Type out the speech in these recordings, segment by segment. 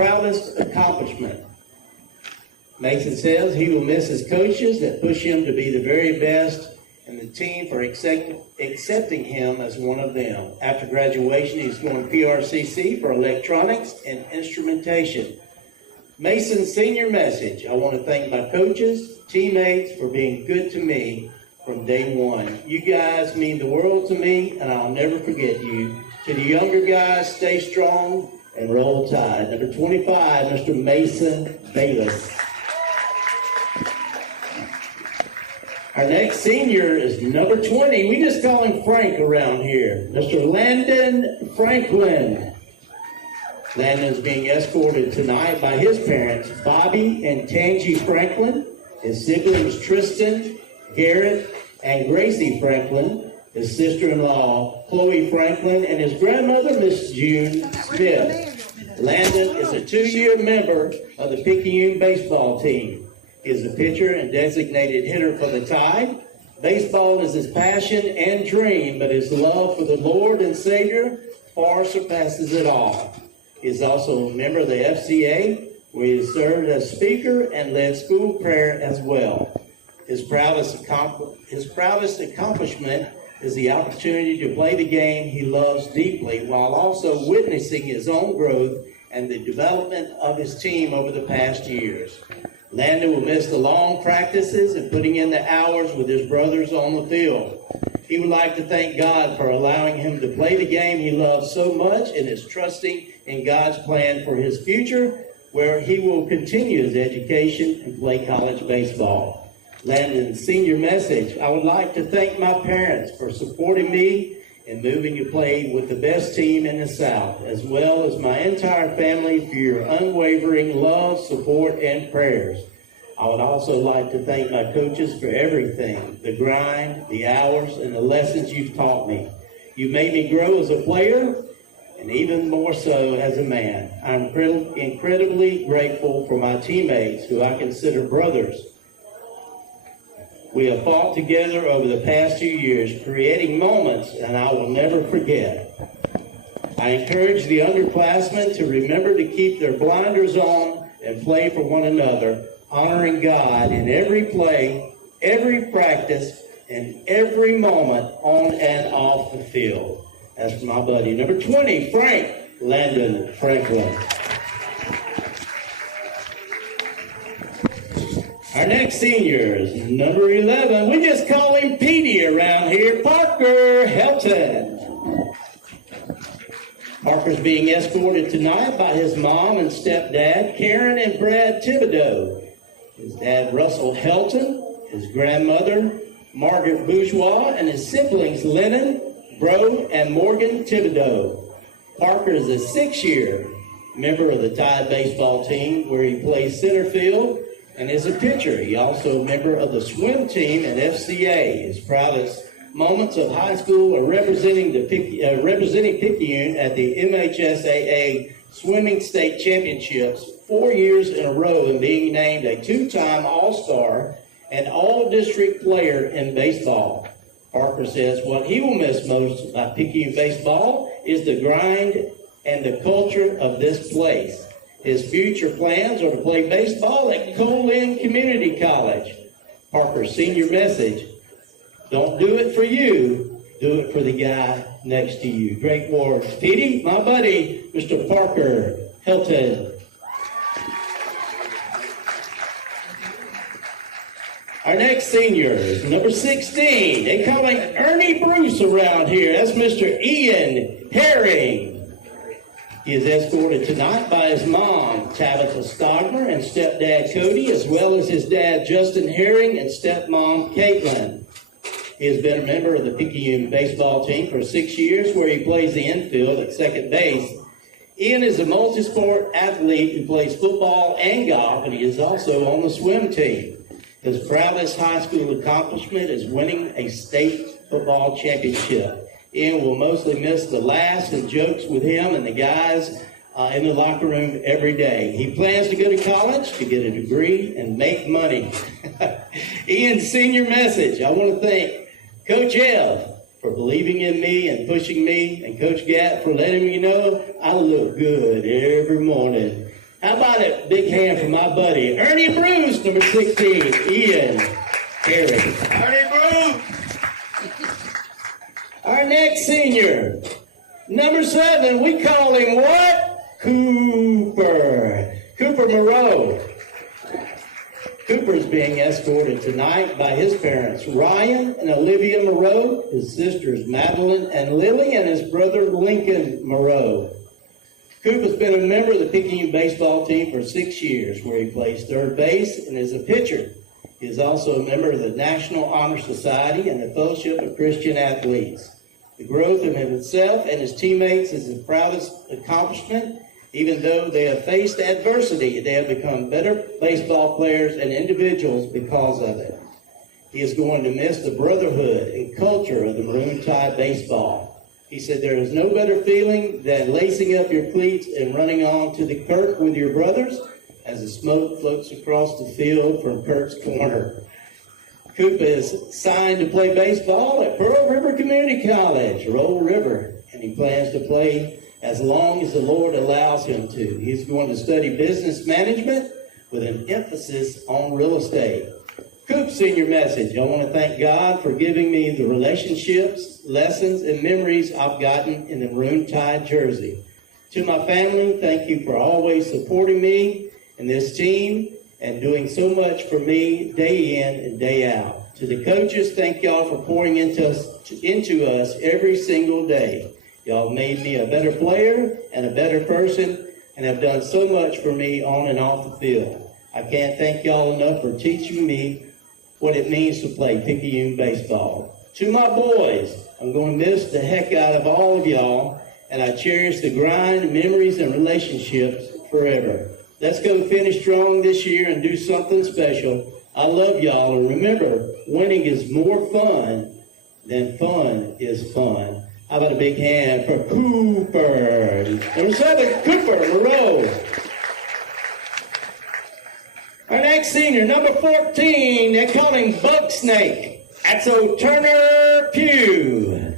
proudest accomplishment. Mason says he will miss his coaches that push him to be the very best and the team for accepting him as one of them. After graduation, he's going PRCC for electronics and instrumentation. Mason's senior message: I want to thank my coaches, teammates for being good to me from day one. You guys mean the world to me, and I'll never forget you. To the younger guys, stay strong and roll tide. Number 25, Mr. Mason Bayless. Our next senior is number 20. We just call him Frank around here. Mr. Landon Franklin. Landon is being escorted tonight by his parents, Bobby and Tangi Franklin, his siblings Tristan, Garrett, and Gracie Franklin, his sister-in-law, Chloe Franklin, and his grandmother, Miss June Smith. Landon is a 2-year member of the Picayune baseball team. He is a pitcher and designated hitter for the Tide. Baseball is his passion and dream, but his love for the Lord and Savior far surpasses it all. He is also a member of the FCA, where he has served as speaker and led school prayer as well. His proudest accomplishment is the opportunity to play the game he loves deeply, while also witnessing his own growth and the development of his team over the past years. Landon will miss the long practices and putting in the hours with his brothers on the field. He would like to thank God for allowing him to play the game he loves so much and is trusting in God's plan for his future, where he will continue his education and play college baseball. Landon's senior message: I would like to thank my parents for supporting me in moving to play with the best team in the South, as well as my entire family for your unwavering love, support, and prayers. I would also like to thank my coaches for everything: the grind, the hours, and the lessons you've taught me. You made me grow as a player, and even more so as a man. I'm incredibly grateful for my teammates, who I consider brothers. We have fought together over the past 2 years, creating moments that I will never forget. I encourage the underclassmen to remember to keep their blinders on and play for one another, honoring God in every play, every practice, and every moment on and off the field. As for my buddy, number 20, Frank Landon Franklin. Our next senior is number 11. We just call him Petey around here, Parker Hilton. Parker's being escorted tonight by his mom and stepdad, Karen and Brad Thibodeau. His dad, Russell Hilton, his grandmother, Margaret Bourgeois, and his siblings, Lennon, Bro, and Morgan Thibodeau. Parker is a 6-year member of the Tide baseball team, where he plays center field and is a pitcher. He also a member of the swim team at FCA. His proudest moments of high school are representing Picayune at the MHSAA Swimming State Championships 4 years in a row, and being named a 2-time All-Star and All-District player in baseball. Parker says what he will miss most about Picayune baseball is the grind and the culture of this place. His future plans are to play baseball at Colin Community College. Parker's senior message: don't do it for you, do it for the guy next to you. Great words. Petey, my buddy, Mr. Parker Hilton. Our next senior is number 16. They call him Ernie Bruce around here. That's Mr. Ian Herring. He is escorted tonight by his mom, Tabitha Stogner, and stepdad Cody, as well as his dad, Justin Herring, and stepmom, Caitlin. He has been a member of the Picayune baseball team for 6 years, where he plays the infield at second base. Ian is a multi-sport athlete who plays football and golf, and he is also on the swim team. His proudest high school accomplishment is winning a state football championship. Ian will mostly miss the laughs and jokes with him and the guys in the locker room every day. He plans to go to college to get a degree and make money. Ian's senior message: I want to thank Coach Ev for believing in me and pushing me, and Coach Gatt for letting me know I look good every morning. How about a big hand for my buddy, Ernie Bruce, number 16, Ian Harry. Ernie Bruce! Our next senior, number 7, we call him what? Cooper. Cooper Maro. Cooper's being escorted tonight by his parents, Ryan and Olivia Maro, his sisters, Madeline and Lily, and his brother, Lincoln Maro. Cooper's been a member of the Picayune baseball team for 6 years, where he plays third base and is a pitcher. He is also a member of the National Honor Society and the Fellowship of Christian Athletes. The growth of himself and his teammates is his proudest accomplishment. Even though they have faced adversity, they have become better baseball players and individuals because of it. He is going to miss the brotherhood and culture of the Maroon Tide baseball. He said there is no better feeling than lacing up your cleats and running on to the Kirk with your brothers as the smoke floats across the field from Kirk's corner. Coop is signed to play baseball at Pearl River Community College, Rubble River, and he plans to play as long as the Lord allows him to. He's going to study business management with an emphasis on real estate. Coop's senior message. I want to thank God for giving me the relationships, lessons, and memories I've gotten in the Maroon Tide jersey. To my family, thank you for always supporting me and this team and doing so much for me day in and day out. To the coaches, thank y'all for pouring into us every single day. Y'all made me a better player and a better person and have done so much for me on and off the field. I can't thank y'all enough for teaching me what it means to play Picayune baseball. To my boys, I'm going to miss the heck out of all of y'all, and I cherish the grind, memories, and relationships forever. Let's go finish strong this year and do something special. I love y'all, and remember, winning is more fun than fun is fun. How about a big hand for Cooper? Number 7, Cooper Maro. Our next senior, number 14, they call him Bugsnake. That's old Turner Pugh.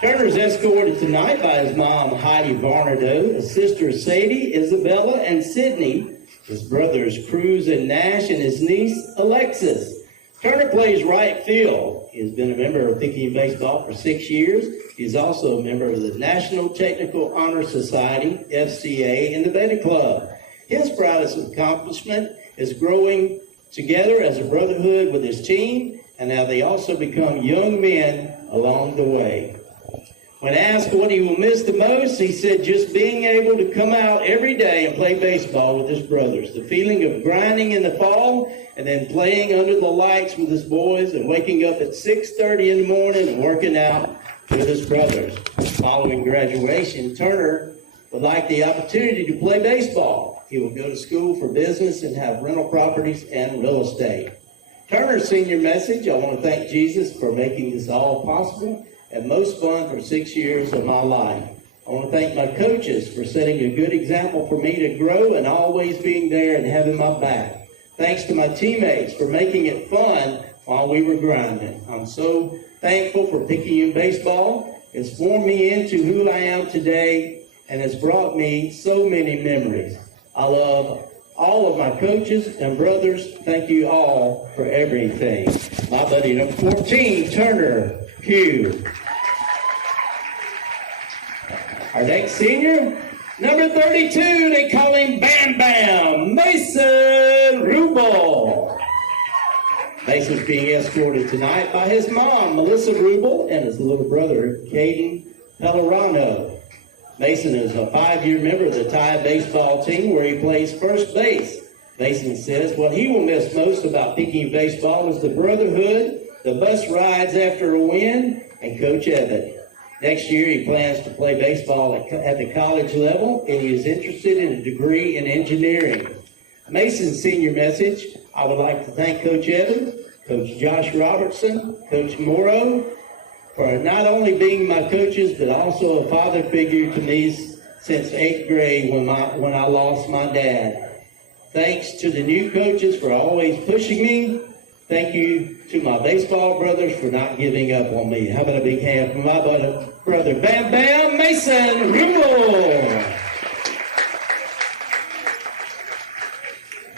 Turner's escorted tonight by his mom, Heidi Varnado, his sisters, Sadie, Isabella, and Sydney, his brothers, Cruz and Nash, and his niece, Alexis. Turner plays right field. He has been a member of Picayune baseball for 6 years. He's also a member of the National Technical Honor Society, FCA, and the Beta Club. His proudest accomplishment is growing together as a brotherhood with his team, and now they also become young men along the way. When asked what he will miss the most, he said just being able to come out every day and play baseball with his brothers. The feeling of grinding in the fall and then playing under the lights with his boys and waking up at 6:30 in the morning and working out with his brothers. Following graduation, Turner would like the opportunity to play baseball. He will go to school for business and have rental properties and real estate. Turner's senior message, I want to thank Jesus for making this all possible and most fun for 6 years of my life. I want to thank my coaches for setting a good example for me to grow and always being there and having my back. Thanks to my teammates for making it fun while we were grinding. I'm so thankful for Picayune baseball. It's formed me into who I am today and has brought me so many memories. I love all of my coaches and brothers. Thank you all for everything. My buddy number 14, Turner Pugh. Our next senior, number 32, they call him Bam Bam, Mason Rubble. Mason's being escorted tonight by his mom, Melissa Rubble, and his little brother, Caden Pellerano. Mason is a 5-year member of the Tide baseball team where he plays first base. Mason says what he will miss most about Picayune baseball is the brotherhood, the bus rides after a win, and Coach Evan. Next year, he plans to play baseball at the college level, and he is interested in a degree in engineering. Mason's senior message, I would like to thank Coach Evan, Coach Josh Robertson, Coach Maro, for not only being my coaches, but also a father figure to me since 8th grade when I lost my dad. Thanks to the new coaches for always pushing me. Thank you to my baseball brothers for not giving up on me. How about a big hand for my brother, Bam Bam Mason Rubble.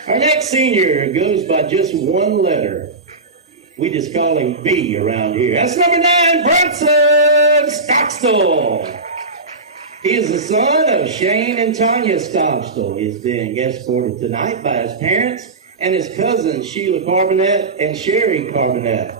Our next senior goes by just one letter. We just call him B around here. That's number 9, Bronson Stoto. He is the son of Shane and Tanya Stoto. He is being escorted tonight by his parents and his cousins Sheila Carbonette and Sherry Carbonette.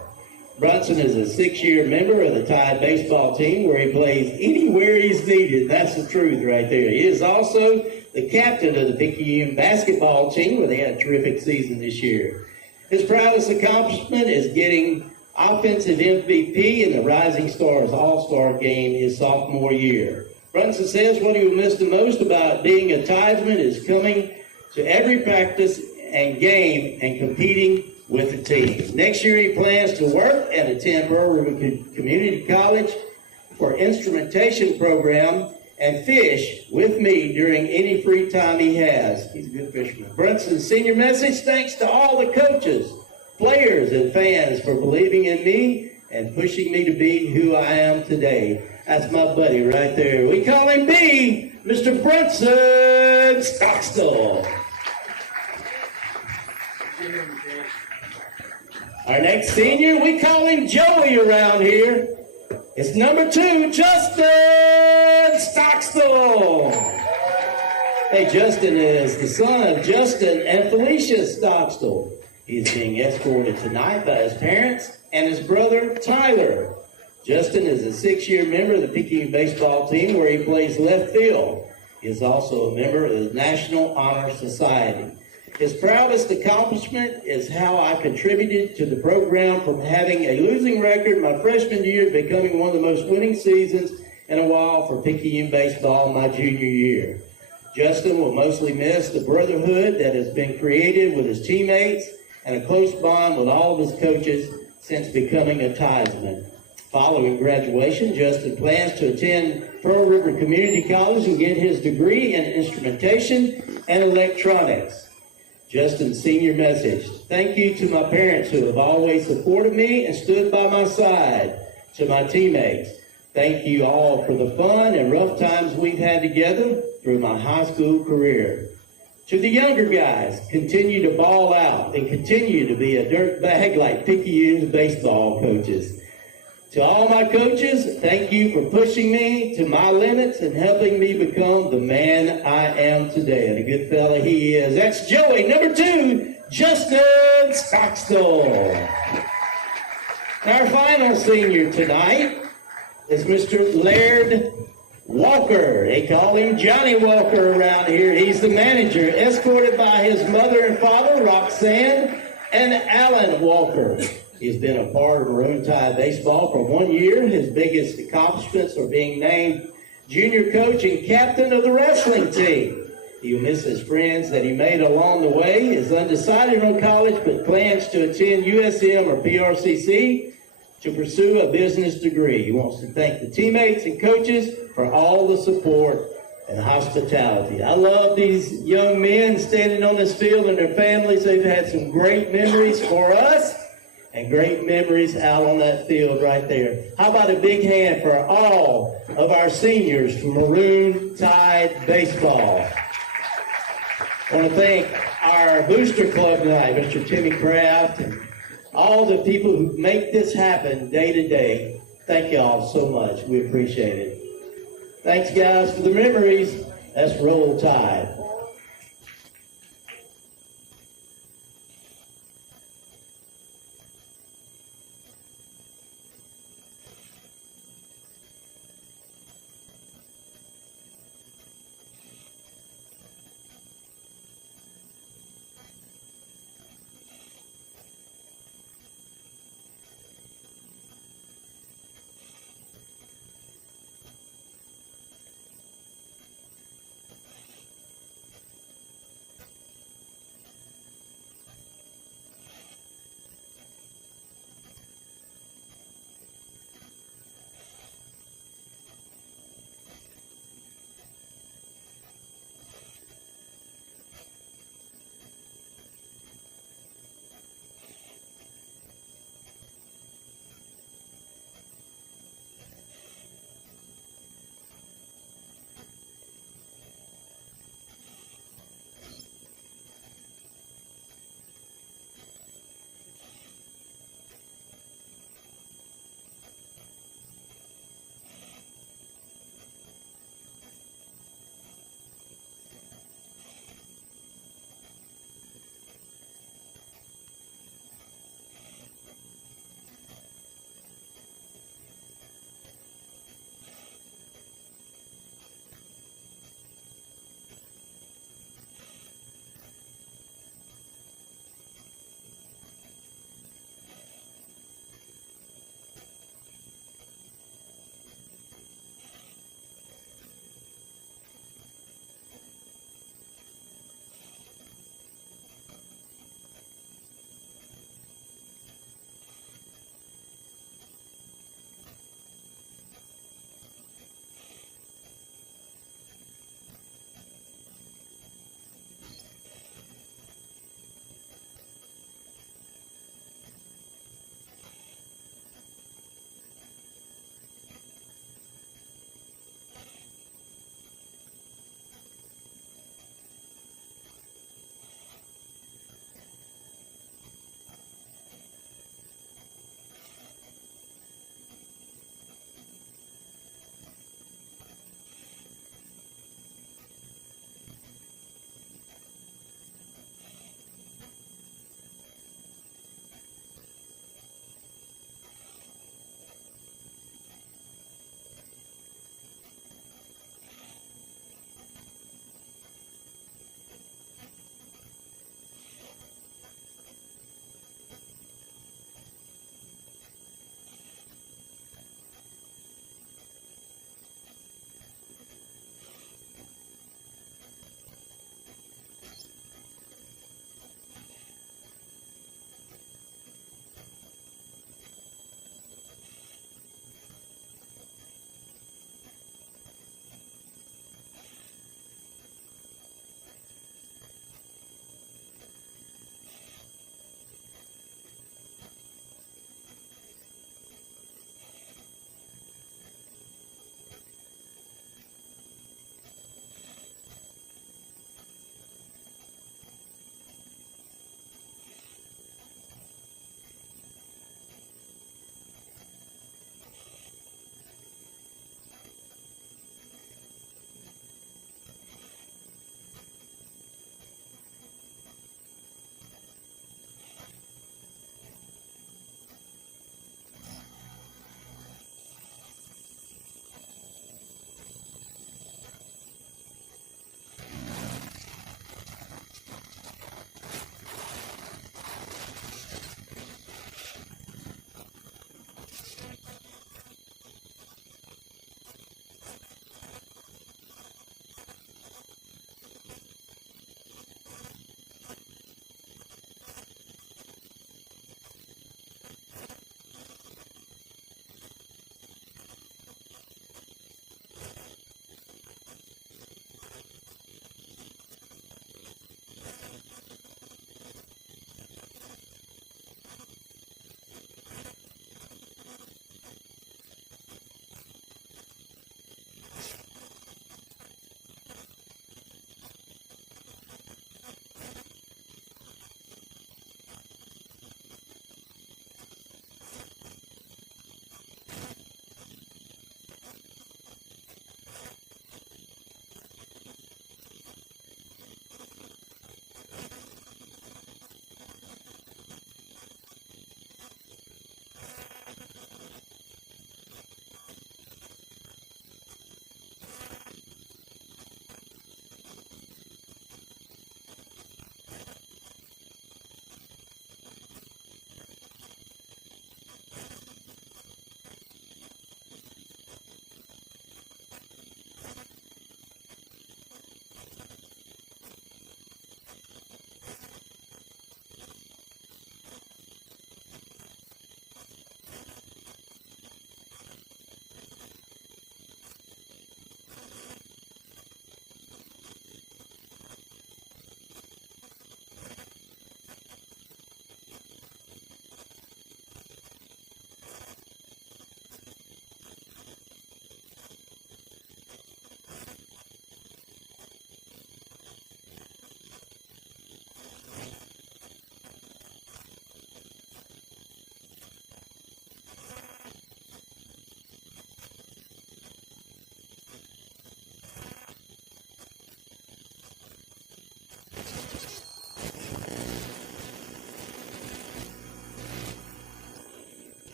Bronson is a 6-year member of the Tide baseball team where he plays anywhere he's needed. That's the truth right there. He is also the captain of the Picayune basketball team where they had a terrific season this year. His proudest accomplishment is getting offensive MVP in the Rising Stars All-Star game his sophomore year. Bronson says what he will miss the most about being a Tidesman is coming to every practice and game and competing with the team. Next year he plans to work and attend Rubble Community College for instrumentation program and fish with me during any free time he has. He's a good fisherman. Bronson's senior message: thanks to all the coaches, players, and fans for believing in me and pushing me to be who I am today. That's my buddy right there. We call him B, Mr. Bronson Stoto. Our next senior, we call him Joey around here. It's number 2, Justin Stoto. Hey, Justin is the son of Justin and Felicia Stoto. He's being escorted tonight by his parents and his brother, Tyler. Justin is a 6-year member of the Picayune baseball team where he plays left field. He is also a member of the National Honor Society. His proudest accomplishment is how I contributed to the program from having a losing record my freshman year to becoming one of the most winning seasons in a while for Picayune baseball my junior year. Justin will mostly miss the brotherhood that has been created with his teammates and a close bond with all of his coaches since becoming a Tidesman. Following graduation, Justin plans to attend Pearl River Community College and get his degree in instrumentation and electronics. Justin's senior message: thank you to my parents who have always supported me and stood by my side. To my teammates, thank you all for the fun and rough times we've had together through my high school career. To the younger guys, continue to ball out and continue to be a dirtbag like Picayune's baseball coaches. To all my coaches, thank you for pushing me to my limits and helping me become the man I am today. And a good fella he is. That's Joey. Number 2, Justin Stoto. Our final senior tonight is Mr. Laird Walker. They call him Johnny Walker around here. He's the manager, escorted by his mother and father, Roxanne and Alan Walker. He's been a part of Maroon Tide baseball for 1 year. His biggest accomplishments are being named junior coach and captain of the wrestling team. He'll miss his friends that he made along the way. He is undecided on college, but plans to attend USM or PRCC to pursue a business degree. He wants to thank the teammates and coaches for all the support and hospitality. I love these young men standing on this field and their families. They've had some great memories for us and great memories out on that field right there. How about a big hand for all of our seniors from Maroon Tide Baseball? I want to thank our booster club tonight, Mr. Timmy Kraft, and all the people who make this happen day to day. Thank you all so much. We appreciate it. Thanks, guys, for the memories. Let's roll Tide.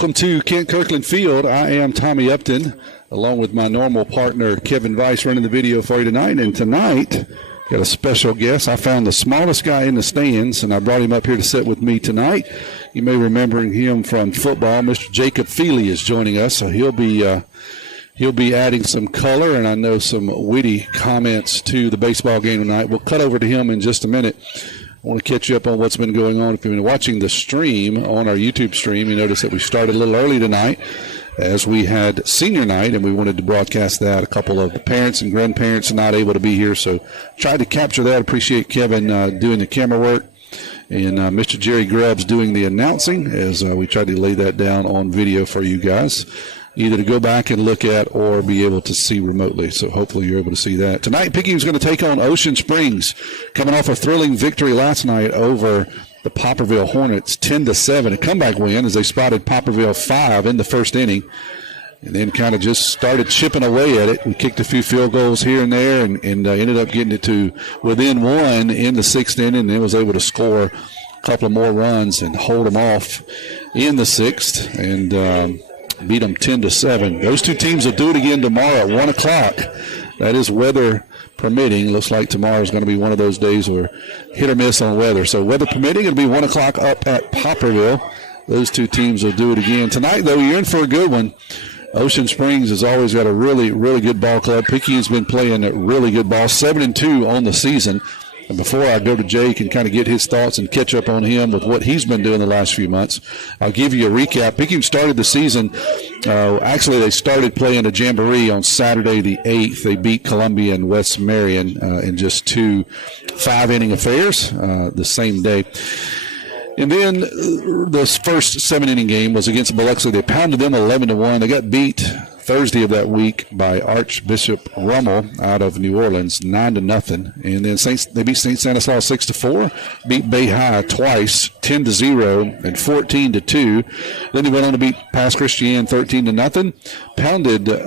welcome to Kent Kirkland Field. I am Tommy Upton, along with my normal partner, Kevin Weiss, running the video for you tonight. And tonight, got a special guest. I found the smallest guy in the stands, and I brought him up here to sit with me tonight. You may remember him from football. Mr. Jacob Feely is joining us, so he'll be adding some color and I know some witty comments to the baseball game tonight. We'll cut over to him in just a minute. I want to catch you up on what's been going on. If you've been watching the stream on our YouTube stream, you notice that we started a little early tonight as we had senior night, and we wanted to broadcast that. A couple of the parents and grandparents are not able to be here, so tried to capture that. Appreciate Kevin doing the camera work, and Mr. Jerry Grubbs doing the announcing as we tried to lay that down on video for you guys, either to go back and look at or be able to see remotely. So hopefully you're able to see that. Tonight, Picayune's going to take on Ocean Springs, coming off a thrilling victory last night over the Poplarville Hornets, 10-7. A comeback win as they spotted Poplarville 5 in the first inning and then kind of just started chipping away at it. We kicked a few field goals here and there and ended up getting it to within one in the sixth inning, and then was able to score a couple of more runs and hold them off in the sixth and beat them 10-7. Those two teams will do it again tomorrow at 1 o'clock. That is weather permitting. Looks like tomorrow is going to be one of those days where hit or miss on weather. So weather permitting, it'll be 1 o'clock up at Poplarville. Those two teams will do it again. Tonight, though, you're in for a good one. Ocean Springs has always got a really, really good ball club. Picayune's been playing a really good ball, 7-2 on the season. And before I go to Jake and kind of get his thoughts and catch up on him with what he's been doing the last few months, I'll give you a recap. Picayune started the season. Actually, they started playing a jamboree on Saturday the 8th. They beat Columbia and West Marion in just 2 5-inning affairs the same day. And then this first 7-inning game was against Biloxi. They pounded them 11-1. They got beat Thursday of that week by Archbishop Rubble out of New Orleans, 9-0. And then they beat St. Stanislaus 6-4, beat Bay High twice, 10-0 and 14-2. Then they went on to beat Pass Christian 13-0.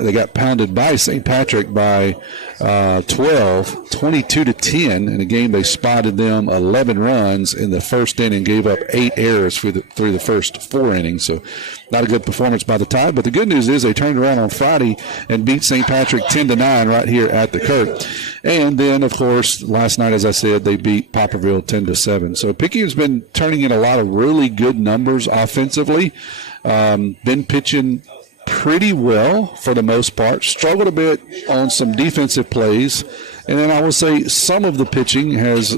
They got pounded by St. Patrick by 12, 22-10 in a game. They spotted them 11 runs in the first inning, gave up 8 errors through the first 4 innings. So not a good performance by the Tide. But the good news is they turned around on Friday and beat St. Patrick 10-9 right here at the Kirk. And then, of course, last night, as I said, they beat Poplarville 10-7. So Picayune's been turning in a lot of really good numbers offensively. Been pitching pretty well for the most part. Struggled a bit on some defensive plays. And then I would say some of the pitching has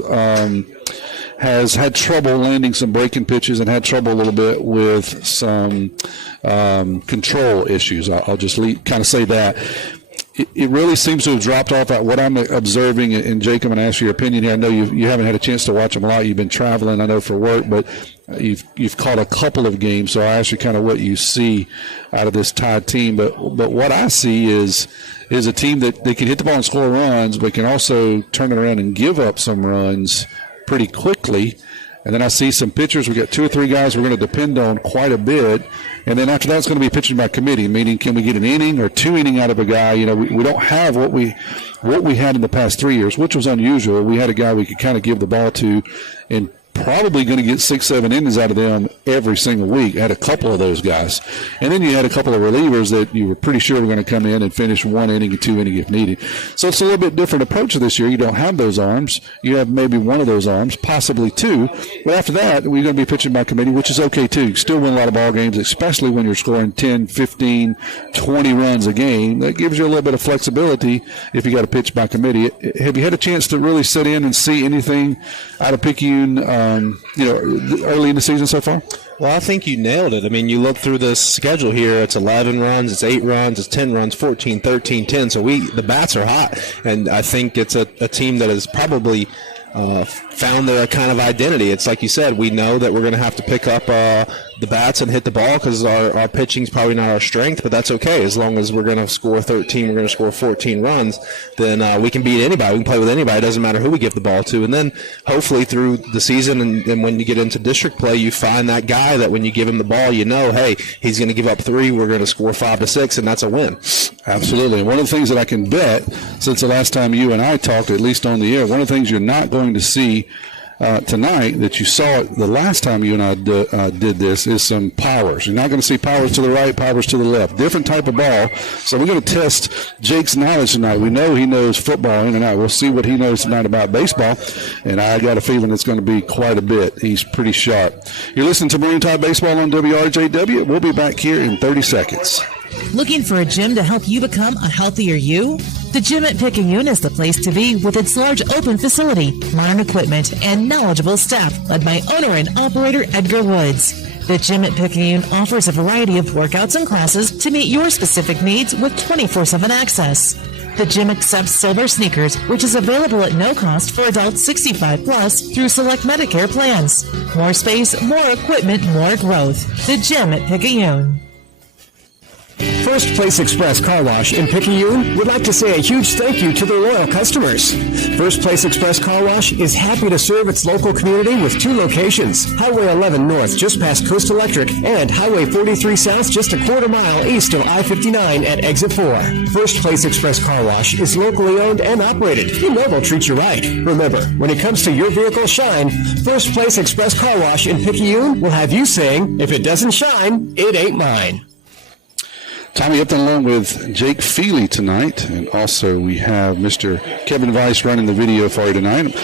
had trouble landing some breaking pitches and had trouble a little bit with some control issues. I'll just kind of say that. It really seems to have dropped off at what I'm observing, and Jacob, and ask your opinion here. I know you haven't had a chance to watch them a lot. You've been traveling, I know, for work, but you've caught a couple of games, so I ask you kind of what you see out of this Tide team. But what I see is a team that they can hit the ball and score runs, but can also turn it around and give up some runs pretty quickly. And then I see some pitchers. We got 2 or 3 guys we're going to depend on quite a bit. And then after that, it's going to be pitching by committee, meaning can we get an inning or 2 innings out of a guy? You know, we don't have what we had in the past 3 years, which was unusual. We had a guy we could kind of give the ball to and probably going to get 6-7 innings out of them every single week. I had a couple of those guys. And then you had a couple of relievers that you were pretty sure were going to come in and finish 1 inning and 2 innings if needed. So it's a little bit different approach this year. You don't have those arms. You have maybe 1 of those arms, possibly 2. But after that, we're going to be pitching by committee, which is okay too. You still win a lot of ball games, especially when you're scoring 10, 15, 20 runs a game. That gives you a little bit of flexibility if you got to pitch by committee. Have you had a chance to really sit in and see anything out of Picayune early in the season so far? Well, I think you nailed it. I mean, you look through this schedule here, it's 11 runs, it's 8 runs, it's 10 runs, 14, 13, 10. So the bats are hot. And I think it's a team that has probably found their kind of identity. It's like you said, we know that we're going to have to pick up the bats and hit the ball because our pitching's probably not our strength, but that's okay. As long as we're going to score 13, we're going to score 14 runs, then we can beat anybody. We can play with anybody. It doesn't matter who we give the ball to. And then hopefully through the season and when you get into district play, you find that guy that when you give him the ball, you know, hey, he's going to give up 3, we're going to score 5 to 6, and that's a win. Absolutely. And one of the things that I can bet, since the last time you and I talked, at least on the air, one of the things you're not going to see tonight that you saw the last time you and I did this is some powers. You're not going to see powers to the right, powers to the left. Different type of ball. So we're going to test Jake's knowledge tonight. We know he knows football in and out. We'll see what he knows tonight about baseball, and I got a feeling it's going to be quite a bit. He's pretty sharp. You're listening to Marine Tide Baseball on WRJW. We'll be back here in 30 seconds. Looking for a gym to help you become a healthier you? The gym at Picayune is the place to be with its large open facility, modern equipment, and knowledgeable staff led by owner and operator Edgar Woods. The gym at Picayune offers a variety of workouts and classes to meet your specific needs with 24/7 access. The gym accepts silver sneakers, which is available at no cost for adults 65 plus through select Medicare plans. More space, more equipment, more growth. The gym at Picayune. First Place Express Car Wash in Picayune would like to say a huge thank you to their loyal customers. First Place Express Car Wash is happy to serve its local community with 2 locations, Highway 11 North just past Coast Electric and Highway 43 South just a quarter mile east of I-59 at Exit 4. First Place Express Car Wash is locally owned and operated. You know they'll treat you right. Remember, when it comes to your vehicle's shine, First Place Express Car Wash in Picayune will have you saying, if it doesn't shine, it ain't mine. Tommy Upton along with Jake Feely tonight, and also we have Mr. Kevin Weiss running the video for you tonight.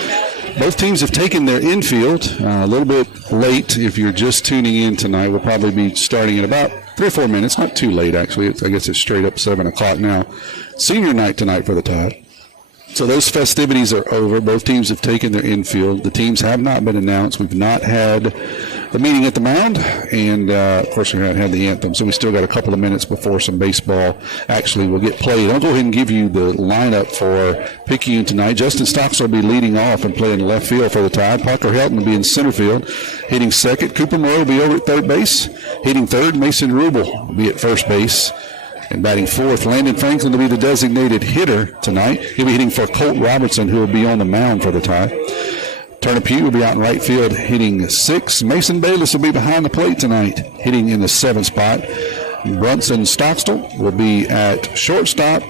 Both teams have taken their infield a little bit late. If you're just tuning in tonight, we'll probably be starting in about 3 or 4 minutes. Not too late, actually. I guess it's straight up 7 o'clock now. Senior night tonight for the Tide. So those festivities are over. Both teams have taken their infield. The teams have not been announced. We've not had the meeting at the mound, and of course we haven't had the anthem, so we still got a couple of minutes before some baseball actually will get played. I'll go ahead and give you the lineup for Picayune tonight. Justin Stocks will be leading off and playing left field for the Tide. Parker Hilton will be in center field, hitting second. Cooper Maro will be over at third base. Hitting third, Mason Rubble will be at first base. And batting fourth, Landon Franklin will be the designated hitter tonight. He'll be hitting for Colt Robertson, who will be on the mound for the Tide. Turner Pugh will be out in right field hitting 6. Mason Bayless will be behind the plate tonight, hitting in the 7th spot. Bronson Stoto will be at shortstop,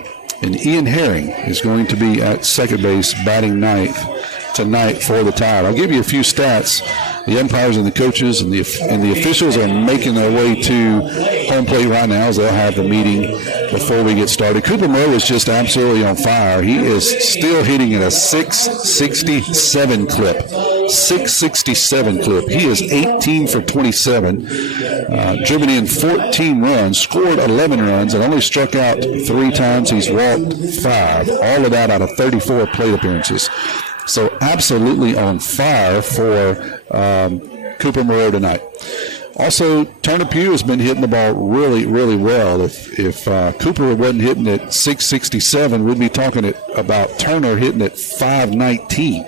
and Ian Herring is going to be at second base, batting ninth tonight for the Tide. I'll give you a few stats. The umpires and the coaches and the officials are making their way to home plate right now as they'll have the meeting before we get started. Cooper Moore is just absolutely on fire. He is still hitting at a 667 clip. 667 clip. He is 18 for 27, driven in 14 runs, scored 11 runs, and only struck out 3 times. He's walked 5. All of that out of 34 plate appearances. So absolutely on fire for Cooper Moreau tonight. Also, Turner Pugh has been hitting the ball really, really well. If Cooper wasn't hitting at 667, we'd be talking about Turner hitting at 519.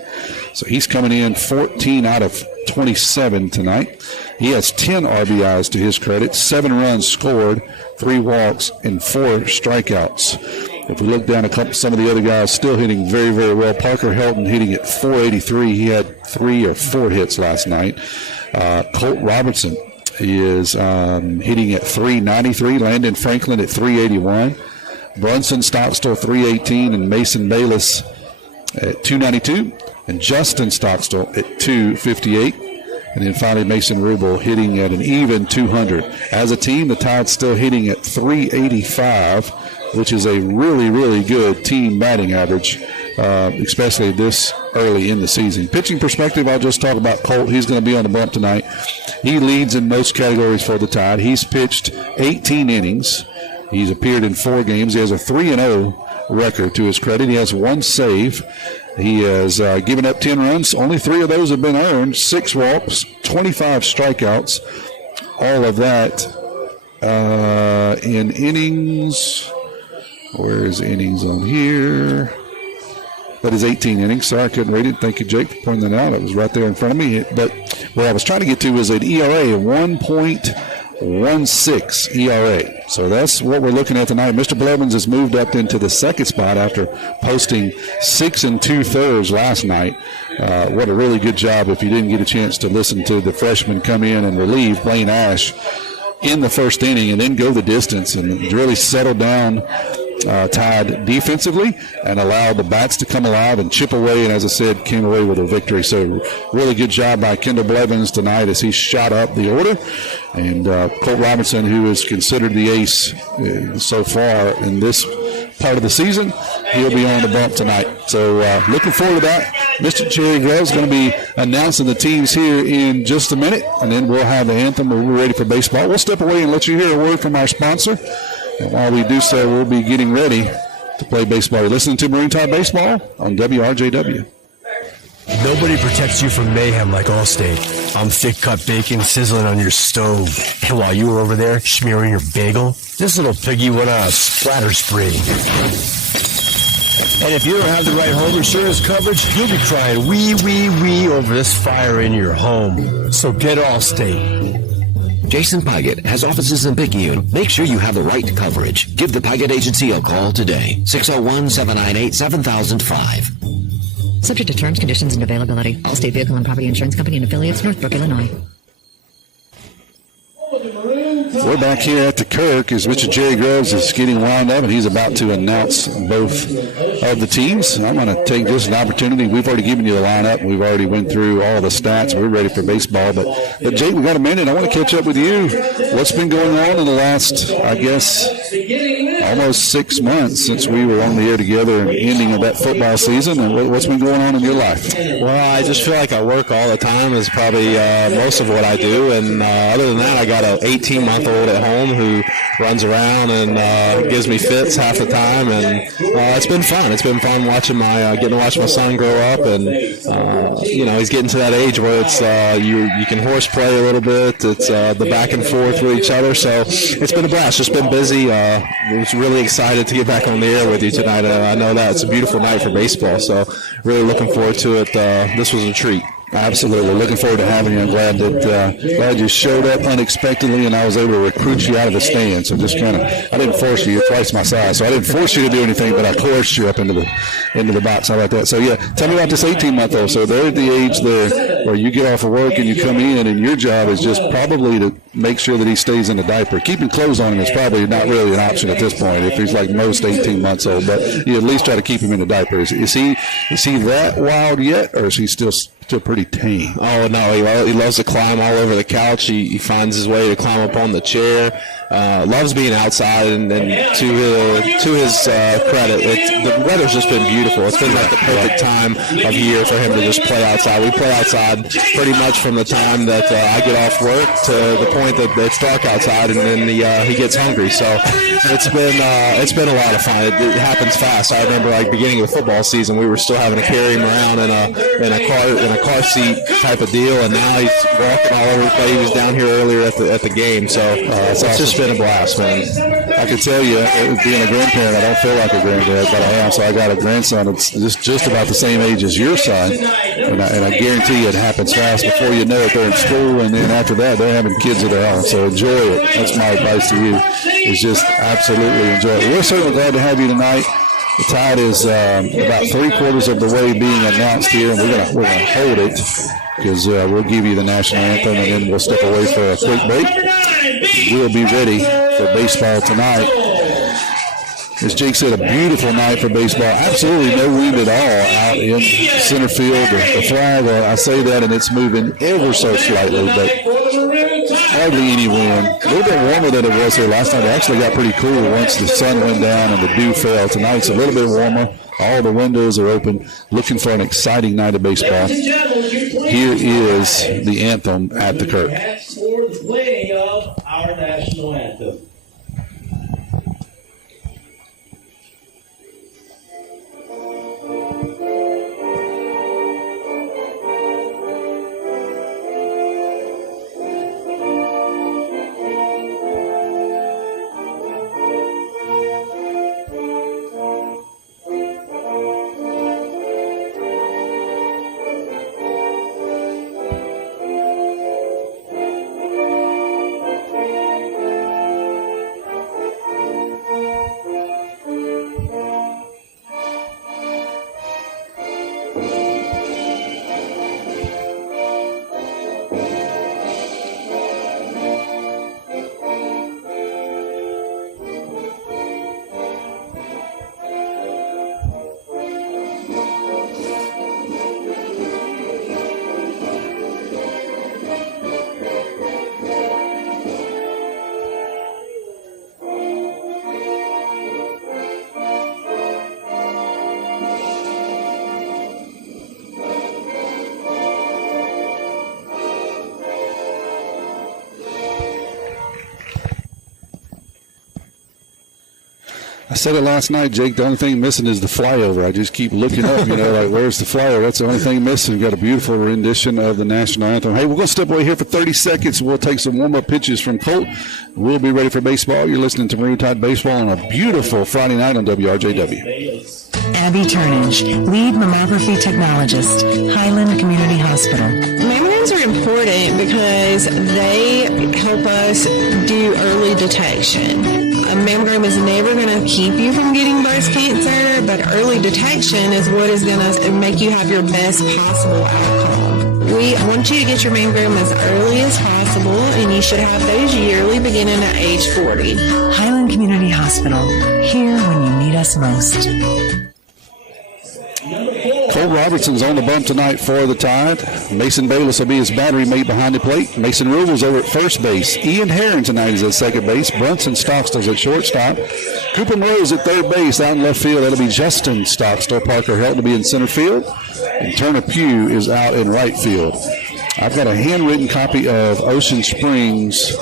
So he's coming in 14 out of 27 tonight. He has 10 RBIs to his credit, 7 runs scored, 3 walks, and 4 strikeouts. If we look down some of the other guys still hitting very, very well. Parker Hilton hitting at 483. He had 3 or 4 hits last night. Colt Robertson is hitting at 393. Landon Franklin at 381. Bronson Stoto 318, and Mason Bayless at 292. And Justin Stoto at 258. And then finally Mason Rubble hitting at an even 200. As a team, the Tide's still hitting at 385, which is a really, really good team batting average, especially this early in the season. Pitching perspective, I'll just talk about Colt. He's going to be on the bump tonight. He leads in most categories for the Tide. He's pitched 18 innings. He's appeared in 4 games. He has a 3-0 record to his credit. He has 1 save. He has given up 10 runs. Only 3 of those have been earned. 6 walks, 25 strikeouts. All of that in innings. Where is innings on here? That is 18 innings. Sorry, I couldn't read it. Thank you, Jake, for pointing that out. It was right there in front of me. But what I was trying to get to was an ERA, 1.16 ERA. So that's what we're looking at tonight. Mr. Blevins has moved up into the 2nd spot after posting 6 2/3 last night. What a really good job if you didn't get a chance to listen to the freshman come in and relieve Blaine Ash in the 1st inning and then go the distance and really settle down Tide defensively and allowed the bats to come alive and chip away, and as I said, came away with a victory. So really good job by Kendall Blevins tonight as he shot up the order. And Colt Robinson, who is considered the ace so far in this part of the season, he'll be on the bump tonight. So looking forward to that. Mr. Jerry Groves is going to be announcing the teams here in just a minute, and then we'll have the anthem when we're ready for baseball. We'll step away and let you hear a word from our sponsor. And while we do so, we'll be getting ready to play baseball. You're listening to Marine Talk Baseball on WRJW. Nobody protects you from mayhem like Allstate. I'm thick cut bacon sizzling on your stove. And while you were over there smearing your bagel, this little piggy went on a splatter spree. And if you don't have the right home insurance coverage, you'll be crying wee, wee, wee over this fire in your home. So get Allstate. Jason Pygott has offices in Picayune. Make sure you have the right coverage. Give the Pygott Agency a call today. 601-798-7005. Subject to terms, conditions, and availability. Allstate Vehicle and Property Insurance Company and affiliates, Northbrook, Illinois. We're back here at the Kirk as Mr. Jerry Groves is getting wound up, and he's about to announce both of the teams. I'm going to take this as an opportunity. We've already given you a lineup. We've already went through all the stats. We're ready for baseball. But Jake, we got a minute. I want to catch up with you. What's been going on in the last, I guess, almost 6 months since we were on the air together and ending of that football season? And what's been going on in your life? Well, I just feel like I work all the time is probably most of what I do. And other than that, I got an 18-month-old at home who runs around and gives me fits half the time, and it's been fun. It's been fun watching getting to watch my son grow up, and he's getting to that age where it's you can horseplay a little bit. It's the back and forth with each other, so it's been a blast. Just been busy. I was really excited to get back on the air with you tonight. I know that it's a beautiful night for baseball, so really looking forward to it. This was a treat. Absolutely. Looking forward to having you. I'm glad you showed up unexpectedly and I was able to recruit you out of the stand. So just kind of, I didn't force you. You're twice my size. So I didn't force you to do anything, but I coerced you up into the box. How about that? So yeah, tell me about this 18-month-old. So they're at the age there where you get off of work and you come in and your job is just probably to make sure that he stays in the diaper. Keeping clothes on him is probably not really an option at this point if he's like most 18 months old, but you at least try to keep him in the diaper. Is he that wild yet, or is he still pretty tame? Oh, no, he loves to climb all over the couch. He finds his way to climb up on the chair. Loves being outside, and to his credit, the weather's just been beautiful. It's been like the perfect time of year for him to just play outside. We play outside pretty much from the time that I get off work to the point that it's dark outside, and then he gets hungry. So it's been a lot of fun. It happens fast. I remember like beginning of the football season, we were still having to carry him around in a car seat type of deal, and now he's walking all over the place. He was down here earlier at the game, so it's just been a blast, man. I can tell you, being a grandparent, I don't feel like a granddad, but I am. So I got a grandson that's just about the same age as your son, and I guarantee you it happens fast. Before you know it, they're in school, and then after that, they're having kids of their own. So enjoy it. That's my advice to you, is just absolutely enjoy it. We're certainly glad to have you tonight. The Tide is about 3/4 of the way being announced here, and we're gonna hold it because we'll give you the national anthem, and then we'll step away for a quick break. We'll be ready for baseball tonight. As Jake said, a beautiful night for baseball. Absolutely no wind at all out in center field. The flag, I say that, and it's moving ever so slightly, but hardly any wind. A little bit warmer than it was here last night. It actually got pretty cool once the sun went down and the dew fell. Tonight's a little bit warmer. All the windows are open. Looking for an exciting night of baseball. Here is the anthem at the Kirk. For the playing of our national anthem. I said it last night, Jake. The only thing missing is the flyover. I just keep looking up, like, where's the flyover? That's the only thing missing. We've got a beautiful rendition of the national anthem. Hey, we're going to step away here for 30 seconds. We'll take some warm-up pitches from Colt. We'll be ready for baseball. You're listening to Marine Tide Baseball on a beautiful Friday night on WRJW. Abby Turnage, lead mammography technologist, Highland Community Hospital. Mammograms are important because they help us do early detection. A mammogram is never going to keep you from getting breast cancer, but early detection is what is going to make you have your best possible outcome. We want you to get your mammogram as early as possible, and you should have those yearly beginning at age 40. Highland Community Hospital, here when you need us most. Cole Robertson's on the bump tonight for the Tide. Mason Bayless will be his battery mate behind the plate. Mason Rubble's over at first base. Ian Herron tonight is at second base. Bronson Stoto's at shortstop. Cooper Monroe's at third base. Out in left field, that'll be Justin Stoto. Parker Hilton will be in center field. And Turner Pugh is out in right field. I've got a handwritten copy of Ocean Springs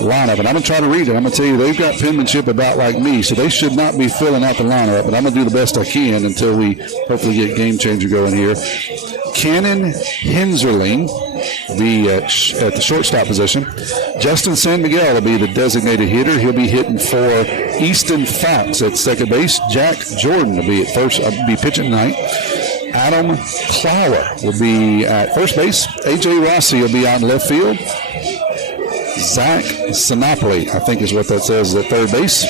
lineup, and I'm going to try to read it. I'm going to tell you, they've got penmanship about like me, so they should not be filling out the lineup, but I'm going to do the best I can until we hopefully get Game Changer going here. Cannon Henserling will be at the shortstop position. Justin San Miguel will be the designated hitter. He'll be hitting for Easton Fox at second base. Jack Jordan will be at first, be pitching tonight. Adam Clower will be at first base. A.J. Rossi will be out in left field. Zach Sinopoli, I think is what that says, at third base.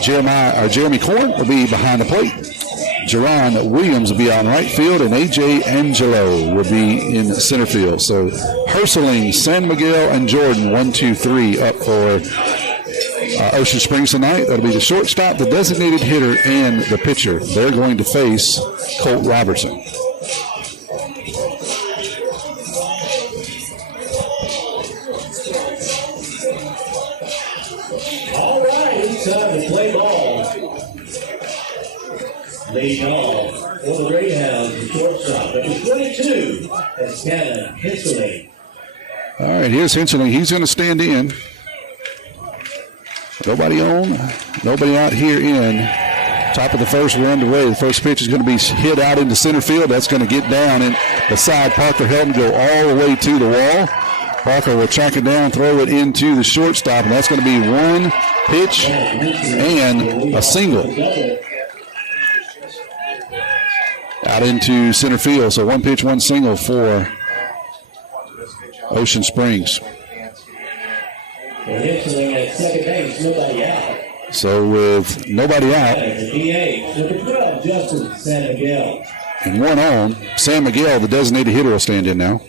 Jeremy Corn will be behind the plate. Jerron Williams will be out in right field, and A.J. Angelo will be in center field. So Herseling, San Miguel, and Jordan, 1, 2, 3 up for Ocean Springs tonight. That'll be the shortstop, the designated hitter, and the pitcher. They're going to face Colt Robertson. All right, it's time to play ball. Leading off for the Greyhounds, the shortstop, number 22, that's Cannon Hensley. All right, here's Hensley. He's going to stand in. Nobody on, nobody out here in. Top of the first, we're underway. The first pitch is going to be hit out into center field. That's going to get down and beside Parker Helton, go all the way to the wall. Parker will track it down, throw it into the shortstop, and that's going to be one pitch and a single. Out into center field. So one pitch, one single for Ocean Springs. At second base, nobody out. So with nobody out, DH, number 12, Justin San Miguel. and one on, San Miguel, the designated hitter, will stand in now.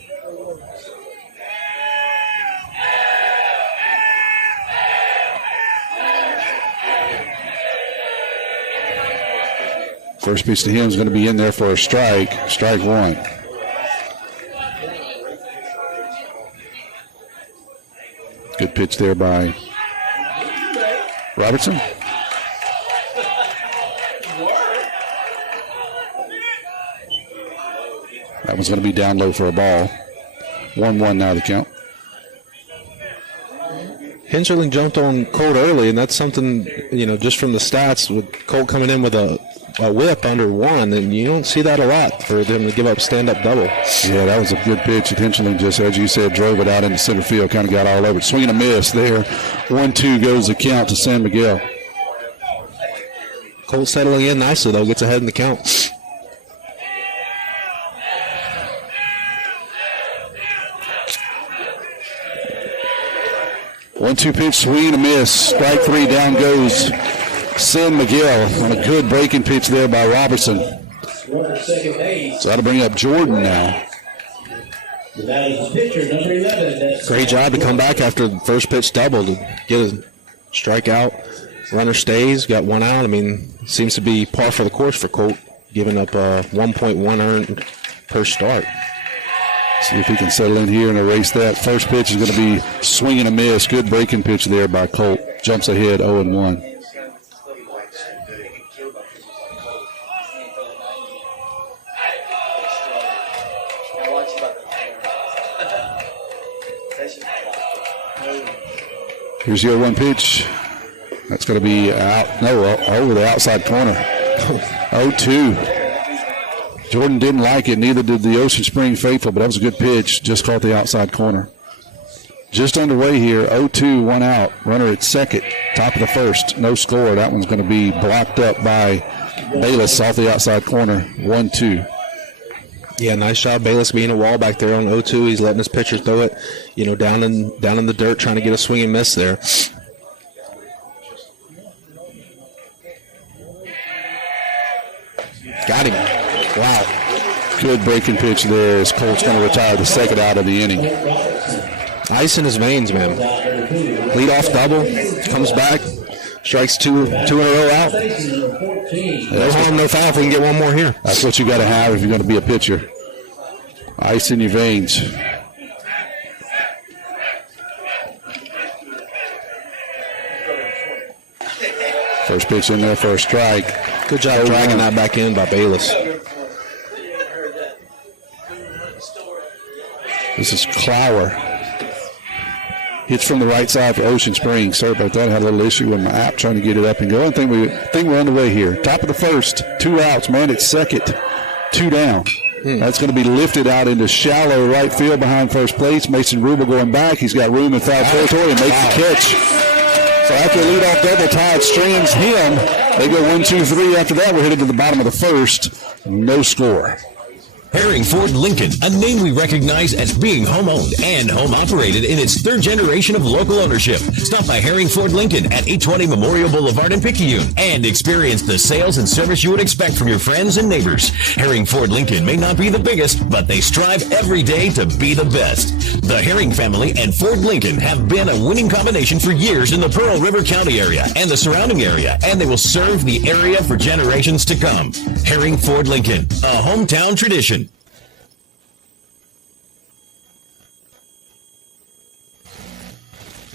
First pitch to him is going to be in there for a strike. Strike one. Good pitch there by Robertson. That one's going to be down low for a ball. 1-1 now the count. Henserling jumped on Colt early, and that's something, just from the stats with Colt coming in with a whip under one, and you don't see that a lot for them to give up stand-up double. Yeah, that was a good pitch. Henserling just, as you said, drove it out into center field, kind of got all over it. Swing and a miss there. 1-2 goes the count to San Miguel. Colt settling in nicely, though, gets ahead in the count. One-two pitch, swing and a miss. Strike three, down goes San Miguel on a good breaking pitch there by Robertson. So that'll bring up Jordan now. That is the pitcher, number 11. Great job to come back after the first pitch double to get a strikeout. Runner stays, got one out. I mean, seems to be par for the course for Colt, giving up 1.1 earned per start. See if he can settle in here and erase that. First pitch is going to be swing and a miss. Good breaking pitch there by Colt. Jumps ahead 0-1. Here's the 0-1 pitch. That's going to be over the outside corner. 0-2. Jordan didn't like it, neither did the Ocean Spring faithful, but that was a good pitch. Just caught the outside corner. Just underway here, 0-2, 1 out. Runner at second, top of the first, no score. That one's going to be blocked up by Bayless off the outside corner, 1-2. Yeah, nice job, Bayless being a wall back there on 0-2. He's letting his pitcher throw it, down in the dirt, trying to get a swing and miss there. Got him. Wow. Good breaking pitch there as Colt's going to retire the second out of the inning. Ice in his veins, man. Lead off double, comes back, strikes two in a row out. No harm, no foul if we can get one more here. That's what you got to have if you're going to be a pitcher. Ice in your veins. First pitch in there for a strike. Good job dragging that back in by Bayless. This is Clower. Hits from the right side for Ocean Springs. Sorry about that. I had a little issue with my app trying to get it up and go. I think we're underway here. Top of the first, 2 outs. Man at second, 2 down. That's going to be lifted out into shallow right field behind first place. Mason Rubble going back. He's got room in foul territory and makes the catch. So after a leadoff double, Tide strands him. They go 1, 2, 3. After that, we're headed to the bottom of the first. No score. Herring Ford Lincoln, a name we recognize as being home-owned and home-operated in its 3rd generation of local ownership. Stop by Herring Ford Lincoln at 820 Memorial Boulevard in Picayune and experience the sales and service you would expect from your friends and neighbors. Herring Ford Lincoln may not be the biggest, but they strive every day to be the best. The Herring family and Ford Lincoln have been a winning combination for years in the Pearl River County area and the surrounding area, and they will serve the area for generations to come. Herring Ford Lincoln, a hometown tradition.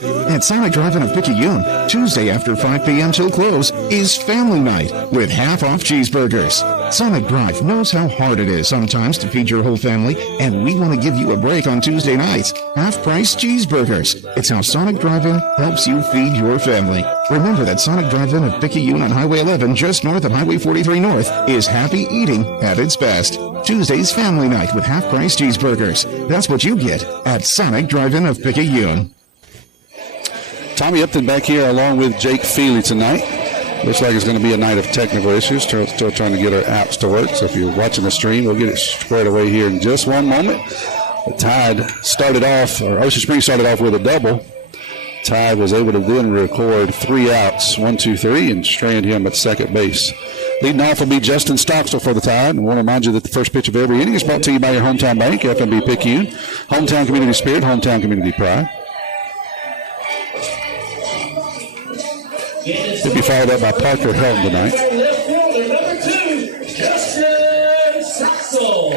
At Sonic Drive-In of Picayune, Tuesday after 5 p.m. till close is Family Night with half-off cheeseburgers. Sonic Drive knows how hard it is sometimes to feed your whole family, and we want to give you a break on Tuesday nights. Half-price cheeseburgers. It's how Sonic Drive-In helps you feed your family. Remember that Sonic Drive-In of Picayune on Highway 11, just north of Highway 43 North, is happy eating at its best. Tuesday's Family Night with half-price cheeseburgers. That's what you get at Sonic Drive-In of Picayune. Tommy Upton back here along with Jake Feely tonight. Looks like it's going to be a night of technical issues. Still trying to get our apps to work. So if you're watching the stream, we'll get it squared away here in just one moment. The Tide started off, or Ocean Springs started off with a double. Tide was able to then record 3 outs, 1, 2, 3, and strand him at second base. Leading off will be Justin Stockstill for the Tide. And I want to remind you that the first pitch of every inning is brought to you by your hometown bank, FNB Picayune. Hometown community spirit, hometown community pride. He'll be followed up by Parker Hilton tonight. Left fielder, number 2, Justin Stockstill.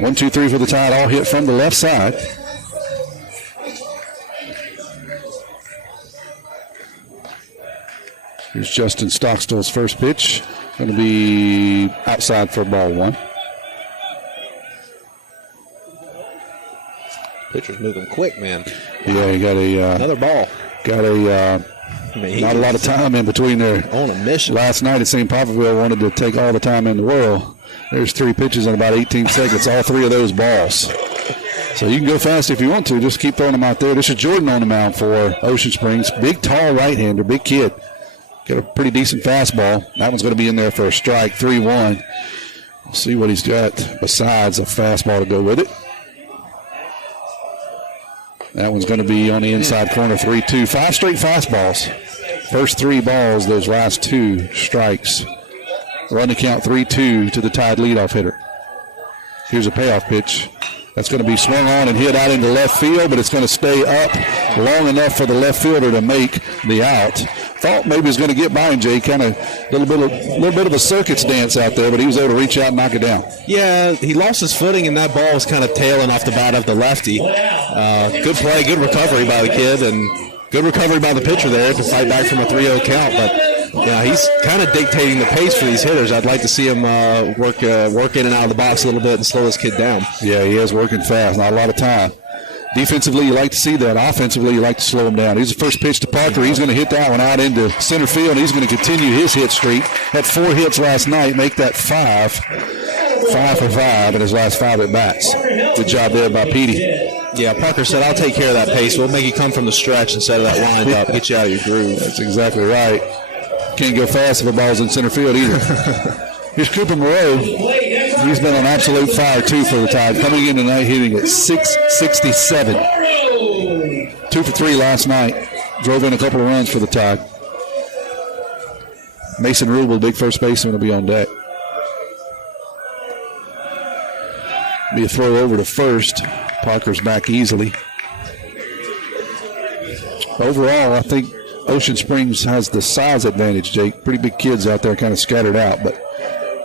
One, two, three for the Tide, all hit from the left side. Here's Justin Stockstill's first pitch. Going to be outside for ball 1. Pitcher's moving quick, man. Yeah, he got another ball. Got not a lot of time in between there. On a mission. Last night, it seemed Popperville wanted to take all the time in the world. There's 3 pitches in about 18 seconds, all 3 of those balls. So you can go fast if you want to. Just keep throwing them out there. This is Jordan on the mound for Ocean Springs. Big, tall right-hander, big kid. Got a pretty decent fastball. That one's going to be in there for a strike, 3-1. We'll see what he's got besides a fastball to go with it. That one's going to be on the inside corner, 3-2. 5 straight fastballs. First 3 balls, those last 2 strikes. Run the count 3-2 to the Tide leadoff hitter. Here's a payoff pitch. That's going to be swung on and hit out into left field, but it's going to stay up long enough for the left fielder to make the out. Thought maybe he was going to get by him, Jay. Kind of a little bit of a circus dance out there, but he was able to reach out and knock it down. Yeah, he lost his footing, and that ball was kind of tailing off the bat of the lefty. Good play, good recovery by the kid, and good recovery by the pitcher there to fight back from a 3-0 count. But Yeah, he's kind of dictating the pace for these hitters. I'd like to see him work in and out of the box a little bit and slow this kid down. Yeah, he is working fast. Not a lot of time. Defensively, you like to see that. Offensively, you like to slow him down. Here's the first pitch to Parker. He's going to hit that one out into center field. He's going to continue his hit streak. Had 4 hits last night, make that 5. 5 for 5 in his last 5 at bats. Good job there by Petey. Yeah, Parker said, I'll take care of that pace. We'll make you come from the stretch instead of that wind up, get you out of your groove. That's exactly right. Can't go fast if the ball's in center field either. Here's Cooper Maro. He's been on absolute fire, too, for the Tide. Coming in tonight, hitting at .667. 2 for 3 last night. Drove in a couple of runs for the Tide. Mason Rubble, big first baseman, will be on deck. Be a throw over to first. Parker's back easily. Overall, I think Ocean Springs has the size advantage, Jake. Pretty big kids out there kind of scattered out, but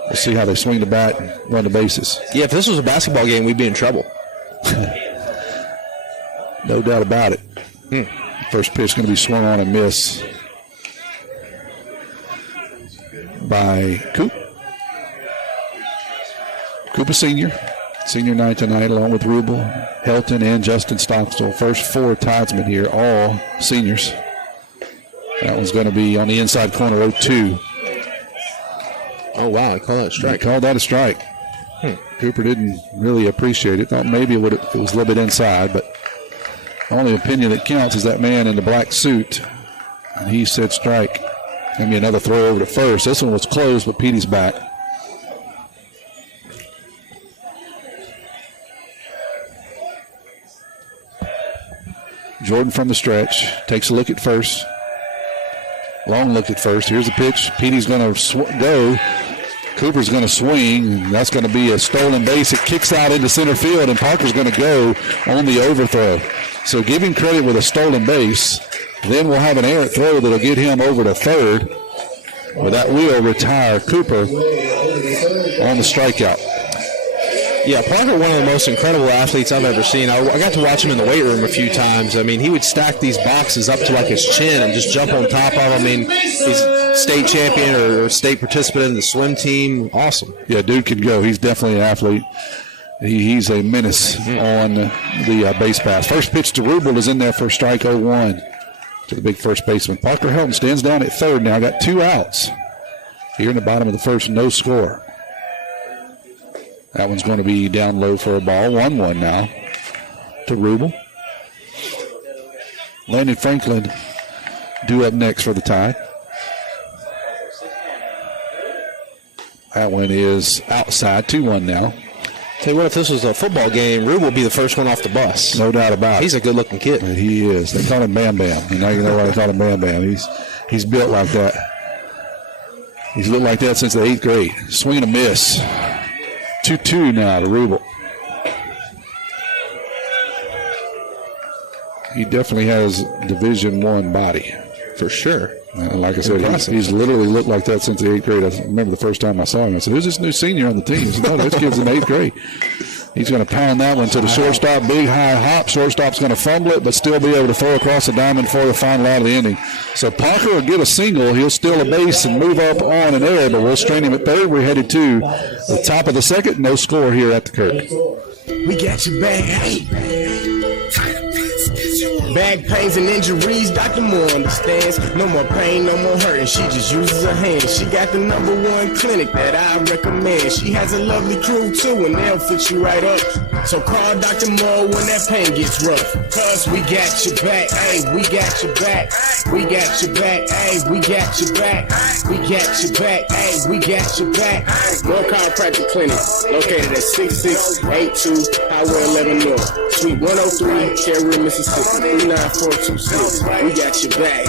we'll see how they swing the bat and run the bases. Yeah, if this was a basketball game, we'd be in trouble. No doubt about it. First pitch going to be swung on and miss by Coop. Coop, a senior. Senior night tonight, along with Rubble, Hilton, and Justin Stockstill. First 4 Tidesmen here, all seniors. That one's going to be on the inside corner, 0-2. Oh, wow, I call that a strike. They called that a strike. Cooper didn't really appreciate it. Thought maybe it was a little bit inside, but the only opinion that counts is that man in the black suit. And he said strike. Maybe another throw over to first. This one was closed, but Petey's back. Jordan from the stretch takes a look at first. Long look at first. Here's the pitch. Petey's going to go. Cooper's going to swing, and that's going to be a stolen base. It kicks out into center field, and Parker's going to go on the overthrow. So give him credit with a stolen base. Then we'll have an errant throw that'll get him over to third. But that will retire Cooper on the strikeout. Yeah, Parker, one of the most incredible athletes I've ever seen. I got to watch him in the weight room a few times. I mean, he would stack these boxes up to like his chin and just jump on top of them. I mean, he's state champion or state participant in the swim team. Awesome. Yeah, dude can go. He's definitely an athlete. He's a menace on the base pass. First pitch to Rubble is in there for strike 0-1 to the big first baseman. Parker Hilton stands down at third now. Got 2 outs. Here in the bottom of the first, no score. That one's going to be down low for a ball. 1-1 now to Rubble. Landon Franklin due up next for the Tide. That one is outside. 2-1 now. Tell you what, if this was a football game, Rubble will be the first one off the bus. No doubt about it. He's a good-looking kid. He is. They call him Bam Bam. And now you know why they call him Bam Bam. He's built like that. He's looked like that since the 8th grade. Swing and a miss. 2-2 now to Rubble. He definitely has Division I body. For sure. And like I said, he's literally looked like that since the 8th grade. I remember the first time I saw him. I said, who's this new senior on the team? He said, no, this kid's in 8th grade. He's going to pound that one to the shortstop. Big high hop. Shortstop's going to fumble it, but still be able to throw across the diamond for the final out of the inning. So Parker will get a single. He'll steal a base and move up on an error, but we'll strain him at third. We're headed to the top of the second. No score here at the Kirk. We got your back. Back pains and injuries, Dr. Moore understands. No more pain, no more hurting. She just uses her hands. She got the #1 clinic that I recommend. She has a lovely crew too, and they'll fix you right up. So call Dr. Moore when that pain gets rough. Cause we got your back, ayy, we got your back. We got your back, ayy, we got your back. We got your back, ayy, we got your back. More Chiropractic Clinic, located at 6682 Highway 11 North, Suite 103, Cherry, Mississippi. 9426. We got your back.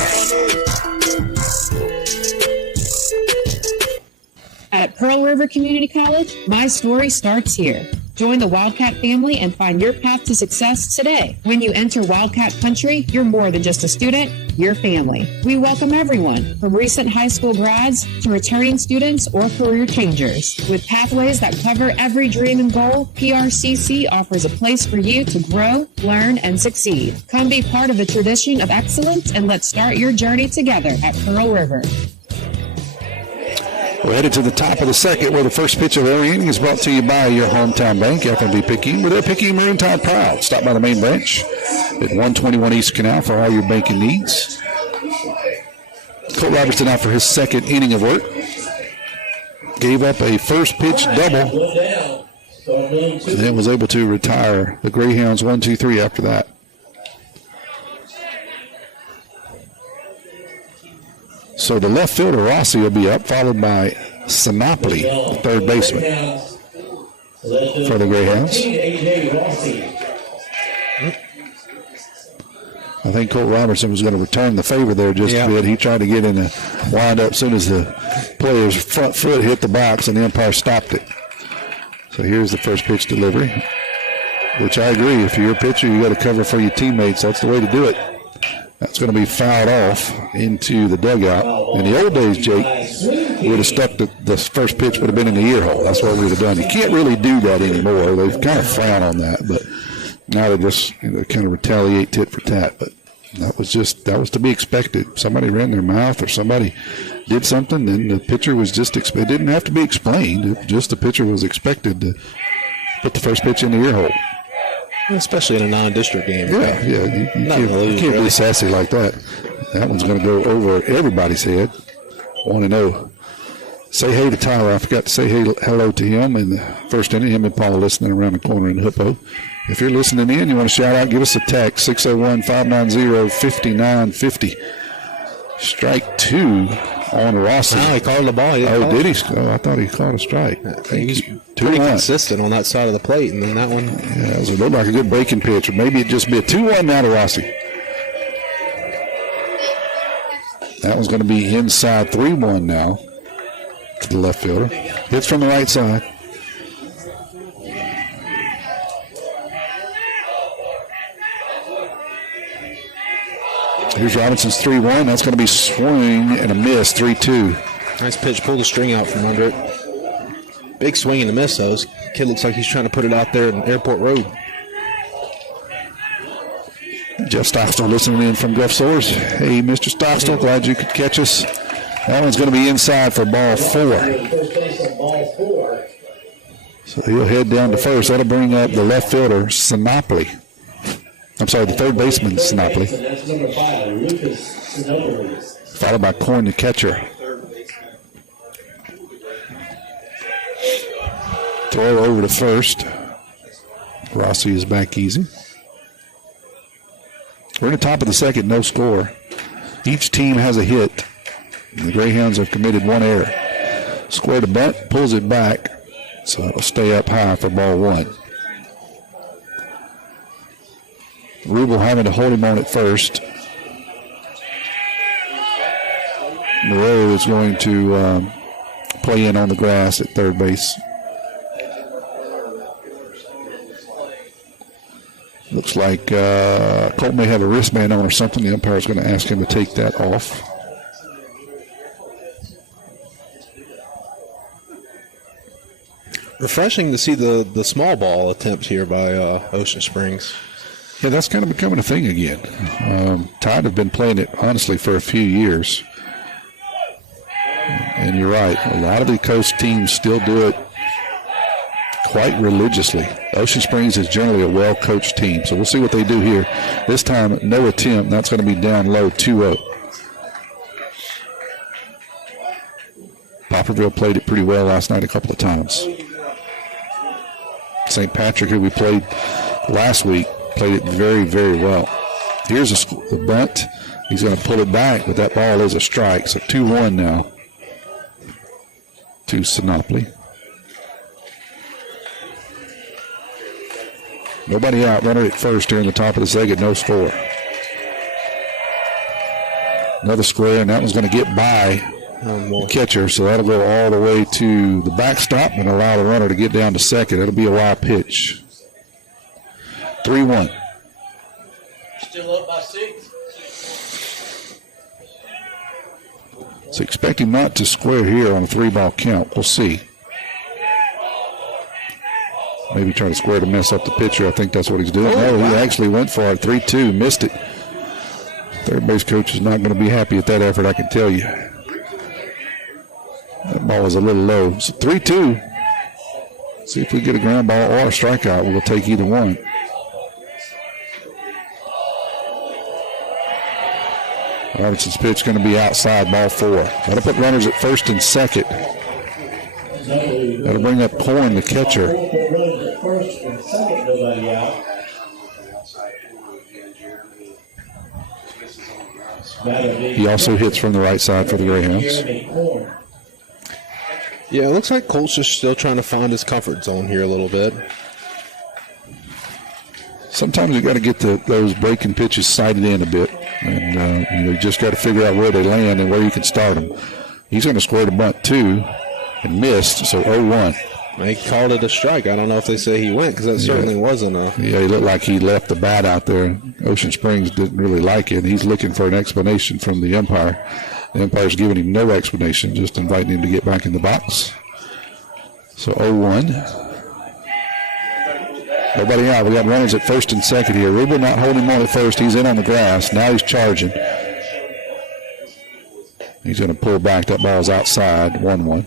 At Pearl River Community College, my story starts here. Join the Wildcat family and find your path to success today. When you enter Wildcat Country, you're more than just a student, you're family. We welcome everyone, from recent high school grads to returning students or career changers. With pathways that cover every dream and goal, PRCC offers a place for you to grow, learn, and succeed. Come be part of a tradition of excellence, and let's start your journey together at Pearl River. We're headed to the top of the second, where the first pitch of every inning is brought to you by your hometown bank, FNB Picayune. We're there, Picayune Marine Tide proud. Stop by the main branch at 121 East Canal for all your banking needs. Colt Robertson out for his second inning of work. Gave up a first pitch double, and then was able to retire the Greyhounds 1-2-3 after that. So the left fielder, Rossi, will be up, followed by Sinopoli, the third baseman for the Greyhounds. I think Colt Robertson was going to return the favor there just a bit. He tried to get in a wind-up as soon as the player's front foot hit the box, and the umpire stopped it. So here's the first pitch delivery, which I agree. If you're a pitcher, you got to cover for your teammates. That's the way to do it. That's going to be fouled off into the dugout. In the old days, Jake, we would have stuck the first pitch would have been in the ear hole. That's what we would have done. You can't really do that anymore. They've kind of frowned on that, but now they just kind of retaliate tit for tat. But that was to be expected. Somebody ran their mouth or somebody did something, then the pitcher was just it didn't have to be explained. Just the pitcher was expected to put the first pitch in the ear hole. Especially in a non-district game. Yeah. You can't be sassy like that. That one's going to go over everybody's head. 1-0. Say hey to Tyler. I forgot to say hello to him in the first inning. Him and Paul listening around the corner in Hippo. If you're listening in, you want to shout out, give us a text, 601-590-5950. Strike two on Rossi. No, he called the ball. Oh, did he? Oh, I thought he called a strike. He's pretty consistent on that side of the plate, and then that one. Yeah, it looked like a good breaking pitch. Or maybe it just be a 2-1 now to Rossi. That one's going to be inside 3-1 now to the left fielder. Hits from the right side. Here's Robinson's 3-1. That's going to be swing and a miss, 3-2. Nice pitch. Pull the string out from under it. Big swing and a miss, though. This kid looks like he's trying to put it out there in Airport Road. Jeff Stockstill listening in from Jeff Soares. Hey, Mr. Stockstill, glad you could catch us. That one's going to be inside for ball 4. So he'll head down to first. That'll bring up the left fielder, Sinopoli. I'm sorry, the third baseman, Sinopoli. Followed by Corn, the catcher. Throw over to first. Rossi is back easy. We're in the top of the second, no score. Each team has a hit. The Greyhounds have committed one error. Square to bunt, pulls it back, so it'll stay up high for ball 1. Rubble having to hold him on at first. Maro is going to play in on the grass at third base. Looks like Colt may have a wristband on or something. The umpire is going to ask him to take that off. Refreshing to see the small ball attempt here by Ocean Springs. Yeah, that's kind of becoming a thing again. Tide have been playing it, honestly, for a few years. And you're right. A lot of the coast teams still do it quite religiously. Ocean Springs is generally a well-coached team, so we'll see what they do here. This time, no attempt. That's going to be down low, 2-0. Poplarville played it pretty well last night a couple of times. St. Patrick, who we played last week, played it very, very well. Here's the bunt. He's going to pull it back, but that ball is a strike. So 2-1 now to Sinopoli. Nobody out. Runner at first here in the top of the second. No score. Another square, and that one's going to get by the catcher. So that'll go all the way to the backstop and allow the runner to get down to second. It'll be a wild pitch. 3-1. Still up by 6. So expect him not to square here on a 3-ball count. We'll see. Maybe try to square to mess up the pitcher. I think that's what he's doing. No, he actually went for it. 3-2, missed it. Third base coach is not going to be happy at that effort, I can tell you. That ball was a little low. So 3-2. See if we get a ground ball or a strikeout. We'll take either one. Robertson's pitch going to be outside, ball 4. Got to put runners at first and second. Got to bring up Corn, the catcher. First and second, nobody out. He also hits from the right side for the Greyhounds. Yeah, it looks like Colt's just still trying to find his comfort zone here a little bit. Sometimes you got to get those breaking pitches sighted in a bit, and you just got to figure out where they land and where you can start them. He's going to square the bunt 2 and missed, so 0-1. They called it a strike. I don't know if they say he went because that certainly wasn't a. Yeah, he looked like he left the bat out there. Ocean Springs didn't really like it. He's looking for an explanation from the umpire. The umpire's giving him no explanation, just inviting him to get back in the box. So 0-1. Nobody out. We got runners at first and second here. Rubble not holding him on at first. He's in on the grass. Now he's charging. He's going to pull back. That ball's outside. 1-1.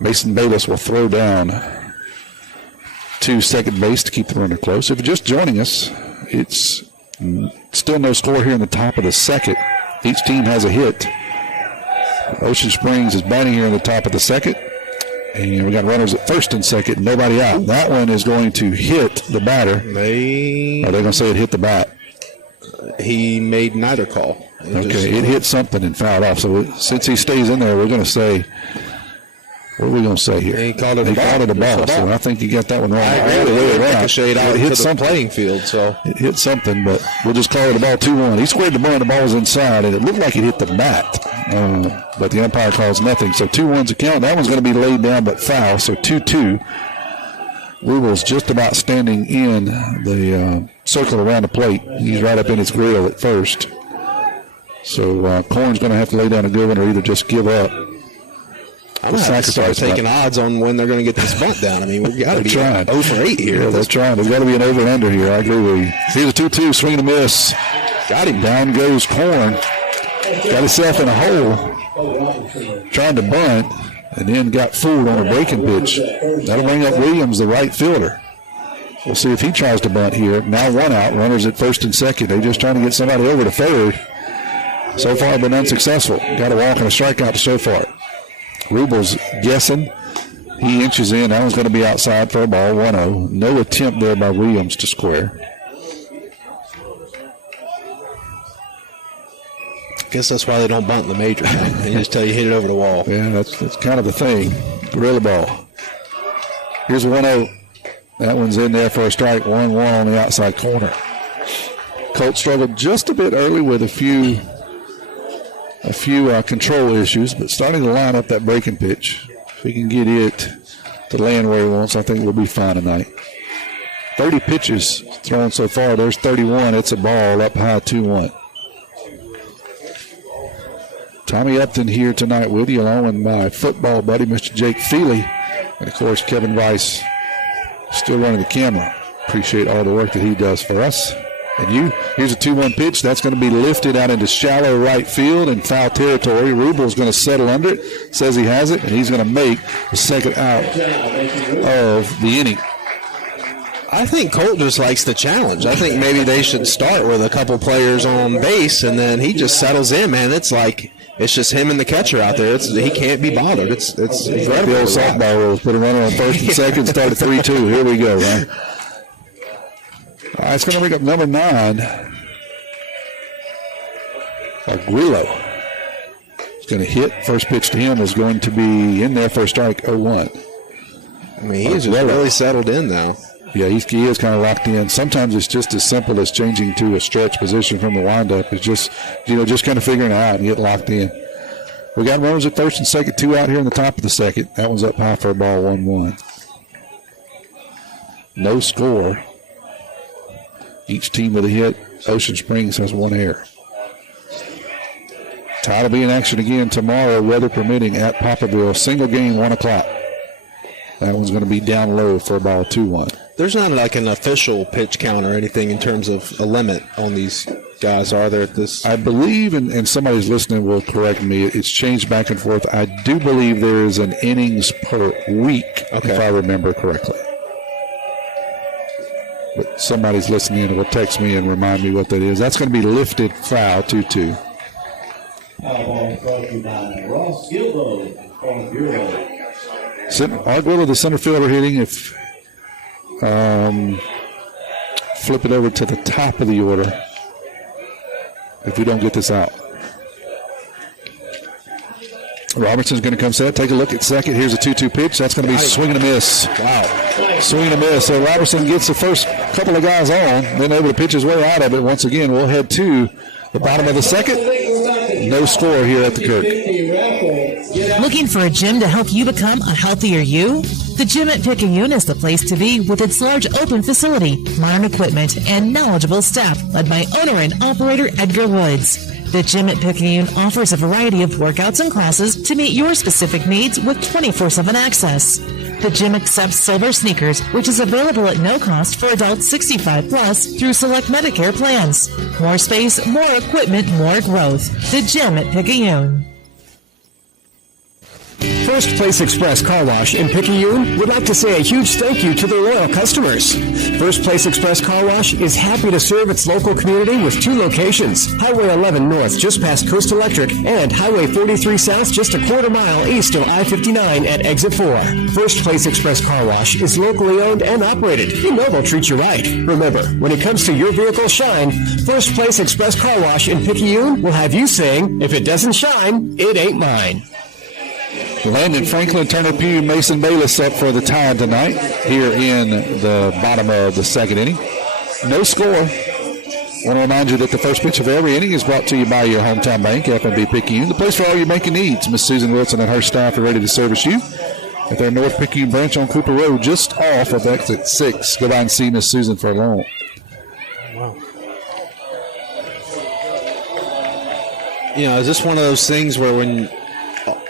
Mason Bayless will throw down to second base to keep the runner close. If you're just joining us, it's still no score here in the top of the second. Each team has a hit. Ocean Springs is batting here in the top of the second. And we got runners at first and second, nobody out. That one is going to hit the batter. Are they going to say it hit the bat? He made neither call. It hit something and fouled off. So since he stays in there, we're going to say, what are we going to say here? He called it a ball. So I think you got that one wrong. It hit the playing field. So it hit something, but we'll just call it a ball 2-1. He squared the ball, the ball was inside, and it looked like it hit the bat. But the umpire calls nothing. So 2-1's a count. That one's going to be laid down but foul. So 2-2. Rubble's just about standing in the circle around the plate. He's right up in his grill at first. So Corn's going to have to lay down a good one or either just give up. I'm going to have to start taking odds on when they're going to get this bunt down. I mean, we've got to be 0 for 8 here. Yeah, they're trying. There's got to be an over and under here. I agree with you. Here's a 2-2, swing and a miss. Got him. Down goes Corn. Got himself in a hole. Trying to bunt, and then got fooled on a breaking pitch. That'll bring up Williams, the right fielder. We'll see if he tries to bunt here. Now 1 out. Runners at first and second. They're just trying to get somebody over to third. So far, been unsuccessful. Got a walk and a strikeout to show for it. Rubble's guessing. He inches in. That one's going to be outside for a ball, 1-0. No attempt there by Williams to square. I guess that's why they don't bunt in the major. They just tell you hit it over the wall. Yeah, that's kind of the thing. Gorilla ball. Here's a 1-0. That one's in there for a strike. 1-1 on the outside corner. Colt struggled just a bit early with a few control issues, but starting to line up that breaking pitch. If he can get it to land where he wants, I think we'll be fine tonight. 30 pitches thrown so far. There's 31. It's a ball up high, 2-1. Tommy Upton here tonight with you, along with my football buddy, Mr. Jake Feely. And, of course, Kevin Weiss still running the camera. Appreciate all the work that he does for us. And you, here's a 2-1 pitch. That's going to be lifted out into shallow right field and foul territory. Rubble's going to settle under it, says he has it, and he's going to make the second out of the inning. I think Colt just likes the challenge. I think maybe they should start with a couple players on base, and then he just settles in, man. It's like it's just him and the catcher out there. He can't be bothered. It's like the old softball rules. Put a runner on first and second, start at 3-2. Here we go, right? All right, it's going to bring up number 9. Aguilo. He's going to hit. First pitch to him is going to be in there for a strike, 0-1. I mean, he's really settled in now. Yeah, he is kind of locked in. Sometimes it's just as simple as changing to a stretch position from the windup. It's just, just kind of figuring it out and get locked in. We got runners at first and second, 2 out here in the top of the second. That one's up high for a ball, 1-1. No score. Each team with a hit. Ocean Springs has 1 error. Tide will be in action again tomorrow, weather permitting, at Poplarville. Single game, 1 o'clock. That one's going to be down low for a ball, 2-1. There's not like an official pitch count or anything in terms of a limit on these guys are there at this? I believe, and somebody's listening will correct me, it's changed back and forth. I do believe there is an innings per week, if I remember correctly. But somebody's listening and will text me and remind me what that is. That's going to be lifted foul, 2-2. Foul ball brought to you by Ross Gilbo from Bureau. Arguello, the center fielder, hitting. If flip it over to the top of the order if we don't get this out. Robertson's going to come set. Take a look at second. Here's a 2-2 pitch. That's going to be swing and a miss. Wow. Swing and a miss. So Robertson gets the first couple of guys on, then able to pitch his way out of it. Once again, we'll head to the bottom of the second. No score here at the Kirk. Looking for a gym to help you become a healthier you? The gym at Picayune is the place to be with its large open facility, modern equipment, and knowledgeable staff led by owner and operator Edgar Woods. The gym at Picayune offers a variety of workouts and classes to meet your specific needs with 24/7 access. The gym accepts silver sneakers, which is available at no cost for adults 65 plus through select Medicare plans. More space, more equipment, more growth. The gym at Picayune. First Place Express Car Wash in Picayune would like to say a huge thank you to their loyal customers. First Place Express Car Wash is happy to serve its local community with 2 locations, Highway 11 North just past Coast Electric and Highway 43 South just a quarter mile east of I-59 at Exit 4. First Place Express Car Wash is locally owned and operated. You know they'll treat you right. Remember, when it comes to your vehicle's shine, First Place Express Car Wash in Picayune will have you saying, if it doesn't shine, it ain't mine. Landon Franklin, Turner Pugh, Mason Bayless set for the tie tonight here in the bottom of the second inning. No score. I want to remind you that the first pitch of every inning is brought to you by your hometown bank, F&B Picayune, the place for all your banking needs. Miss Susan Wilson and her staff are ready to service you at their North Picayune branch on Cooper Road, just off of exit 6. Go by and see Miss Susan for a loan. Wow. You know, is this one of those things where when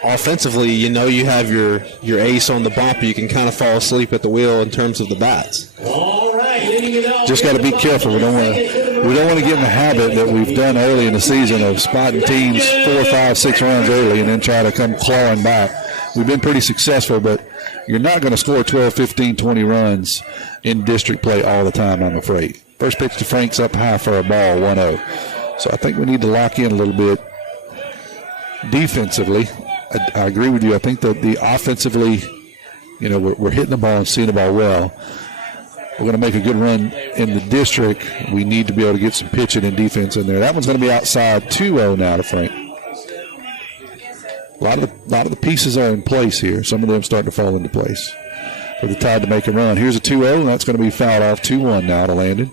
offensively, you know you have your ace on the bump, you can kind of fall asleep at the wheel in terms of the bats? All right, leading it off. Just got to be careful. We don't want to get in the habit that we've done early in the season of spotting teams 4, 5, 6 runs early and then try to come clawing back. We've been pretty successful, but you're not going to score 12, 15, 20 runs in district play all the time, I'm afraid. First pitch to Frank's up high for a ball, 1-0. So I think we need to lock in a little bit defensively. I agree with you. I think that the offensively, you know, we're hitting the ball and seeing the ball well. We're going to make a good run in the district. We need to be able to get some pitching and defense in there. That one's going to be outside, 2-0 now to Frank. A lot of the pieces are in place here. Some of them starting to fall into place for the Tide to make a run. Here's a 2-0, and that's going to be fouled off. 2-1 now to Landon.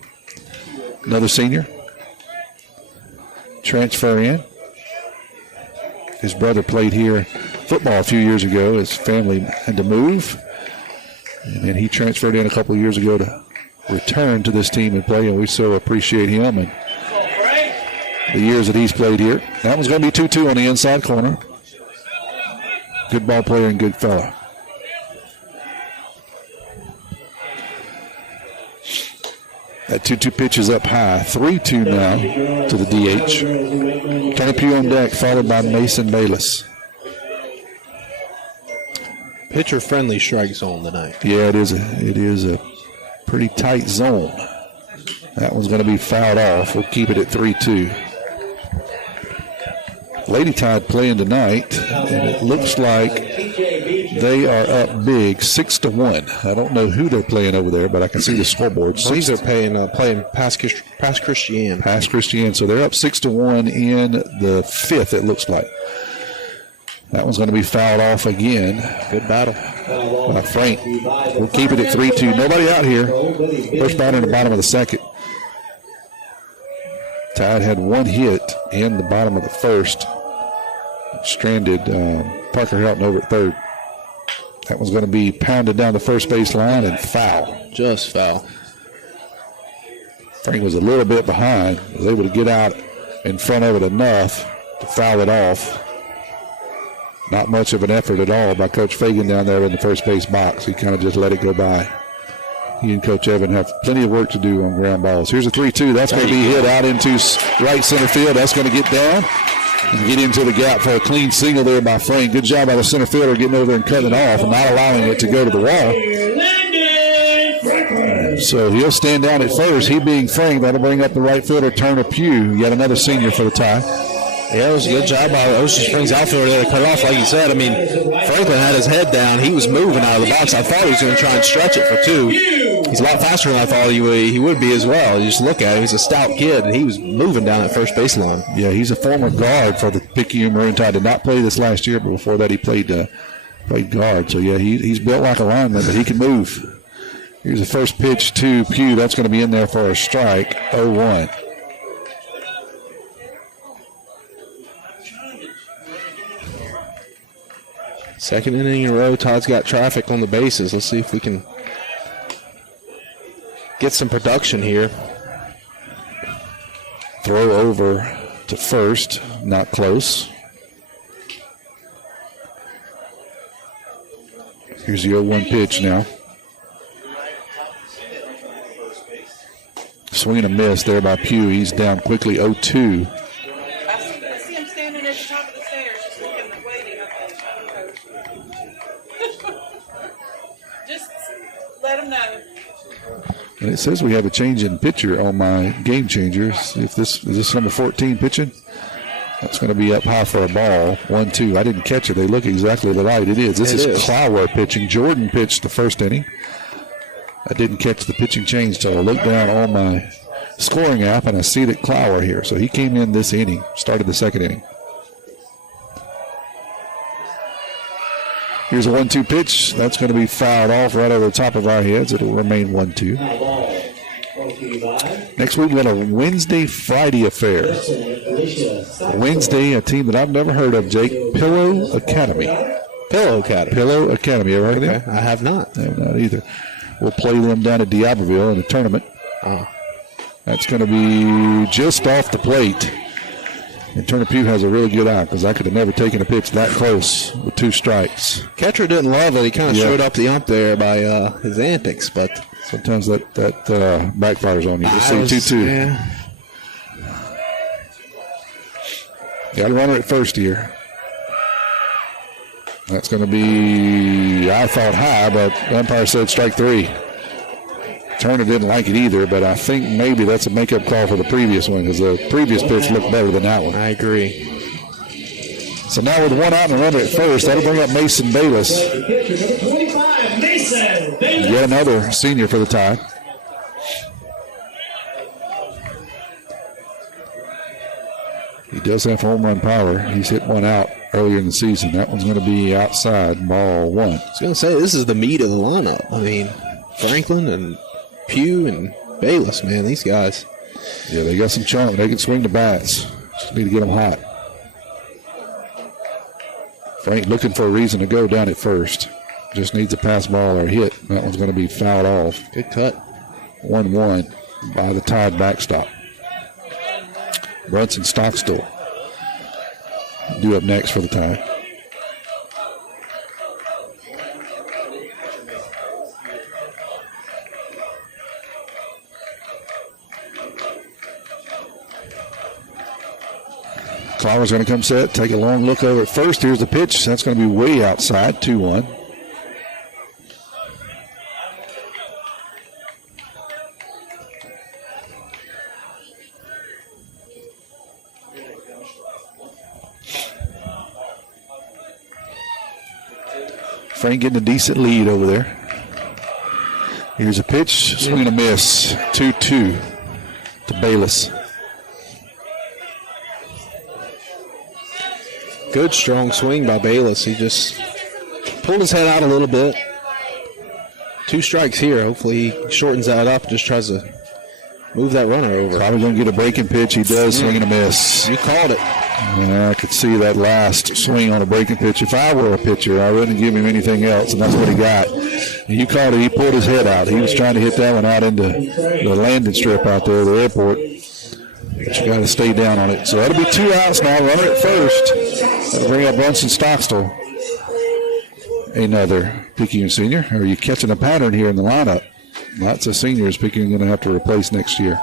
Another senior. Transfer in. His brother played here football a few years ago. His family had to move. And then he transferred in a couple of years ago to return to this team and play, and we so appreciate him and the years that he's played here. That one's going to be 2-2 on the inside corner. Good ball player and good fella. That 2-2 pitch is up high. 3-2 now to the DH. Turner Pugh on deck, followed by Mason Bayless. Pitcher-friendly strike zone tonight. Yeah, it is a pretty tight zone. That one's going to be fouled off. We'll keep it at 3-2. Lady Tide playing tonight, and it looks like they are up big, 6-1. I don't know who they're playing over there, but I can see the scoreboard. I believe they're playing past Christiane. Past Christiane, so they're up 6-1 in the 5th, it looks like. That one's going to be fouled off again. Good battle. Frank, we'll keep it at 3-2. Nobody out here. First batter in the bottom of the second. Tide had one hit in the bottom of the first. Stranded Parker Helton over at third. That one's going to be pounded down the first base line and foul. Just foul. Frank was a little bit behind. Was able to get out in front of it enough to foul it off. Not much of an effort at all by Coach Fagan down there in the first base box. He kind of just let it go by. he and Coach Evan have plenty of work to do on ground balls. Here's a 3-2. That's going to be hit out into right center field. That's going to get down and get into the gap for a clean single there by Frank. Good job by the center fielder getting over there and cutting it off and not allowing it to go to the wall. So he'll stand down at first. He being Frank, that'll bring up the right fielder, Turner Pugh. Yet another senior for the tie. Yeah, it was a good job by Ocean Springs outfielder there to cut off, like you said. I mean, Franklin had his head down. He was moving out of the box. I thought he was going to try and stretch it for 2. He's a lot faster than I thought he would be as well. You just look at him. He's a stout kid, and he was moving down at first baseline. Yeah, he's a former guard for the Picayune Maroon Tide. Did not play this last year, but before that he played guard. So, yeah, he's built like a lineman, but he can move. Here's the first pitch to Pugh. That's going to be in there for a strike, 0-1. Second inning in a row, Todd's got traffic on the bases. Let's see if we can get some production here. Throw over to first, not close. Here's the 0-1 pitch now. Swing and a miss there by Pugh. He's down quickly, 0-2. I see him standing at the top of the stairs, just looking and waiting. Just let him know. And it says we have a change in pitcher on my game changers. If this is this number 14 pitching, that's going to be up high for a ball. 1-2. I didn't catch it. They look exactly alike. It is. This is Clower pitching. Jordan pitched the first inning. I didn't catch the pitching change, so I looked down on my scoring app, and I see that Clower here. So he came in this inning, started the second inning. Here's a 1-2 pitch. That's going to be fired off right over the top of our heads. It will remain 1-2. Next week, we got a Wednesday-Friday affair. Wednesday, a team that I've never heard of, Jake, Pillow Academy. Pillow Academy. Pillow Academy. Ever heard of them? I have not. I have not either. We'll play them down at D'Iberville in the tournament. That's going to be just off the plate. And Turner Pugh has a really good eye because I could have never taken a pitch that close with 2 strikes. Catcher didn't love it. He kind of showed up the ump there by his antics, but sometimes that backfires on you. We'll see 2-2. Yeah. Got a runner at first here. That's going to be, I thought, high, but the umpire said strike 3. Turner didn't like it either, but I think maybe that's a makeup call for the previous one because the previous pitch looked better than that one. I agree. So now with 1 out and a runner at first, that'll bring up Mason Bayless. Yet another senior for the tie. He does have home run power. He's hit 1 out earlier in the season. That one's going to be outside, ball 1. I was going to say, this is the meat of the lineup. I mean, Franklin and Pugh and Bayless, man, these guys. Yeah, they got some charm. They can swing the bats. Just need to get them hot. Frank looking for a reason to go down at first. Just needs a pass ball or hit. That one's going to be fouled off. Good cut. 1-1 by the Tide backstop. Bronson Stoto due up next for the Tide. Clower's going to come set, take a long look over at first. Here's the pitch. That's going to be way outside, 2-1. Frank getting a decent lead over there. Here's a pitch, swing and a miss, 2-2 to Bayless. Good strong swing by Bayless. He just pulled his head out a little bit. 2 strikes here. Hopefully he shortens that up and just tries to move that runner over. Probably going to get a breaking pitch. He does, swing and a miss. You called it. Yeah, I could see that last swing on a breaking pitch. If I were a pitcher, I wouldn't give him anything else, and that's what he got. And you called it. He pulled his head out. He was trying to hit that one out into the landing strip out there, the airport. But you got to stay down on it. So that'll be 2 outs now. Runner at first. That'll bring up Bronson Stoto. Another Picayune senior. Are you catching a pattern here in the lineup? Lots of seniors Picayune going to have to replace next year.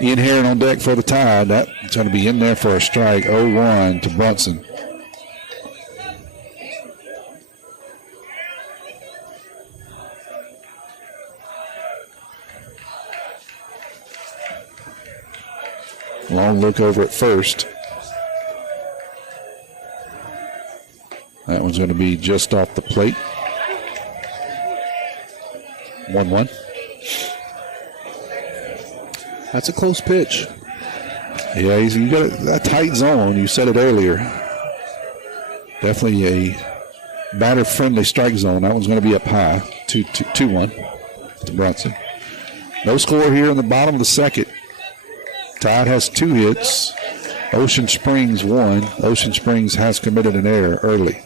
Ian Herron on deck for the Tide. That's going to be in there for a strike. 0-1 to Bronson. Long look over at first. That one's going to be just off the plate. 1-1. That's a close pitch. Yeah, you got a tight zone. You said it earlier. Definitely a batter-friendly strike zone. That one's going to be up high. 2-1 to Bronson. No score here in the bottom of the second. Tide has 2 hits. Ocean Springs 1. Ocean Springs has committed an error early.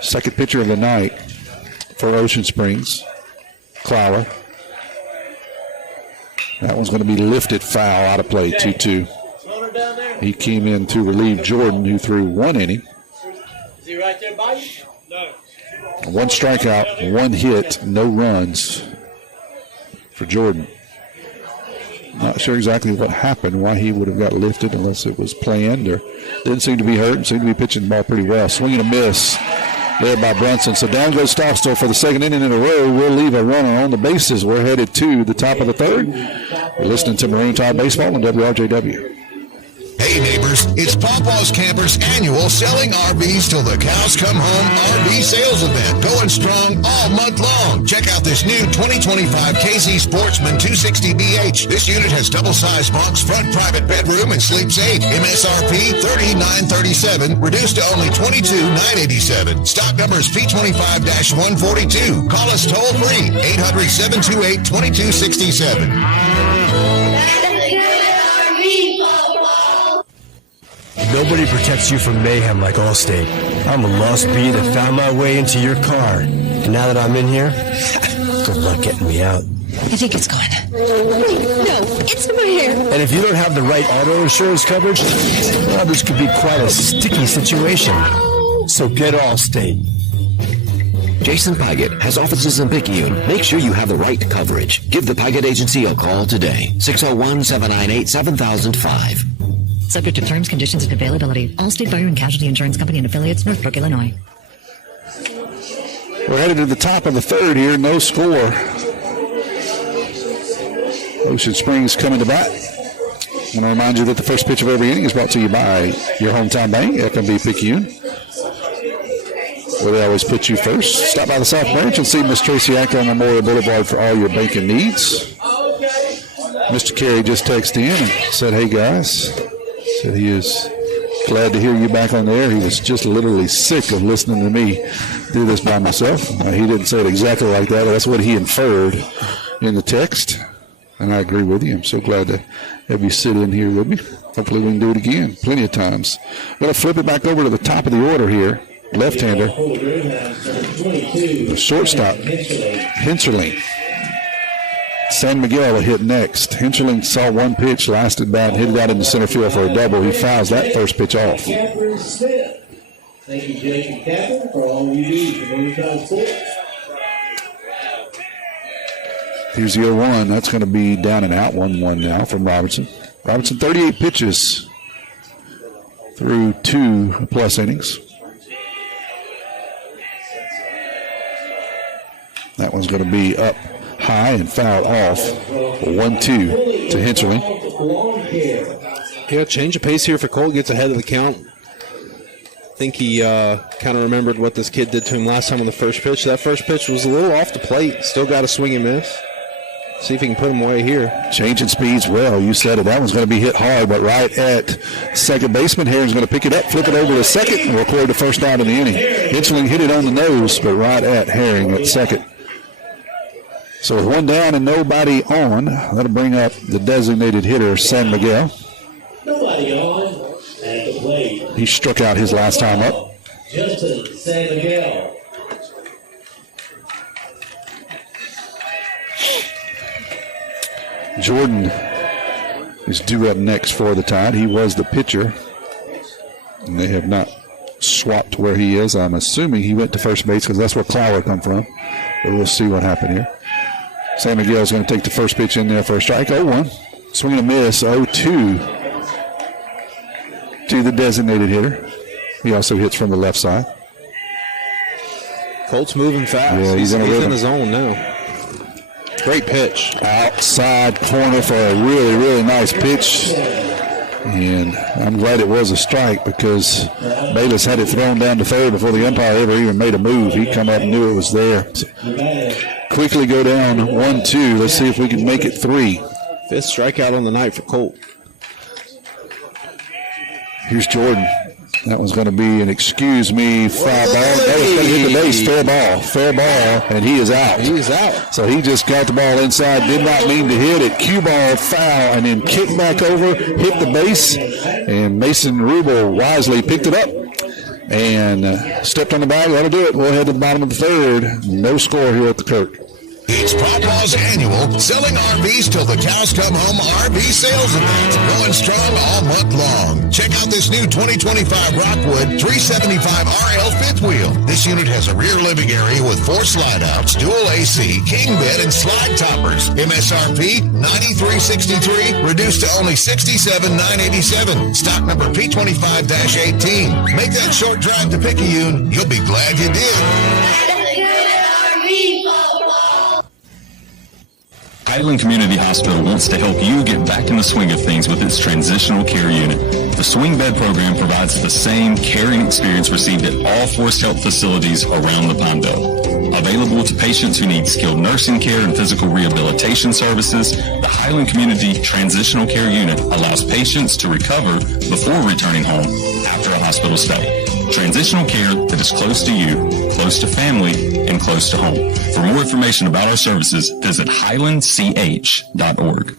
Second pitcher of the night for Ocean Springs, Clower. That one's going to be lifted foul out of play, 2-2. He came in to relieve Jordan, who threw 1 inning. Is he right there by you? No. 1 strikeout, 1 hit, no runs for Jordan. Not sure exactly what happened, why he would have got lifted unless it was planned or didn't seem to be hurt and seemed to be pitching the ball pretty well. Swinging a miss there by Brunson. So down goes Stockstill for the second inning in a row. We'll leave a runner on the bases. We're headed to the top of the third. We're listening to Marine Tide Baseball on WRJW. Hey neighbors, it's Pawpaw's Campers annual Selling RVs Till the Cows Come Home RV sales event, going strong all month long. Check out this new 2025 KZ Sportsman 260BH. This unit has double-sized bunks, front private bedroom, and sleeps 8. MSRP $39.37, reduced to only $22,987. Stock number is P25-142. Call us toll free, 800-728-2267. Nobody protects you from mayhem like Allstate. I'm a lost bee that found my way into your car. And now that I'm in here, good luck getting me out. I think it's gone. No, it's in my hair. And if you don't have the right auto insurance coverage, well, this could be quite a sticky situation. So get Allstate. Jason Paget has offices in Picayune. Make sure you have the right coverage. Give the Paget Agency a call today. 601-798-7005. Subject to terms, conditions, and availability. Allstate Fire and Casualty Insurance Company and affiliates, Northbrook, Illinois. We're headed to the top of the third here. No score. Ocean Springs coming to bat. I want to remind you that the first pitch of every inning is brought to you by your hometown bank, FNB Picayune, where they always put you first. Stop by the South Branch and see Miss Tracy Acker on Memorial Boulevard for all your banking needs. Mr. Carey just texted in and said, hey, guys. Said he is glad to hear you back on the air. He was just literally sick of listening to me do this by myself. He didn't say it exactly like that, but that's what he inferred in the text. And I agree with you. I'm so glad to have you sit in here with me. Hopefully we can do it again plenty of times. I'm going to flip it back over to the top of the order here. Left-hander. The shortstop, Henserling. San Miguel will hit next. Henschling saw 1 pitch, lasted about, hit it out in the center field for a double. He fouls that first pitch off. Thank you, Jason Capper, for all you do for Marine Tide Sports. Here's the 0-1. That's going to be down and out 1-1 now from Robertson. Robertson, 38 pitches through 2+ innings. That one's going to be up high and foul off. 1-2 to Henschling. Yeah, change of pace here for Colt. Gets ahead of the count. I think he kind of remembered what this kid did to him last time on the first pitch. That first pitch was a little off the plate. Still got a swing and miss. See if he can put him away here. Changing speeds well. You said it. That one's going to be hit hard, but right at second baseman. Herring's going to pick it up, flip it over to second, and record the first out of the inning. Henschling hit it on the nose, but right at Herring at second. So with 1 down and nobody on, that'll bring up the designated hitter, San Miguel. Nobody on at the plate. He struck out his last time up. Justin San Miguel. Jordan is due up next for the Tide. He was the pitcher, and they have not swapped where he is. I'm assuming he went to first base because that's where Clower come from. But we'll see what happened here. San Miguel's going to take the first pitch in there for a strike. 0-1. Swing and a miss. 0-2 to the designated hitter. He also hits from the left side. Colt's moving fast. Yeah, he's in the zone now. Great pitch. Outside corner for a really, really nice pitch. And I'm glad it was a strike because Bayless had it thrown down to third before the umpire ever even made a move. He come up and knew it was there. Quickly go down 1-2. Let's see if we can make it 3. 5th strikeout on the night for Colt. Here's Jordan. That one's going to be an excuse me foul ball. That was going to hit the base. Fair ball, and he is out. He is out. So he just got the ball inside, did not mean to hit it. Cue ball, foul, and then kicked back over, hit the base, and Mason Rubble wisely picked it up and stepped on the bag. That'll do it. We'll head to the bottom of the 3rd. No score here at the Kirk. It's Pawpaw's annual Selling RVs Till the Cows Come Home RV sales event. Going strong all month long. Check out this new 2025 Rockwood 375 RL fifth wheel. This unit has a rear living area with 4 slide outs, dual AC, king bed, and slide toppers. MSRP $93.63, reduced to only $67,987. Stock number P25-18. Make that short drive to Picayune. You'll be glad you did. Highland Community Hospital wants to help you get back in the swing of things with its transitional care unit. The swing bed program provides the same caring experience received at all Forest Health facilities around the Pine Belt. Available to patients who need skilled nursing care and physical rehabilitation services, the Highland Community Transitional Care Unit allows patients to recover before returning home after a hospital stay. Transitional care that is close to you, close to family, and close to home. For more information about our services, visit highlandch.org.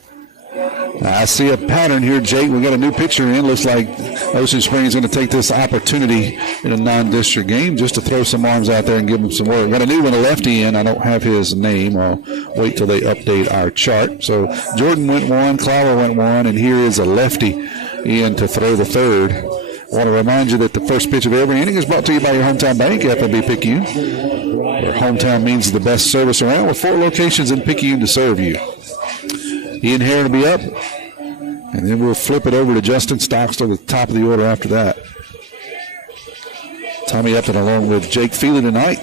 I see a pattern here, Jake. We got a new pitcher in. Looks like Ocean Springs is going to take this opportunity in a non-district game just to throw some arms out there and give them some work. Got a new one, a lefty in. I don't have his name. I'll wait till they update our chart. So Jordan went 1, Clower went 1, and here is a lefty in to throw the 3rd. I want to remind you that the first pitch of every inning is brought to you by your hometown bank, FNB Picayune. Where hometown means the best service around, with 4 locations in Picayune to serve you. Ian Herron will be up, and then we'll flip it over to Justin Stocks to the top of the order after that. Tommy Upton along with Jake Feely tonight.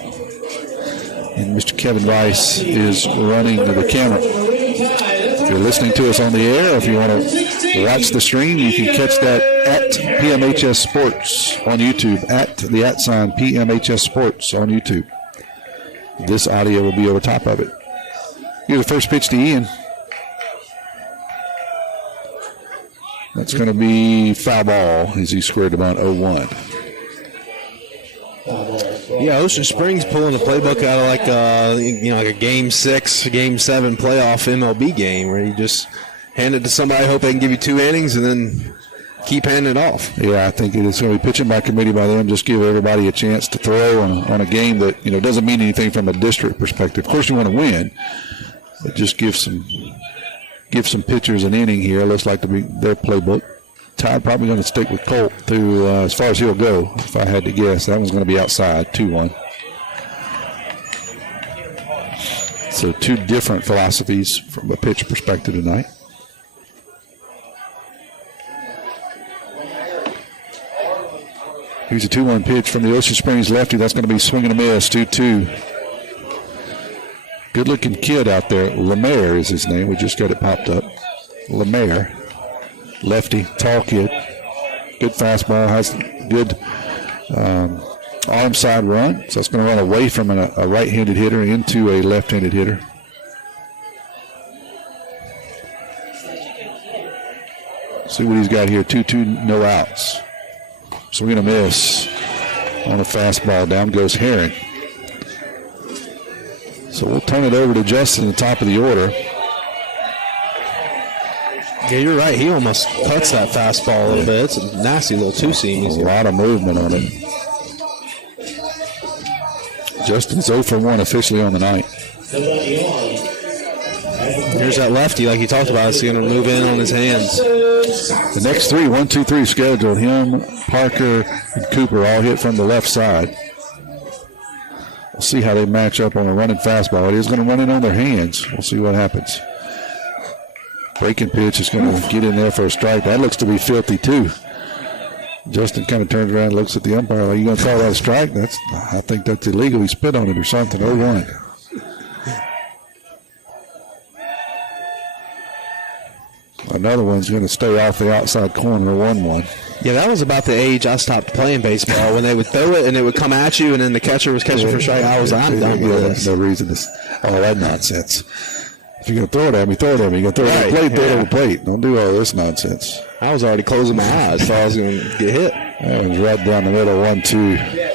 And Mr. Kevin Rice is running to the camera. If you're listening to us on the air, if you want to watch the stream, you can catch that at PMHS Sports on YouTube, at the @ PMHS Sports on YouTube. This audio will be over top of it. Here's the first pitch to Ian. That's going to be foul ball as he squared about 0-1. Yeah, Ocean Springs pulling the playbook out of like a Game 6, Game 7 playoff MLB game where you just hand it to somebody, hope they can give you 2 innings, and then keep handing it off. Yeah, I think it's going to be pitching by committee by them. Just give everybody a chance to throw on a game that doesn't mean anything from a district perspective. Of course, you want to win, but just give some pitchers an inning here. Looks like to be their playbook. Todd probably going to stick with Colt through as far as he'll go, if I had to guess. That one's going to be outside, 2-1. So 2 different philosophies from a pitch perspective tonight. Here's a 2-1 pitch from the Ocean Springs lefty. That's going to be swinging a miss, 2-2. Good-looking kid out there. Lemaire is his name. We just got it popped up. Lemaire. Lefty, tall kid. Good fastball. Has good arm side run. So it's going to run away from a right-handed hitter into a left-handed hitter. See what he's got here. 2-2, no outs. Swing and a miss on a fastball. Down goes Herring. So we'll turn it over to Justin at the top of the order. Yeah, you're right. He almost cuts that fastball a little bit. It's a nasty little 2-seam. A lot of movement on it. Justin's 0 for 1 officially on the night. Here's that lefty, like you talked about. It's going to move in on his hands. The next 3, 1, 2, 3 scheduled. Him, Parker, and Cooper all hit from the left side. We'll see how they match up on a running fastball. It is going to run in on their hands. We'll see what happens. Breaking pitch is going to get in there for a strike. That looks to be filthy, too. Justin kind of turns around and looks at the umpire. Are you going to call that a strike? I think that's illegal. He spit on it or something. 0-1. Another one's going to stay off the outside corner, 1-1. Yeah, that was about the age I stopped playing baseball, when they would throw it and it would come at you and then the catcher was catching for strike. I was like, I'm done with this. No reason to. Oh, that nonsense. If you're going to throw it at me, throw it at me. You're going to throw it at the plate, throw it at the plate. Don't do all this nonsense. I was already closing my eyes, so I was going to get hit. That one's right down the middle, 1-2.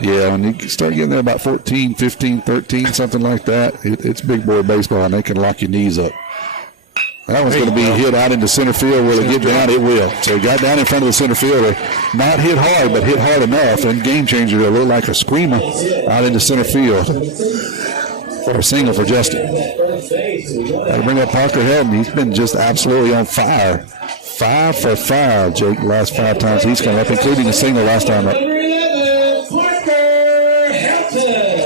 Yeah, when you start getting there about 14, 15, 13, something like that, it's big boy baseball, and they can lock your knees up. That one's going to be hit out into center field. Will it get down? It will. So he got down in front of the center fielder. Not hit hard, but hit hard enough. And game changer, a little like a screamer out into center field for a single for Justin. They bring up Parker Hilton. He's been just absolutely on fire. 5 for 5, Jake, the last 5 times he's come up, including a single last time up.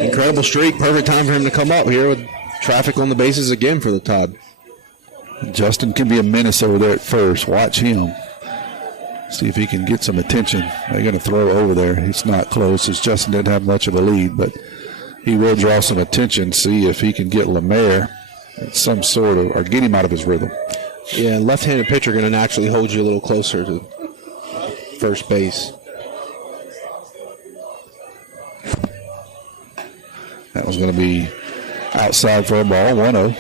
Incredible streak. Perfect time for him to come up here with traffic on the bases again for the Tide. Justin can be a menace over there at first. Watch him. See if he can get some attention. They're going to throw over there. It's not close, as Justin didn't have much of a lead, but he will draw some attention. See if he can get Lemaire at some sort of, or get him out of his rhythm. Yeah, left-handed pitcher going to naturally hold you a little closer to first base. That was going to be outside for a ball, 1-0.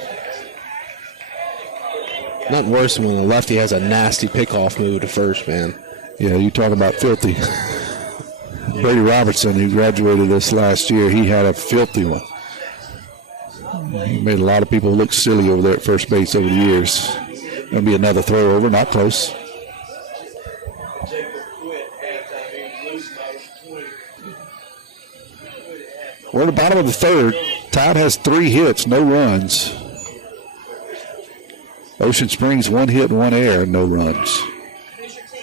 Nothing worse than when the lefty has a nasty pickoff move to first, man. Yeah, you talk about filthy. Brady Robertson, who graduated this last year, he had a filthy one. He made a lot of people look silly over there at first base over the years. Going to be another throw over, not close. We're at the bottom of the third. Tide has 3 hits, no runs. Ocean Springs 1 hit, 1 error, no runs.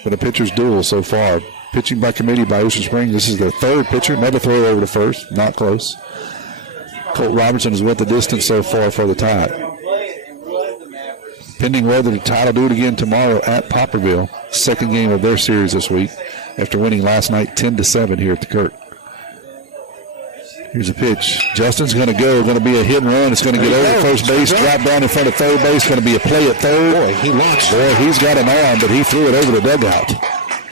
But a pitcher's duel so far. Pitching by committee by Ocean Springs. This is their 3rd pitcher. Another throw over to first, not close. Colt Robertson has went the distance so far for the Tide. Pending whether the Tide will do it again tomorrow at Poplarville. 2nd game of their series this week after winning last night 10-7 here at the Kirk. Here's a pitch. Justin's going to go. Going to be a hit and run. It's going to get over first base, drop down in front of third base. Going to be a play at third. Boy, he launched. Boy, he's got an arm, but he threw it over the dugout.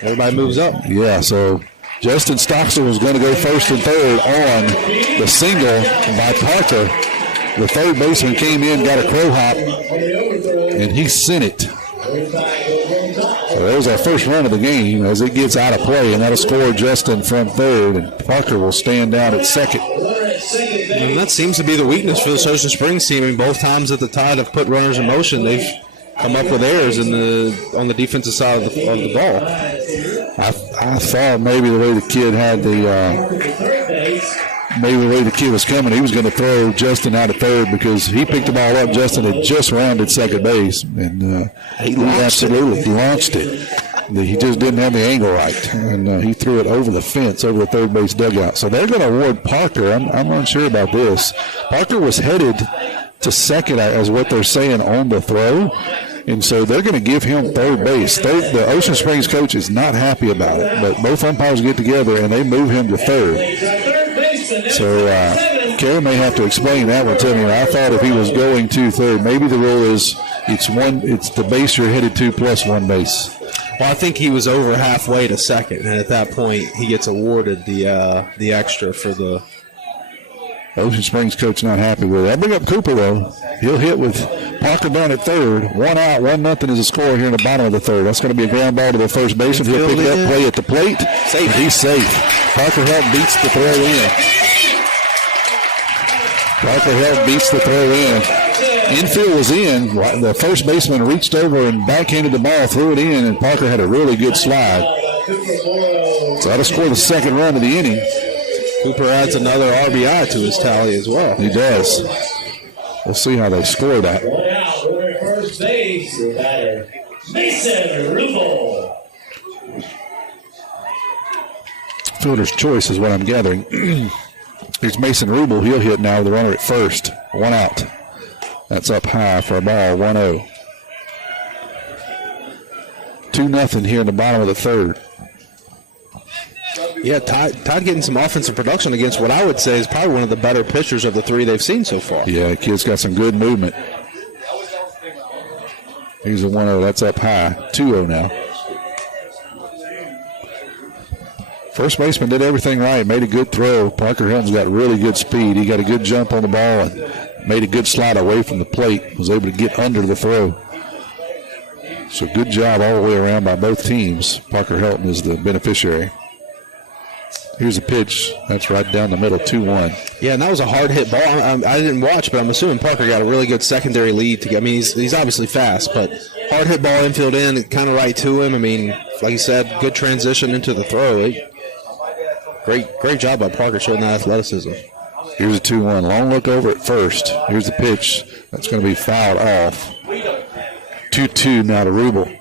Everybody moves up. Yeah, so Justin Stockton was going to go first and third on the single by Parker. The third baseman came in, got a crow hop, and he sent it. So that was our first run of the game as it gets out of play, and that'll score Justin from third, and Parker will stand down at second. And that seems to be the weakness for the Ocean Springs team. I mean, both times that the Tide have put runners in motion, they've come up with errors on the defensive side of the ball. I thought maybe the way the kid had maybe the way the kid was coming, he was going to throw Justin out of third because he picked the ball up. Justin had just rounded second base, and he absolutely launched it. He just didn't have the angle right, and he threw it over the fence, over the third base dugout. So they're going to award Parker. I'm unsure about this. Parker was headed to second, as what they're saying on the throw, and so they're going to give him third base. The Ocean Springs coach is not happy about it, but both umpires get together and they move him to third. So Karen may have to explain that one to me. I thought if he was going to third, maybe the rule is it's the base you're headed to plus 1 base. Well, I think he was over halfway to second, and at that point he gets awarded the extra for the. Ocean Springs coach not happy with it. I bring up Cooper, though. He'll hit with Parker down at third. 1 out, 1-0 is the score here in the bottom of the third. That's going to be a ground ball to the first baseman. He'll pick it up, play at the plate. Safe. He's safe. Parker Helt beats the throw in. Parker Helt beats the throw in. Infield was in. The first baseman reached over and backhanded the ball, threw it in, and Parker had a really good slide. So that'll score the 2nd run of the inning. Cooper adds another RBI to his tally as well. He does. We'll see how they score that. One out, over at first base, the batter, Mason Rubble. Fielder's choice is what I'm gathering. Here's Mason Rubble. He'll hit now with the runner at first. 1 out. That's up high for a ball, 1-0. 2-0 here in the bottom of the third. Yeah, Todd getting some offensive production against what I would say is probably one of the better pitchers of the 3 they've seen so far. Yeah, the kid's got some good movement. Here's a 1-0. That's up high. 2-0 now. First baseman did everything right. Made a good throw. Parker Hilton's got really good speed. He got a good jump on the ball and made a good slide away from the plate. Was able to get under the throw. So good job all the way around by both teams. Parker Hilton is the beneficiary. Here's a pitch. That's right down the middle, 2-1. Yeah, and that was a hard-hit ball. I didn't watch, but I'm assuming Parker got a really good secondary lead. I mean, he's obviously fast, but hard-hit ball infield in, kind of right to him. I mean, like you said, good transition into the throw. Great job by Parker showing that athleticism. Here's a 2-1. Long look over at first. Here's the pitch. That's going to be fouled off. 2-2 now to Rubble.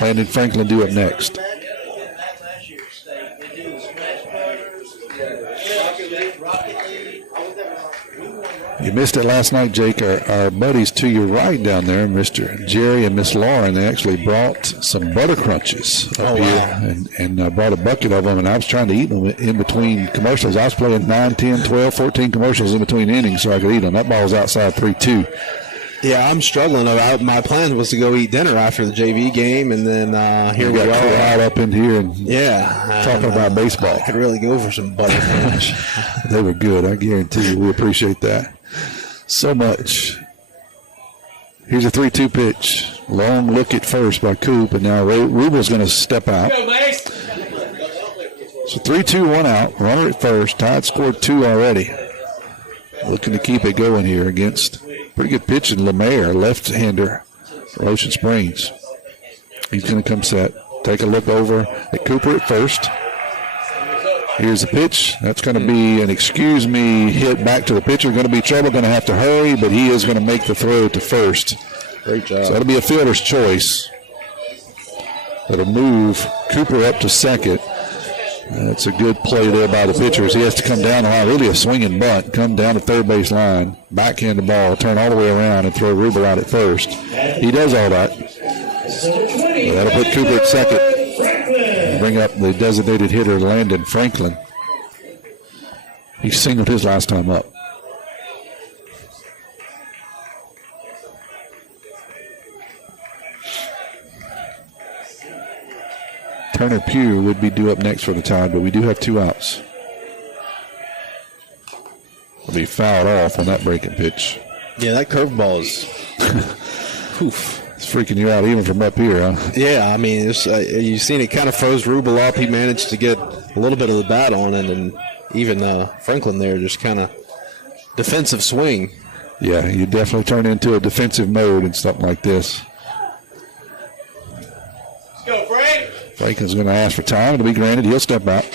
Landon Franklin due up next. You missed it last night, Jake. Our buddies to your right down there, Mr. Jerry and Miss Lauren, they actually brought some butter crunches up here and brought a bucket of them, and I was trying to eat them in between commercials. I was playing 9, 10, 12, 14 commercials in between innings so I could eat them. That ball was outside 3-2. Yeah, I'm struggling. My plan was to go eat dinner after the JV game, and then here we go. Out up in here and talking about baseball. I could really go for some butter crunch. They were good. I guarantee you. We appreciate that so much. Here's a 3-2 pitch. Long look at first by Coop, and now Rubble's going to step out. So 3-2, 1 out. Runner at first. Todd scored 2 already. Looking to keep it going here against pretty good pitch in Lemaire, left-hander for Ocean Springs. He's going to come set. Take a look over at Cooper at first. Here's the pitch. That's going to be an excuse me hit back to the pitcher. Going to be trouble. Going to have to hurry, but he is going to make the throw to first. Great job. So that'll be a fielder's choice. That'll move Cooper up to second. That's a good play there by the pitchers. He has to come down the line, really a swinging bunt, come down the third base line, backhand the ball, turn all the way around, and throw Rubble out at first. He does all that. So that'll put Cooper at second. Bring up the designated hitter, Landon Franklin. He singled his last time up. Turner Pugh would be due up next for the Tide, but we do have 2 outs. Will be fouled off on that breaking pitch. Yeah, that curveball is it's freaking you out even from up here, huh? Yeah, I mean, you've seen it kind of froze Rubble up. He managed to get a little bit of the bat on it, and even Franklin there just kind of defensive swing. Yeah, you definitely turn into a defensive mode and something like this. Let's go, Frank. Franklin's going to ask for time. It'll be granted. He'll step out.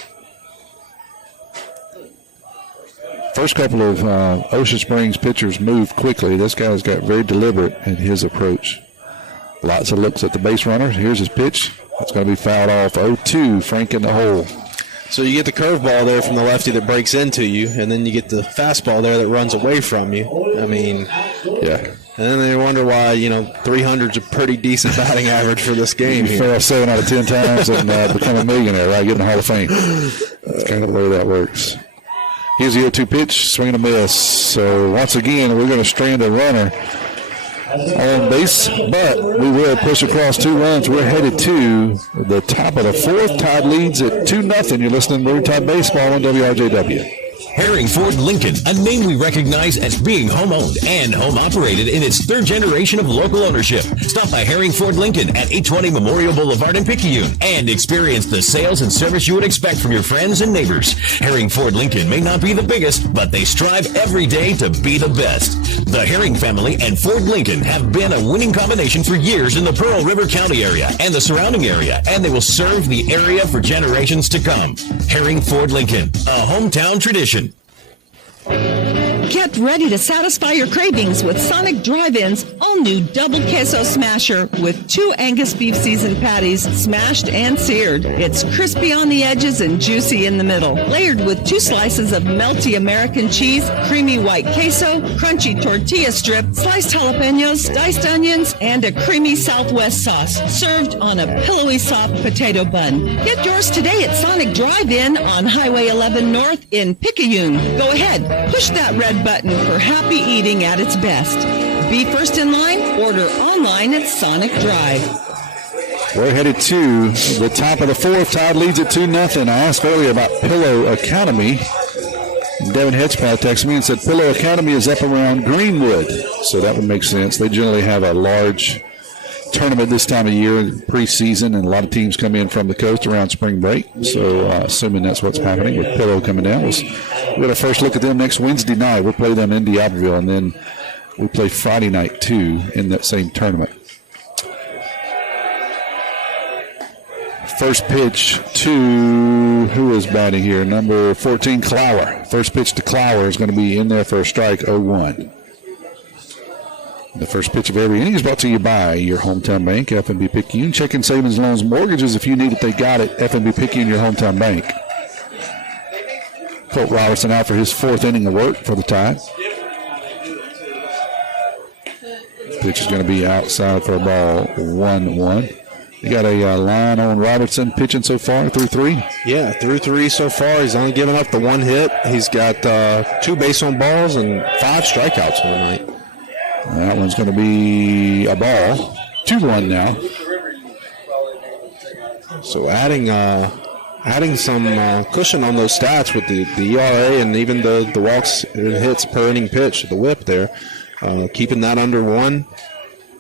First couple of Ocean Springs pitchers moved quickly. This guy's got very deliberate in his approach. Lots of looks at the base runners. Here's his pitch. That's going to be fouled off. 0-2, Frank in the hole. So you get the curveball there from the lefty that breaks into you, and then you get the fastball there that runs away from you. I mean, yeah. And then they wonder why, 300's a pretty decent batting average for this game. You fail 7 out of 10 times and become a millionaire, right? Get in the Hall of Fame. That's kind of the way that works. Here's the 0-2 pitch, swing and a miss. So once again, we're going to strand a runner on base, but we will push across 2 runs. We're headed to the top of the 4th. Tide leads at 2-0. You're listening to Tide Baseball on WRJW. Herring Ford Lincoln, a name we recognize as being home-owned and home-operated in its 3rd generation of local ownership. Stop by Herring Ford Lincoln at 820 Memorial Boulevard in Picayune and experience the sales and service you would expect from your friends and neighbors. Herring Ford Lincoln may not be the biggest, but they strive every day to be the best. The Herring family and Ford Lincoln have been a winning combination for years in the Pearl River County area and the surrounding area, and they will serve the area for generations to come. Herring Ford Lincoln, a hometown tradition. Get ready to satisfy your cravings with Sonic Drive-In's all-new double queso smasher with 2 Angus beef seasoned patties smashed and seared. It's crispy on the edges and juicy in the middle. Layered with 2 slices of melty American cheese, creamy white queso, crunchy tortilla strip, sliced jalapenos, diced onions, and a creamy Southwest sauce. Served on a pillowy soft potato bun. Get yours today at Sonic Drive-In on Highway 11 North in Picayune. Go ahead, push that red button for happy eating at its best. Be first in line, order online at Sonic Drive. We're headed to the top of the 4th. Tide leads it 2-0. I asked earlier about Pillow Academy. Devin Hedgepath texted me and said Pillow Academy is up around Greenwood. So that would make sense. They generally have a large tournament this time of year, preseason, and a lot of teams come in from the coast around spring break. So assuming that's what's happening with Pillow coming down. We'll get a first look at them next Wednesday night. We'll play them in D'Iberville, and then we play Friday night, too, in that same tournament. First pitch to, who is batting here? Number 14, Clower. First pitch to Clower is going to be in there for a strike, 0-1. The first pitch of every inning is brought to you by your hometown bank, FNB Picayune. Checking savings, loans, mortgages. If you need it, they got it. FNB Picayune, your hometown bank. Colt Robertson out for his 4th inning of work for the Tide. Pitch is going to be outside for a ball, 1-1. You got a line on Robertson pitching so far through 3? Yeah, through 3 so far. He's only given up the 1 hit. He's got 2 base on balls and 5 strikeouts on the night. That one's going to be a ball. 2-1 now. So adding some cushion on those stats with the ERA and even the walks and hits per inning pitch, the whip there. Keeping that under 1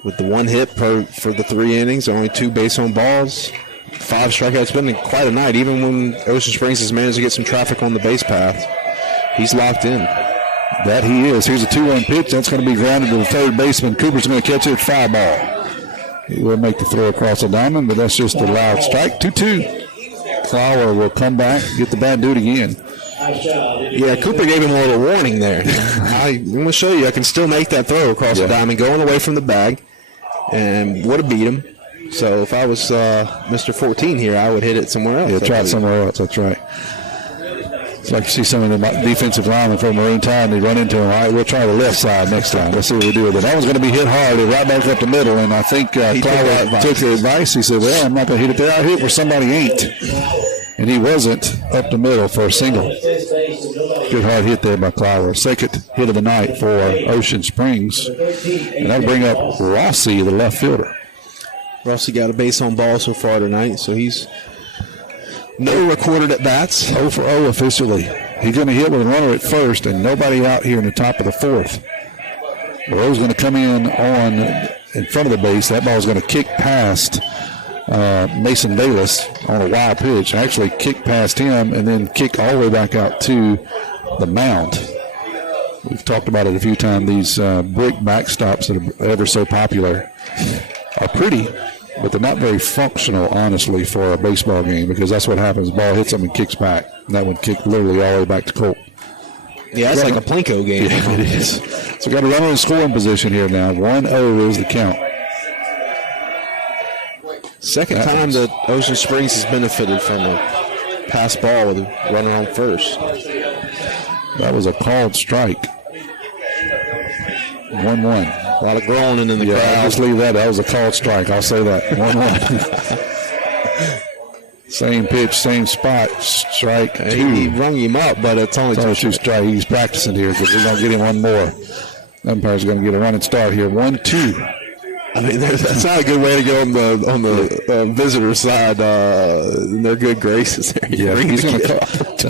with the 1 hit for the 3 innings, only 2 base on balls, 5 strikeouts. It's been quite a night. Even when Ocean Springs has managed to get some traffic on the base path, he's locked in. That he is. Here's a 2-1 pitch. That's going to be grounded to the third baseman. Cooper's going to catch it, 4 ball. He will make the throw across the diamond, but that's just a loud strike. 2-2. Clower will come back, get the bat, do it again. Yeah, Cooper gave him a little warning there. I'm going to show you. I can still make that throw across the diamond, going away from the bag, and would have beat him. So if I was Mr. 14 here, I would hit it somewhere else. Yeah, try it somewhere else. That's right. It's like you see some of the defensive linemen from Maroon Tide, and they run into him. All right, we'll try the left side next time. Let's see what we do with it. That one's going to be hit hard, right back up the middle, and I think Clower took the advice. He said, well, I'm not going to hit it there. I'll hit where somebody ain't. And he wasn't up the middle for a single. Good hard hit there by Clower. Second hit of the night for Ocean Springs. And that'll bring up Rossi, the left fielder. Rossi got a base on ball so far tonight, so he's no recorded at bats. 0 for 0 officially. He's going to hit with a runner at first and nobody out here in the top of the 4th. Rowe's going to come in front of the base. That ball is going to kick past Mason Bayless on a wild pitch. Actually kick past him and then kick all the way back out to the mound. We've talked about it a few times. These brick backstops that are ever so popular are pretty, but they're not very functional, honestly, for a baseball game, because that's what happens. The ball hits them and kicks back. And that one kicked literally all the way back to Colt. Yeah, it's like a Plinko game. Yeah, it is. So we've got a runner in scoring position here now. 1-0 is the count. Second time that Ocean Springs has benefited from a pass ball with a runner on first. That was a called strike. 1-1. A lot of groaning in the crowd. I'll just leave that. That was a called strike. I'll say that. 1-1. Same pitch, same spot. Strike 2. He rung him up, but it's only 2 strikes. He's practicing here because we're going to get him one more. Umpire's going to get a running start here. 1-2. I mean, that's not a good way to go on the visitor side. In their good graces there. Yeah, he's going to call.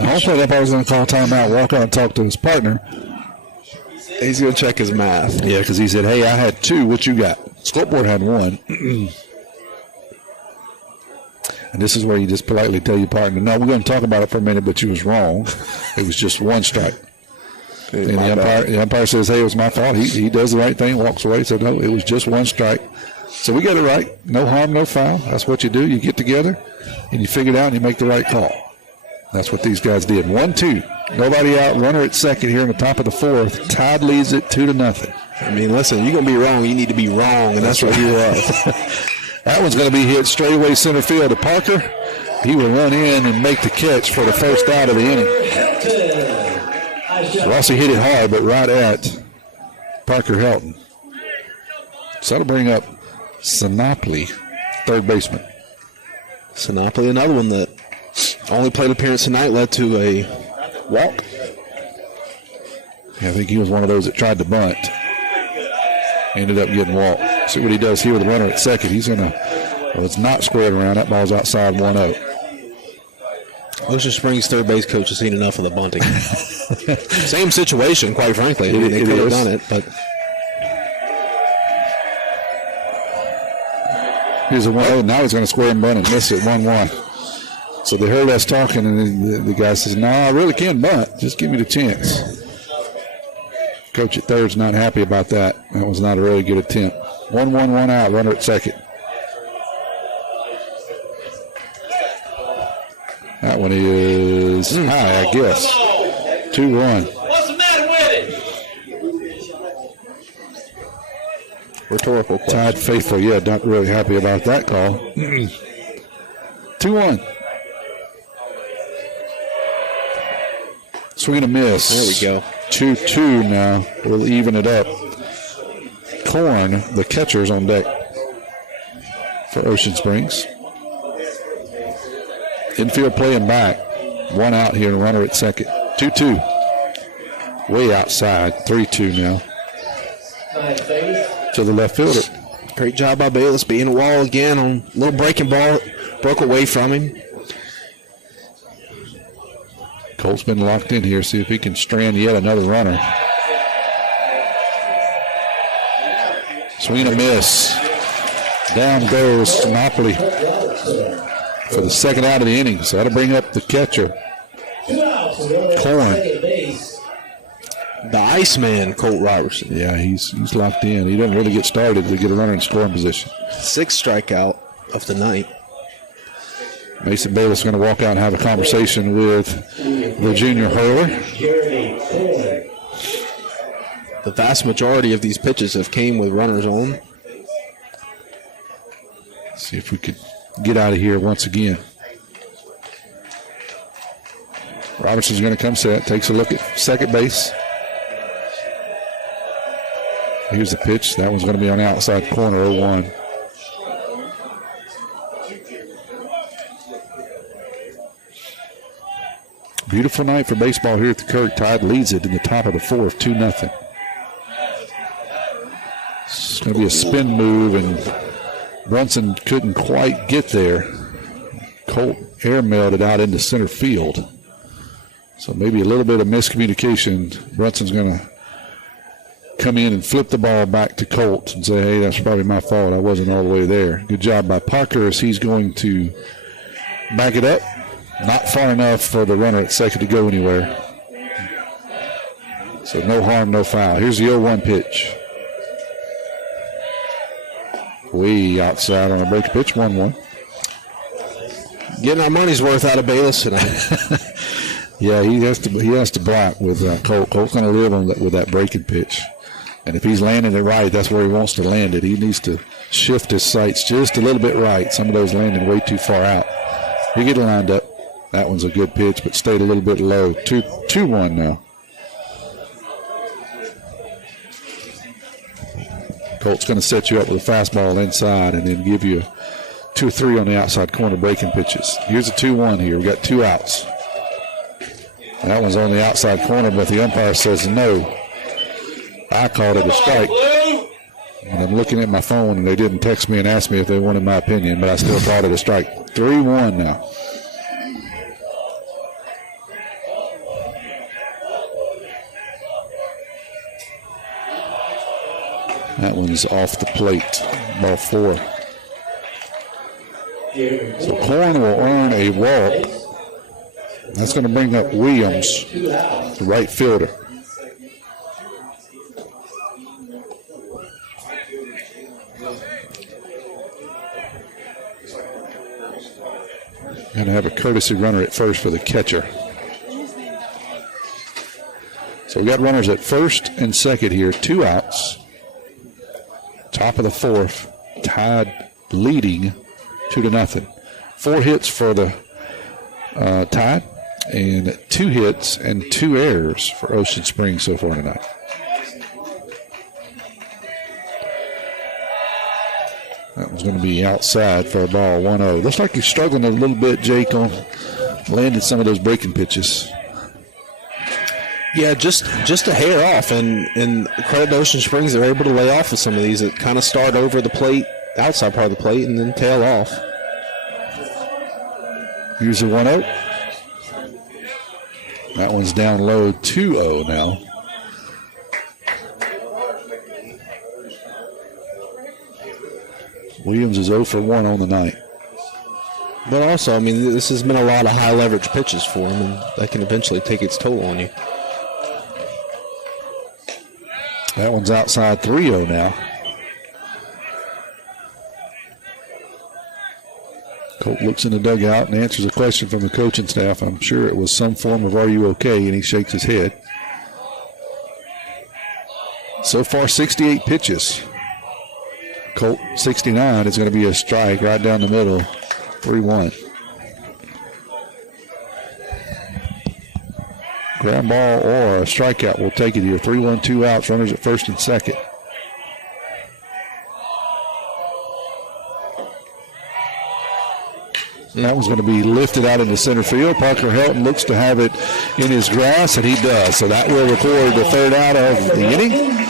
Hopefully, that umpire's going to call timeout, walk out and talk to his partner. He's going to check his math. Yeah, because he said, hey, I had 2. What you got? Scoreboard had 1. And this is where you just politely tell your partner, no, we're going to talk about it for a minute, but you was wrong. It was just 1 strike. And the umpire says, hey, it was my fault. He does the right thing, walks away, said, no, it was just 1 strike. So we got it right. No harm, no foul. That's what you do. You get together, and you figure it out, and you make the right call. That's what these guys did. 1-2. Nobody out. Runner at second here in the top of the 4th. Tide leads it 2-0. I mean, listen, you're going to be wrong. You need to be wrong, and that's what he was. That one's going to be hit straightaway center field to Parker. He will run in and make the catch for the first out of the inning. Rossi hit it hard, but right at Parker Hilton. So that'll bring up Sinopoli, third baseman. Sinopoli, another one that only played appearance tonight, led to a walk. Yeah, I think he was one of those that tried to bunt. Ended up getting walked. See what he does here with the runner at second. He's going to, well, it's not squared around. That ball's outside 1-0. Ocean Springs third base coach has seen enough of the bunting. Same situation, quite frankly. They could have done it, but. Here's a 1-0. Now he's going to square and bunt and miss it 1-1. So they heard us talking, and the guy says, "No, I really can bunt. Just give me the chance." Coach at third's not happy about that. That was not a really good attempt. 1-1, 1 out. Runner at second. That one is high, I guess. 2-1. What's the matter with it? Rhetorical question. Tied faithful. Yeah, not really happy about that call. 2-1. Swing and a miss. There we go. 2-2 now. We'll even it up. Corn, the catcher's on deck for Ocean Springs. Infield playing back. 1 out here, runner at second. 2-2. Way outside. 3-2 now. To the left fielder. Great job by Bayless being a wall again on a little breaking ball. Broke away from him. Colt's been locked in here. See if he can strand yet another runner. Swing and a miss. Down goes Napoli for the second out of the inning. So that'll bring up the catcher. Corn. The Iceman, Colt Robertson. Yeah, he's locked in. He doesn't really get started to get a runner in scoring position. 6th strikeout of the night. Mason Bayless is going to walk out and have a conversation with the junior hurler. The vast majority of these pitches have came with runners on. See if we could get out of here once again. Robertson's going to come set, takes a look at second base. Here's the pitch. That one's going to be on the outside corner, 0-1. Beautiful night for baseball here at the Kirk. Tide leads it in the top of the fourth, 2-0. It's going to be a spin move, and Brunson couldn't quite get there. Colt airmailed it out into center field. So maybe a little bit of miscommunication. Brunson's going to come in and flip the ball back to Colt and say, hey, that's probably my fault. I wasn't all the way there. Good job by Parker as he's going to back it up. Not far enough for the runner at second to go anywhere. So no harm, no foul. Here's the 0-1 pitch. Way outside on a break pitch, 1-1. Getting our money's worth out of Bayless tonight. Yeah, he has to block with Colt. Colt's going to live on that, with that breaking pitch. And if he's landing it right, that's where he wants to land it. He needs to shift his sights just a little bit right. Some of those landing way too far out. He get lined up. That one's a good pitch, but stayed a little bit low. 2-1 now. Colt's going to set you up with a fastball inside and then give you 2 or 3 on the outside corner breaking pitches. Here's a 2-1 here. We got 2 outs. That one's on the outside corner, but the umpire says no. I called it a strike. And I'm looking at my phone, and they didn't text me and ask me if they wanted my opinion, but I still called it a strike. 3-1 now. That one's off the plate, ball 4. So Corn will earn a walk. That's going to bring up Williams, the right fielder. Going to have a courtesy runner at first for the catcher. So we got runners at first and second here, 2 outs. Top of the fourth, Tide leading 2-0. 4 hits for the Tide, and 2 hits and 2 errors for Ocean Springs so far tonight. That was going to be outside for a ball, 1-0. Looks like he's struggling a little bit, Jake, on landing some of those breaking pitches. Yeah, just a hair off, and credit to Ocean Springs, they're able to lay off with some of these that kind of start over the plate, outside part of the plate, and then tail off. Here's the 1-0. That one's down low, 2-0 now. Williams is 0 for 1 on the night. But also, I mean, this has been a lot of high leverage pitches for him, and that can eventually take its toll on you. That one's outside, 3-0 now. Colt looks in the dugout and answers a question from the coaching staff. I'm sure it was some form of "Are you okay?" and he shakes his head. So far, 68 pitches. Colt 69 is going to be a strike right down the middle, 3-1. Ground ball or a strikeout will take it here. 3-1, 2 outs, runners at first and second. That one's going to be lifted out into center field. Parker Hilton looks to have it in his grasp, and he does. So that will record the third out of the inning.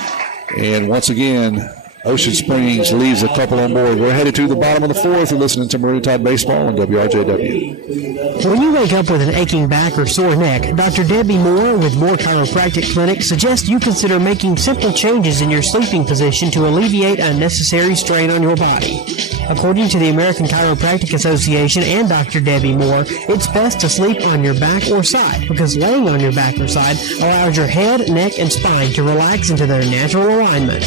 And once again, Ocean Springs leaves a couple on board. We're headed to the bottom of the fourth and listening to Maroon Tide Baseball on WRJW. When you wake up with an aching back or sore neck, Dr. Debbie Moore with Moore Chiropractic Clinic suggests you consider making simple changes in your sleeping position to alleviate unnecessary strain on your body. According to the American Chiropractic Association and Dr. Debbie Moore, it's best to sleep on your back or side because laying on your back or side allows your head, neck, and spine to relax into their natural alignment.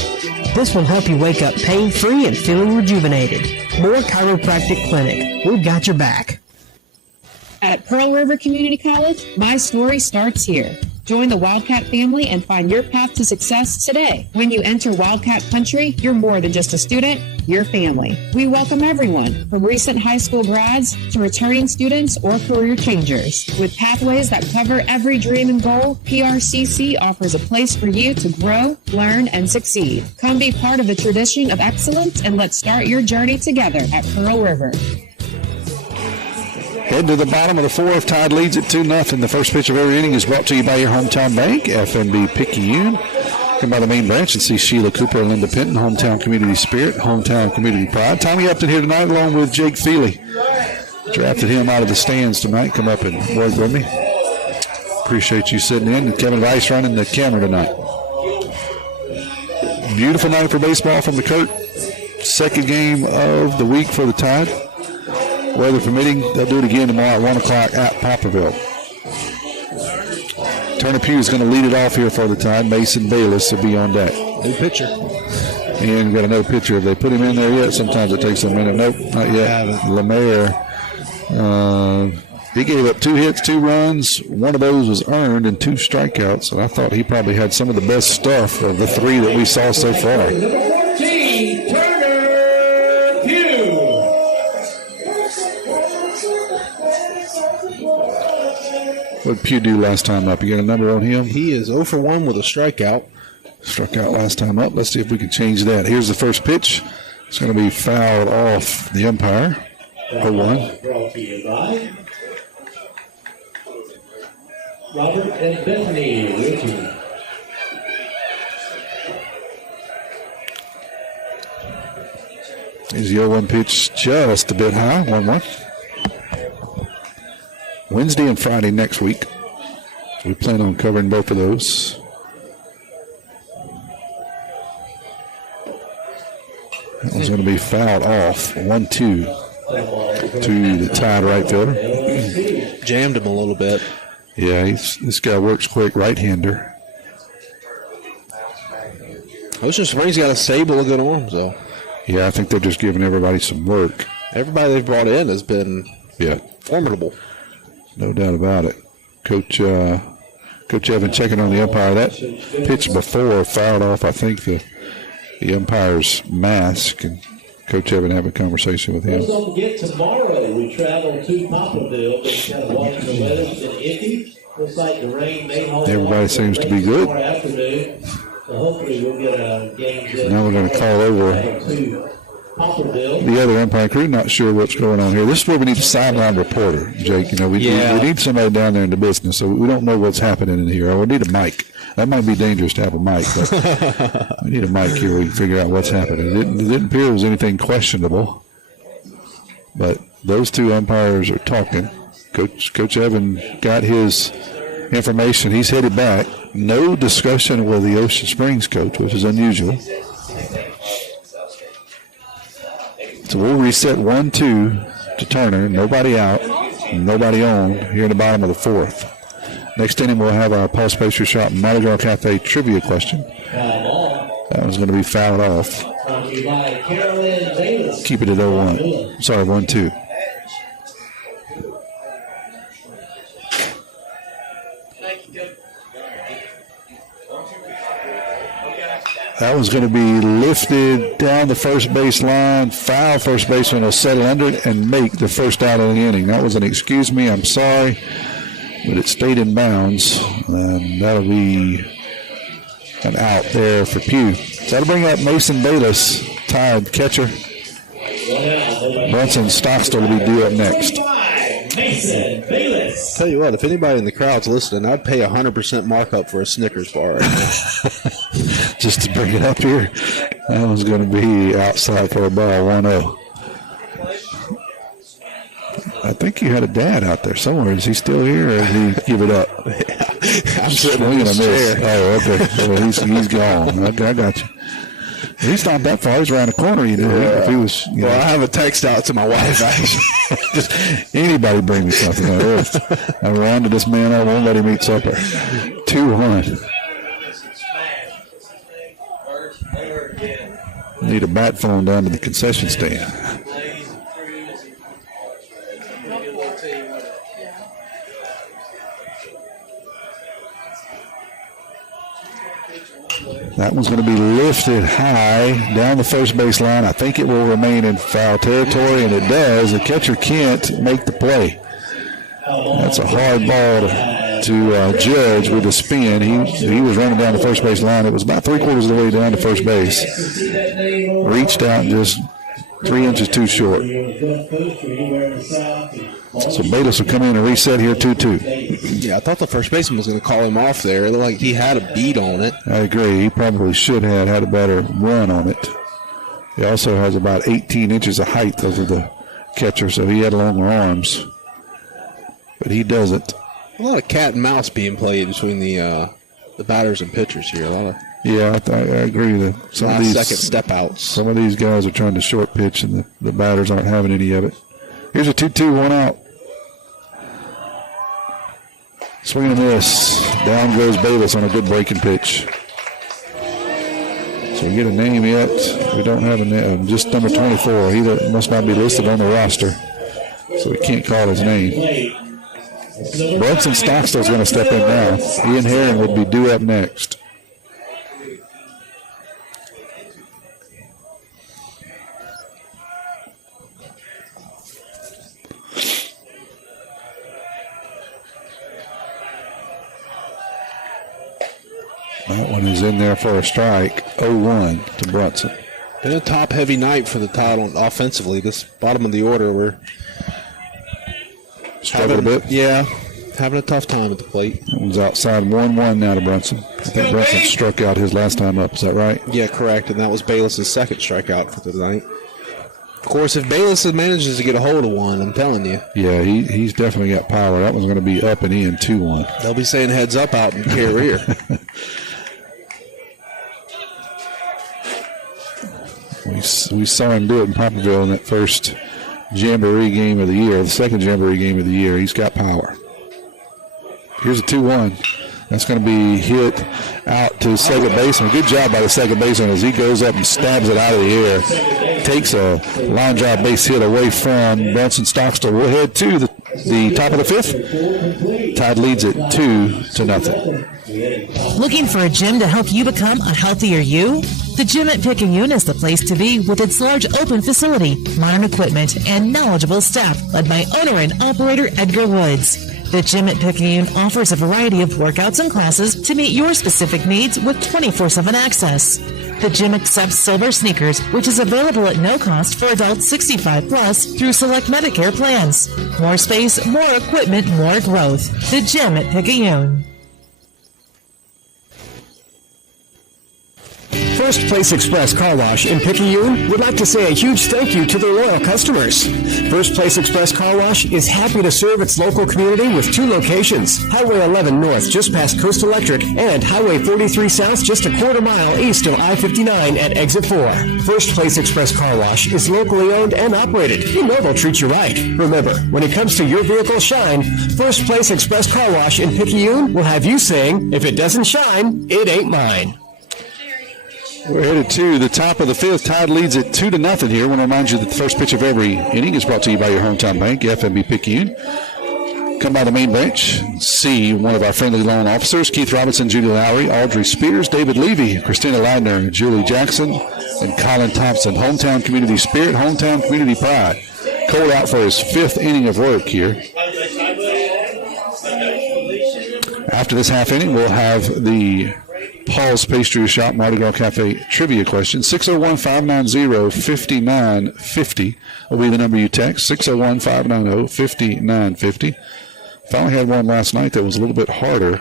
This will help you wake up pain-free and feeling rejuvenated. Moore Chiropractic Clinic. We've got your back. At Pearl River Community College, my story starts here. Join the Wildcat family and find your path to success today. When you enter Wildcat Country, you're more than just a student, you're family. We welcome everyone, from recent high school grads to returning students or career changers. With pathways that cover every dream and goal, PRCC offers a place for you to grow, learn, and succeed. Come be part of the tradition of excellence, and let's start your journey together at Pearl River. Head to the bottom of the fourth. Tide leads it 2-0. The first pitch of every inning is brought to you by your hometown bank, FNB Picayune. Come by the main branch and see Sheila Cooper and Linda Penton, hometown community spirit, hometown community pride. Tommy Upton here tonight along with Jake Feely. Drafted him out of the stands tonight. Come up and work with me. Appreciate you sitting in. And Kevin Rice running the camera tonight. Beautiful night for baseball from the Kurt. Second game of the week for the Tide. Weather permitting, they'll do it again tomorrow at 1 o'clock at Poplarville. Turner Pugh is going to lead it off here for the Tide. Mason Bayless will be on deck. New pitcher. And got another pitcher. Have they put him in there yet? Sometimes it takes a minute. Nope, not yet. Lemaire. He gave up 2 hits, 2 runs. One of those was earned and 2 strikeouts. And I thought he probably had some of the best stuff of the 3 that we saw so far. What did Pugh do last time up? You got a number on him? He is 0 for 1 with a strikeout. Struck out last time up. Let's see if we can change that. Here's the first pitch. It's going to be fouled off the umpire. 0-1. Brought to you by Robert and Bethany Richie. Here's the 0-1 pitch, just a bit high. 1-1. Wednesday and Friday next week. We plan on covering both of those. That one's going to be fouled off. 1-2 to the Tide right fielder. Jammed him a little bit. Yeah, this guy works quick, right-hander. Ocean Springs got a stable of good arms, though. Yeah, I think they're just giving everybody some work. Everybody they've brought in has been formidable. No doubt about it. Coach Evan checking on the umpire. That pitch before fouled off, I think, the the umpire's mask, and Coach Evan have a conversation with him. Let's don't forget tomorrow we travel to Poplarville and kind of watch the weather. It's been iffy. Looks like the rain may hold. Everybody seems to be good. Tomorrow afternoon. So hopefully we'll get a game. Now we're going to call over the other umpire crew. Not sure what's going on here. This is where we need a sideline reporter, Jake. You know, we need somebody down there in the business, so we don't know what's happening in here. We need a mic. That might be dangerous to have a mic, but we need a mic here. We can figure out what's happening. It didn't appear there was anything questionable, but those two umpires are talking. Coach Evan got his information. He's headed back. No discussion with the Ocean Springs coach, which is unusual. So we'll reset 1-2 to Turner. Nobody out, nobody on here in the bottom of the fourth. Next inning, we'll have our Pulse Pastry Shop Mardi Cafe trivia question. That one's going to be fouled off. Keep it at 0-1. Sorry, 1-2. That one's going to be lifted down the first base line. Foul first baseman will settle under it and make the first out of the inning. That was an excuse me, I'm sorry, but it stayed in bounds. And that'll be an out there for Pugh. So that'll bring up Mason Bayless, tied catcher. Bronson Stoto will be due up next. Mason Bayless. Tell you what, if anybody in the crowd's listening, I'd pay 100% markup for a Snickers bar right now. Just to bring it up here, that one's going to be outside for a ball, 1-0. I think you had a dad out there somewhere. Is he still here, or did he give it up? I'm sitting in his chair. Oh, okay. Well, he's gone. I got you. He's not that far. He's around the corner. You know, if he was. Well, I have a text out to my wife. Just anybody bring me something. I rounded this man up. Won't let him eat supper. 2-1. Need a bat phone down to the concession stand. That one's going to be lifted high down the first base line. I think it will remain in foul territory, and it does. The catcher can't make the play. That's a hard ball to judge with a spin. He was running down the first base line. It was about 3/4 of the way down to first base. Reached out and just 3 inches too short. So Bayless will come in and reset here 2-2. Yeah, I thought the first baseman was going to call him off there. It looked like he had a beat on it. I agree. He probably should have had a better run on it. He also has about 18 inches of height over the catcher, so he had longer arms. But he doesn't. A lot of cat and mouse being played between the batters and pitchers here. A lot of I agree that some of these second step outs. Some of these guys are trying to short pitch, and the batters aren't having any of it. Here's a 2-2, 1 out. Swing and a miss. Down goes Bayless on a good breaking pitch. So we get a name yet. We don't have a name. Just number 24. He must not be listed on the roster, so we can't call his name. Bronson Stoto is going to step in now. Ian Herring would be due up next. That one is in there for a strike. 0-1 to Bronson. Been a top-heavy night for the title offensively. This bottom of the order, we're struggled a bit. Yeah, having a tough time at the plate. That one's outside 1-1 now to Bronson. I think Bronson struck out his last time up. Is that right? Yeah, correct. And that was Bayless' second strikeout for the night. Of course, if Bayless manages to get a hold of one, I'm telling you. Yeah, he's definitely got power. That one's going to be up and in 2-1. They'll be saying heads up out in Carrier. We saw him do it in Poplarville in that first Jamboree game of the year, the second Jamboree game of the year. He's got power. Here's a 2-1. That's going to be hit out to second baseman. Good job by the second baseman as he goes up and stabs it out of the air. Takes a line drive base hit away from Bronson Stoto. We'll head to the the top of the fifth. Tide leads it 2-0. Looking for a gym to help you become a healthier you? The Gym at Picayune is the place to be with its large open facility, modern equipment, and knowledgeable staff led by owner and operator Edgar Woods. The Gym at Picayune offers a variety of workouts and classes to meet your specific needs with 24/7 access. The gym accepts silver sneakers, which is available at no cost for adults 65 plus through select Medicare plans. More space, more equipment, more growth. The Gym at Picayune. First Place Express Car Wash in Picayune would like to say a huge thank you to their loyal customers. First Place Express Car Wash is happy to serve its local community with 2 locations, Highway 11 North just past Coast Electric and Highway 43 South just a quarter mile east of I-59 at Exit 4. First Place Express Car Wash is locally owned and operated. You know they'll treat you right. Remember, when it comes to your vehicle shine, First Place Express Car Wash in Picayune will have you saying, if it doesn't shine, it ain't mine. We're headed to the top of the fifth. Tide leads it 2-0 here. I want to remind you that the first pitch of every inning is brought to you by your hometown bank, FNB Picayune. Come by the main branch and see one of our friendly loan officers, Keith Robinson, Judy Lowry, Audrey Spears, David Levy, Christina Leidner, Julie Jackson, and Colin Thompson. Hometown community spirit, hometown community pride. Cole out for his 5th inning of work here. After this half inning, we'll have the Paul's Pastry Shop Mardi Gras Cafe trivia question. 601-590-5950 will be the number you text. 601-590-5950. Finally had one last night that was a little bit harder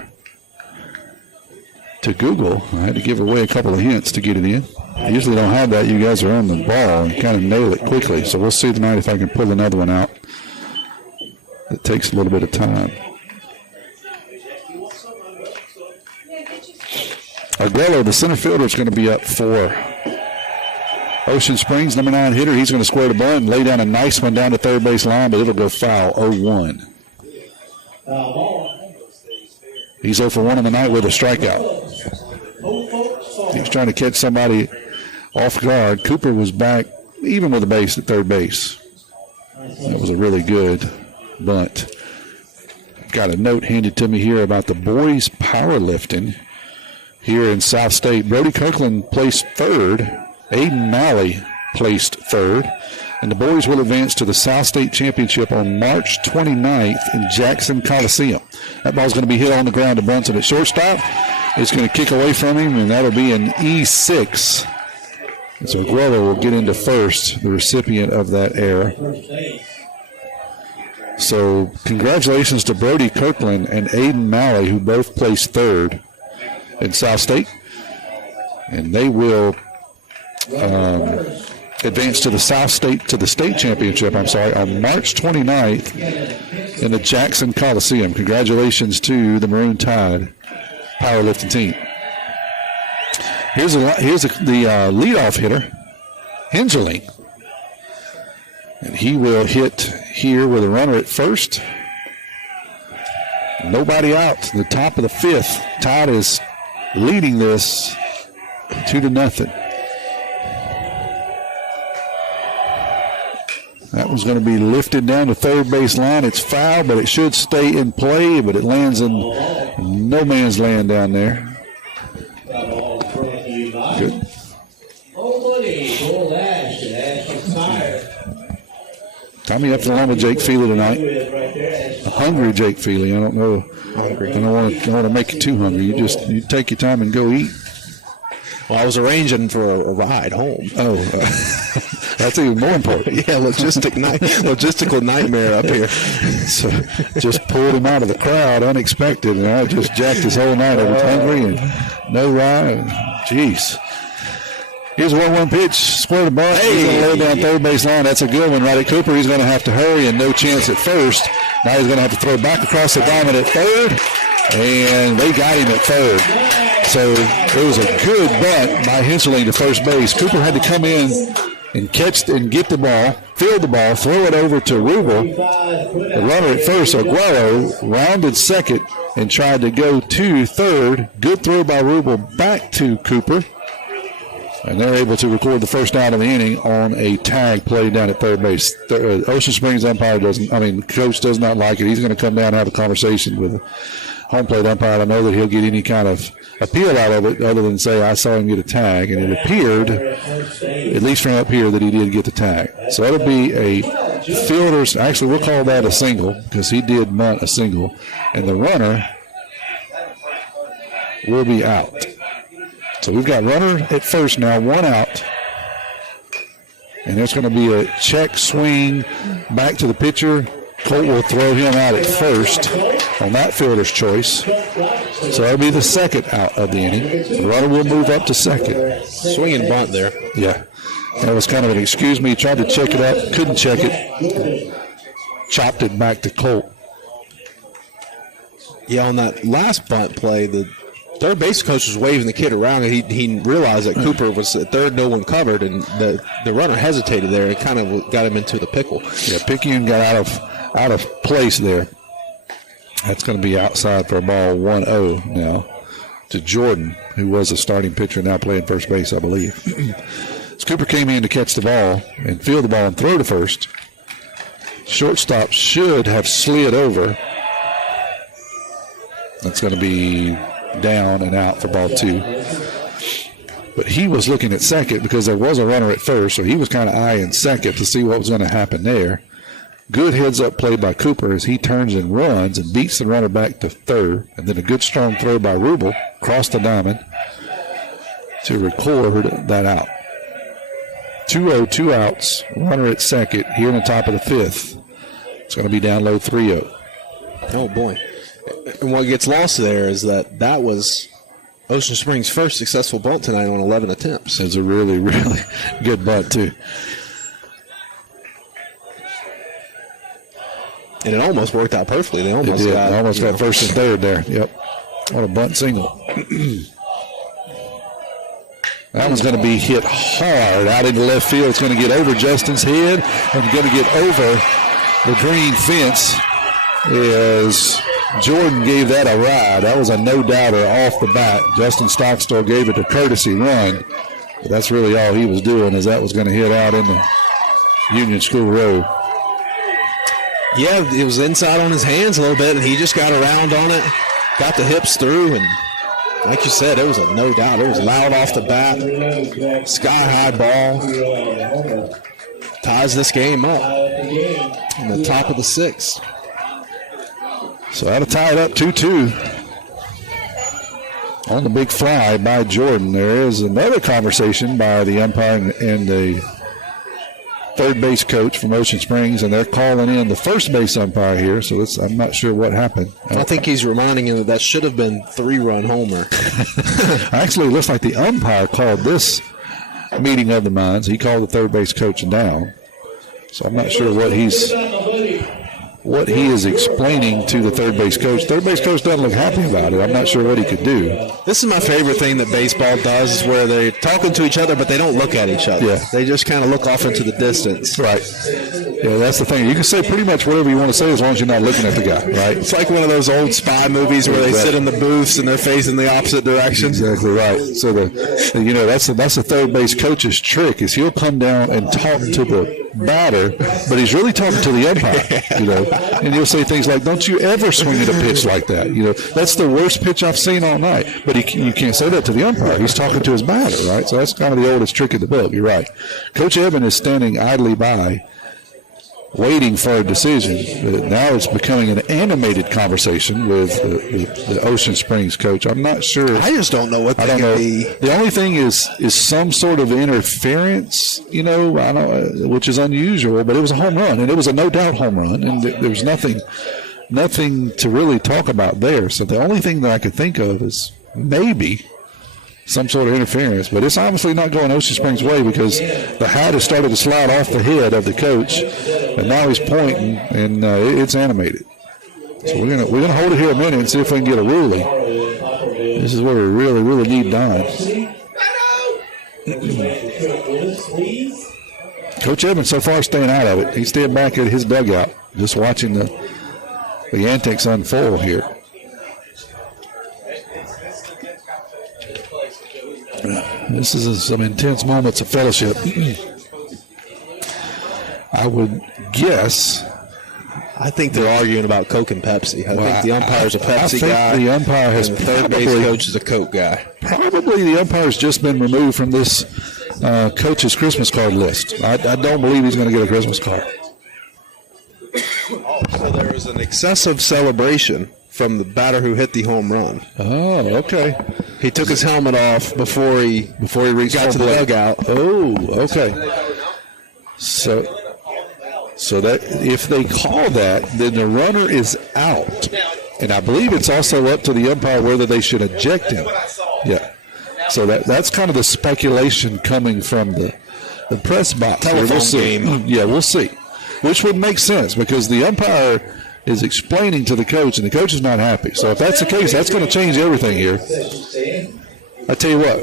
to Google. I had to give away a couple of hints to get it in. I usually don't have that. You guys are on the ball and kind of nail it quickly. So we'll see tonight if I can pull another one out. It takes a little bit of time. Arguello, the center fielder, is going to be up for Ocean Springs, number 9 hitter. He's going to square the bunt and lay down a nice one down the third base line, but it'll go foul, 0-1. He's 0 for 1 on the night with a strikeout. He's trying to catch somebody off guard. Cooper was back even with a base at third base. That was a really good bunt. Got a note handed to me here about the boys powerlifting here in South State. Brody Kirkland placed 3rd. Aiden Malley placed 3rd. And the boys will advance to the South State Championship on March 29th in Jackson Coliseum. That ball's going to be hit on the ground to Brunson at shortstop. It's going to kick away from him, and that'll be an E6. And so Arguello will get into first, the recipient of that error. So congratulations to Brody Kirkland and Aiden Malley, who both placed 3rd in South State, and they will advance to the state championship, on March 29th in the Jackson Coliseum. Congratulations to the Maroon Tide powerlifting team. Here's the leadoff hitter, Hengeling, and he will hit here with a runner at first. Nobody out. The top of the 5th. Tide is leading this 2-0. That was going to be lifted down the third base line. It's foul, but it should stay in play, but it lands in no man's land down there. Good. Tommy up to the line with Jake Feely tonight. A hungry Jake Feely. I don't know. I don't want to make you too hungry. You take your time and go eat. Well, I was arranging for a ride home. Oh, that's even more important. Yeah, logistical nightmare up here. So just pulled him out of the crowd unexpected, and I just jacked his whole night. I was hungry and no ride. Jeez. Here's a 1-1 pitch. Square the bunt. He's going to lay down third base line. That's a good one. Right at Cooper. He's going to have to hurry and no chance at first. Now he's going to have to throw back across the diamond at third. And they got him at third. So it was a good bunt by Hengeling to first base. Cooper had to come in and catch and get the ball, field the ball, throw it over to Rubble. The runner at first, Arguello, rounded second and tried to go to third. Good throw by Rubble back to Cooper. And they're able to record the first out of the inning on a tag play down at third base. Ocean Springs umpire coach does not like it. He's going to come down and have a conversation with the home plate umpire. I know that he'll get any kind of appeal out of it other than say, I saw him get a tag. And it appeared, at least from up here, that he did get the tag. So it'll be a fielder's, actually we'll call that a single because he did bunt a single. And the runner will be out. So we've got runner at first now, one out. And there's going to be a check swing back to the pitcher. Colt will throw him out at first on that fielder's choice. So that'll be the second out of the inning. The runner will move up to second. Swing and bunt there. Yeah. That was kind of an excuse me. Tried to check it up, couldn't check it. Chopped it back to Colt. Yeah, on that last bunt play, the third base coach was waving the kid around, and he realized that Cooper was at third, no one covered, and the runner hesitated there and kind of got him into the pickle. Yeah, Picayune got out of place there. That's going to be outside for a ball 1-0 now to Jordan, who was a starting pitcher now playing first base, I believe. So Cooper came in to catch the ball and field the ball and throw to first. Shortstop should have slid over. That's going to be down and out for ball 2. But he was looking at second because there was a runner at first, so he was kind of eyeing second to see what was going to happen there. Good heads-up play by Cooper as he turns and runs and beats the runner back to third. And then a good strong throw by Rubble across the diamond to record that out. 2-0, 2 outs, runner at second here in the top of the 5th. It's going to be down low 3-0. Oh, boy. And what gets lost there is that was Ocean Springs' first successful bunt tonight on 11 attempts. It's a really, really good bunt, too. And it almost worked out perfectly. They almost got first and third there. Yep. What a bunt single. That one's going to be hit hard out into left field. It's going to get over Justin's head and going to get over the green fence as Jordan gave that a ride. That was a no-doubter off the bat. Justin Stockstill gave it a courtesy run. But that's really all he was doing, as that was going to hit out in the Union School Road. Yeah, it was inside on his hands a little bit, and he just got around on it, got the hips through, and like you said, it was a no doubt. It was loud off the bat, sky-high ball. Ties this game up in the top of the 6th. So that'll tie it up 2-2. On the big fly by Jordan, there is another conversation by the umpire and the third base coach from Ocean Springs, and they're calling in the first base umpire here, so I'm not sure what happened. I think he's reminding him that should have been 3-run homer. Actually, it looks like the umpire called this meeting of the minds. He called the third base coach down. So I'm not sure what he is explaining to the third base coach. Third base coach doesn't look happy about it. I'm not sure what he could do. This is my favorite thing that baseball does, is where they're talking to each other, but they don't look at each other. Yeah. They just kind of look off into the distance. Right. Yeah, that's the thing. You can say pretty much whatever you want to say as long as you're not looking at the guy, right? It's like one of those old spy movies where they sit in the booths and they're facing the opposite direction. Exactly right. So that's the third base coach's trick, is he'll come down and talk to the batter, but he's really talking to the umpire, and he'll say things like, don't you ever swing at a pitch like that. That's the worst pitch I've seen all night. But you can't say that to the umpire. He's talking to his batter, right? So that's kind of the oldest trick in the book. You're right. Coach Evan is standing idly by, waiting for a decision. But now it's becoming an animated conversation with the Ocean Springs coach. I'm not sure. I just don't know what that could be. The only thing is some sort of interference, which is unusual, but it was a home run, and it was a no-doubt home run, and there was nothing to really talk about there. So the only thing that I could think of is maybe some sort of interference, but it's obviously not going Ocean Springs' way, because the hat has started to slide off the head of the coach, and now he's pointing, and it's animated. So we're gonna hold it here a minute and see if we can get a ruling. This is where we really, really need Don. Coach Evans so far staying out of it. He's staying back at his dugout, just watching the antics unfold here. This is some intense moments of fellowship. I would guess. I think they're arguing about Coke and Pepsi. I think the umpire's a Pepsi guy. The umpire has and the third base coach is a Coke guy. Probably the umpire's just been removed from this coach's Christmas card list. I don't believe he's going to get a Christmas card. Oh, so there was an excessive celebration from the batter who hit the home run. Oh, okay. He took his helmet off before he got to the dugout. Oh, okay. So that if they call that, then the runner is out. And I believe it's also up to the umpire whether they should eject him. Yeah. So that's kind of the speculation coming from the press box. Telephone game. Yeah, we'll see. Which would make sense because the umpire is explaining to the coach, and the coach is not happy. So if that's the case, that's going to change everything here. I tell you what,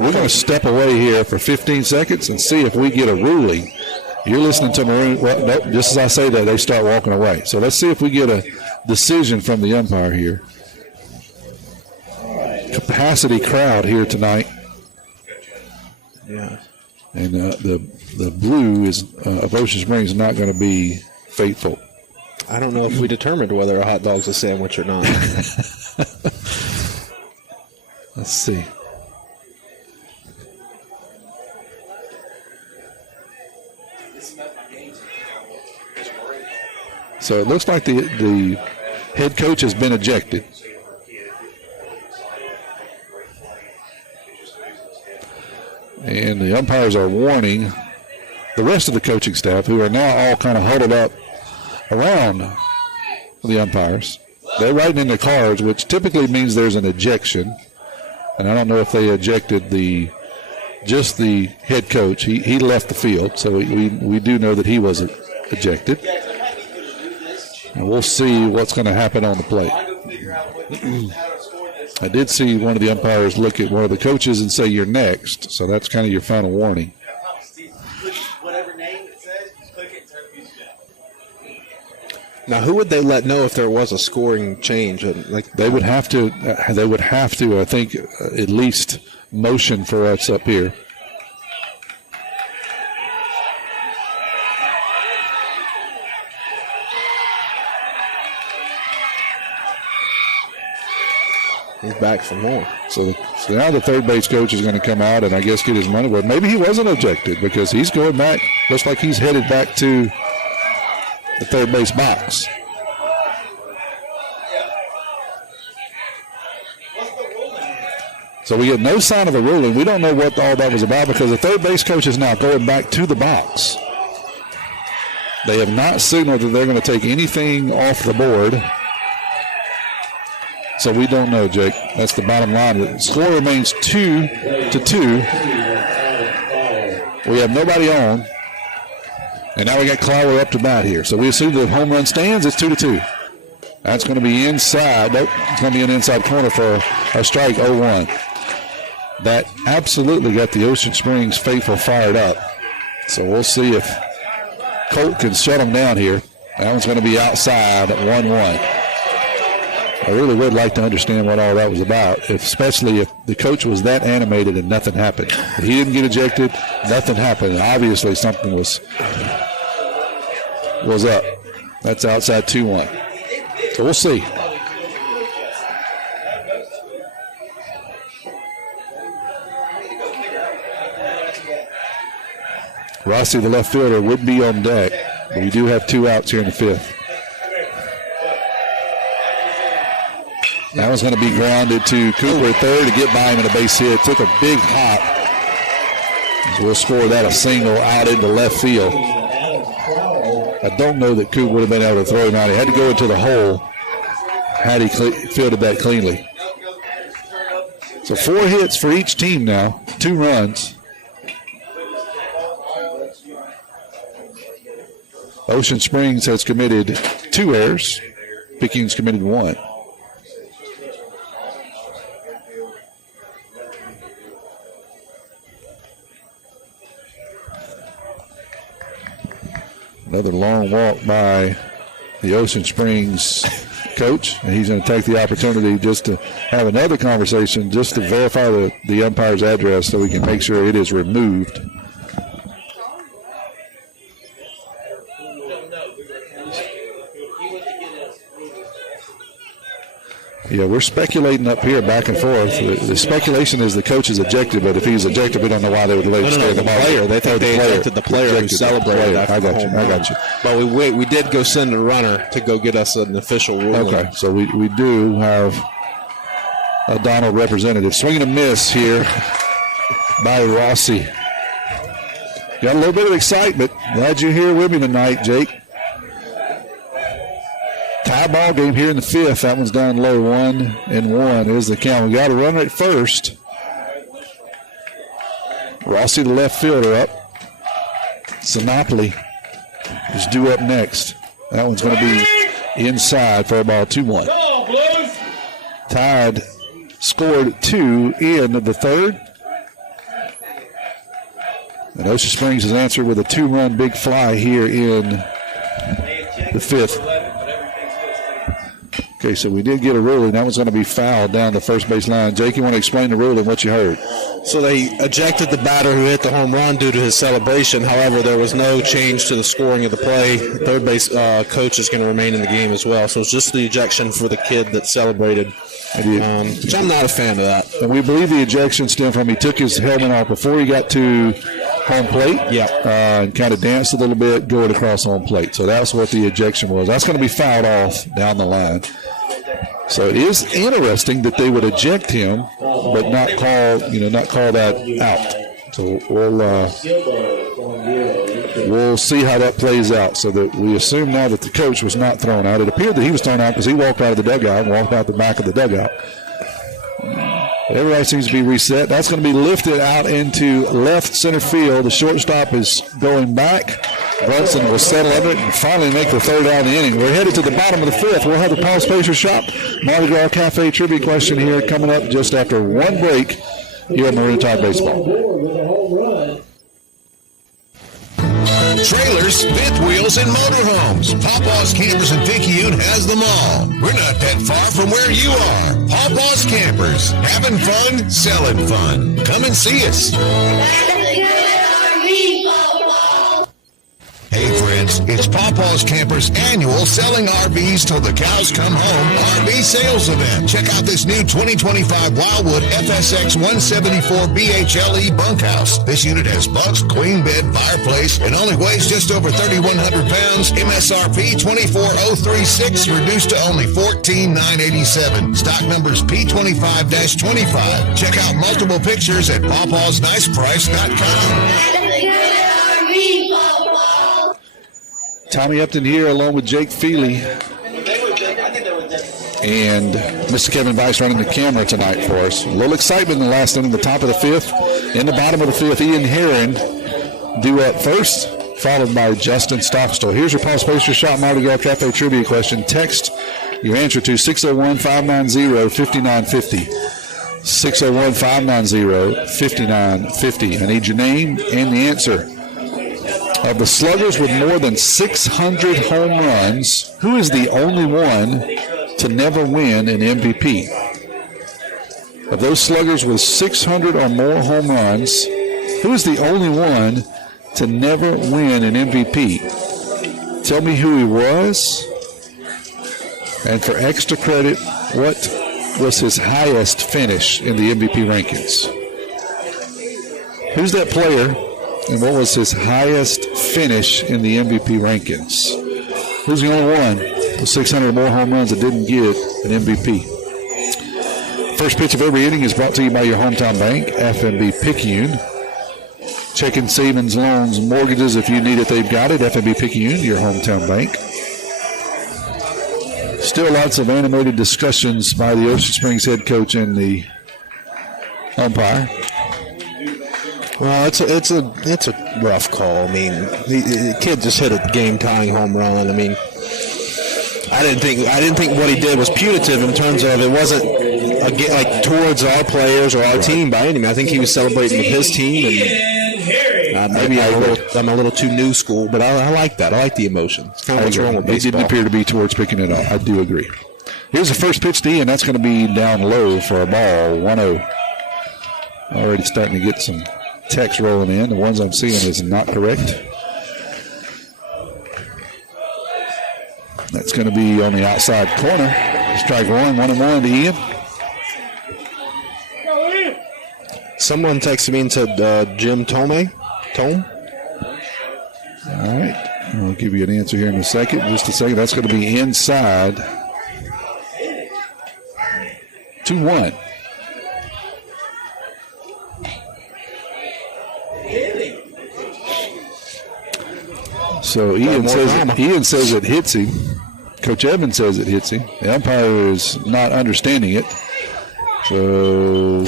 we're going to step away here for 15 seconds and see if we get a ruling. You're listening to Maroon. Well, nope, just as I say that, they start walking away. So let's see if we get a decision from the umpire here. Capacity crowd here tonight. Yeah. And the blue of Ocean Springs is not going to be faithful. I don't know if we determined whether a hot dog's a sandwich or not. Let's see. So it looks like the head coach has been ejected. And the umpires are warning the rest of the coaching staff, who are now all kind of huddled up around the umpires. They're writing in their cards, which typically means there's an ejection. And I don't know if they ejected just the head coach. He left the field, so we do know that he was ejected. And we'll see what's going to happen on the plate. I did see one of the umpires look at one of the coaches and say, "You're next." So that's kind of your final warning. Whatever name it says, just click it and turn the music down. Now, who would they let know if there was a scoring change? Like they would have to. I think, at least motion for us up here. He's back for more. So now the third base coach is going to come out and I guess get his money. But maybe he wasn't ejected because he's going back. Looks like he's headed back to the third base box. So we get no sign of a ruling. We don't know what all that was about because the third base coach is now going back to the box. They have not signaled that they're going to take anything off the board. So we don't know, Jake. That's the bottom line. The score remains 2-2. We have nobody on. And now we got Clower up to bat here. So we assume the home run stands. It's 2-2. That's going to be inside. Nope, it's going to be an inside corner for a strike 0-1. That absolutely got the Ocean Springs faithful fired up. So we'll see if Colt can shut them down here. That one's going to be outside at 1-1. I really would like to understand what all that was about, especially if the coach was that animated and nothing happened. If he didn't get ejected, nothing happened. Obviously, something was up. That's outside 2-1. So we'll see. Rossi, the left fielder, would be on deck, but we do have 2 outs here in the 5th. That was going to be grounded to Cooper at third to get by him in a base hit. Took a big hop. So we'll score that a single out into left field. I don't know that Cooper would have been able to throw him out. He had to go into the hole had he fielded that cleanly. So 4 hits for each team now, 2 runs. Ocean Springs has committed 2 errors. Picayune's committed 1. Another long walk by the Ocean Springs coach, and he's going to take the opportunity just to have another conversation, just to verify the umpire's address so we can make sure it is removed. Yeah, we're speculating up here back and forth. The speculation is the coach is ejected, but if he's ejected, we don't know why they would let him stay in the player. They thought they ejected the player who celebrated after I got you. But we did go send a runner to go get us an official ruling. Okay, so we do have a Donald representative. Swinging a miss here by Rossi. Got a little bit of excitement. Glad you're here with me tonight, Jake. Tie ball game here in the fifth. That one's down low, 1-1 is the count. We got a runner at first. Rossi, the left fielder, up. Sinopoli is due up next. That one's going to be inside for a ball, 2-1. Tied, scored 2 in the third. And Ocean Springs has answered with a 2-run big fly here in the fifth. Okay, so we did get a ruling. That one's going to be fouled down the first base line. Jake, you want to explain the ruling, what you heard? So they ejected the batter who hit the home run due to his celebration. However, there was no change to the scoring of the play. Third base coach is going to remain in the game as well. So it's just the ejection for the kid that celebrated. Which I'm not a fan of that. And we believe the ejection stemmed from he took his helmet off before he got to home plate. And kind of danced a little bit going across home plate. So that's what the ejection was. That's going to be fouled off down the line. So it is interesting that they would eject him, but not call that out. So we'll see how that plays out. So that we assume now that the coach was not thrown out. It appeared that he was thrown out because he walked out of the dugout and walked out the back of the dugout. Everybody seems to be reset. That's going to be lifted out into left center field. The shortstop is going back. Bronson will settle under it and finally make the third out of the inning. We're headed to the bottom of the fifth. We'll have the Paul Spacer Shop Mardi Gras Cafe trivia question here coming up just after one break here at Marina Tide Baseball. Trailers, fifth wheels, and motorhomes. Pawpaw's Campers in Picayune has them all. We're not that far from where you are. Pawpaw's Campers. Having fun, selling fun. Come and see us. Hey friends, it's Pawpaw's Campers' annual Selling RVs Till the Cows Come Home RV sales event. Check out this new 2025 Wildwood FSX 174 BHLE bunkhouse. This unit has bunks, queen bed, fireplace, and only weighs just over 3,100 pounds. MSRP 24036, reduced to only $14,987. Stock numbers P25-25. Check out multiple pictures at pawpawsniceprice.com. Tommy Upton here along with Jake Feely and Mr. Kevin Weiss running the camera tonight for us. A little excitement in the last inning, the top of the fifth. In the bottom of the fifth, Ian Herron due up first, followed by Justin Stockstill. Here's your Paul Spacer Shop Mardi Gras Cafe trivia question. Text your answer to 601-590-5950. 601-590-5950. I need your name and the answer. Of the sluggers with more than 600 home runs, who is the only one to never win an MVP? Of those sluggers with 600 or more home runs, who is the only one to never win an MVP? Tell me who he was. And for extra credit, what was his highest finish in the MVP rankings? Who's that player? And what was his highest finish in the MVP rankings? Who's the only one with 600 or more home runs that didn't get an MVP? First pitch of every inning is brought to you by your hometown bank, FNB Picayune. Checking savings, loans, mortgages. If you need it, they've got it. FNB Picayune, your hometown bank. Still lots of animated discussions by the Ocean Springs head coach and the umpire. Well, it's a rough call. I mean, the kid just hit a game-tying home run. I mean, I didn't think what he did was punitive in terms of it wasn't like towards our players or our team by any means. I think he was celebrating with his team, and maybe I'm a little too new school, but I like that. I like the emotion. It's kind of what's wrong with baseball. It didn't appear to be towards picking it up. I do agree. Here's the first pitch to Ian. That's going to be down low for a ball, 1-0. Already starting to get some text rolling in. The ones I'm seeing is not correct. That's going to be on the outside corner. Strike one, 1-1 to Ian. Someone texted me and said Jim Tome. Tome? All right. I'll give you an answer here in a second. Just a second. That's going to be inside. 2-1. So Ian says it hits him. Coach Evans says it hits him. The umpire is not understanding it. So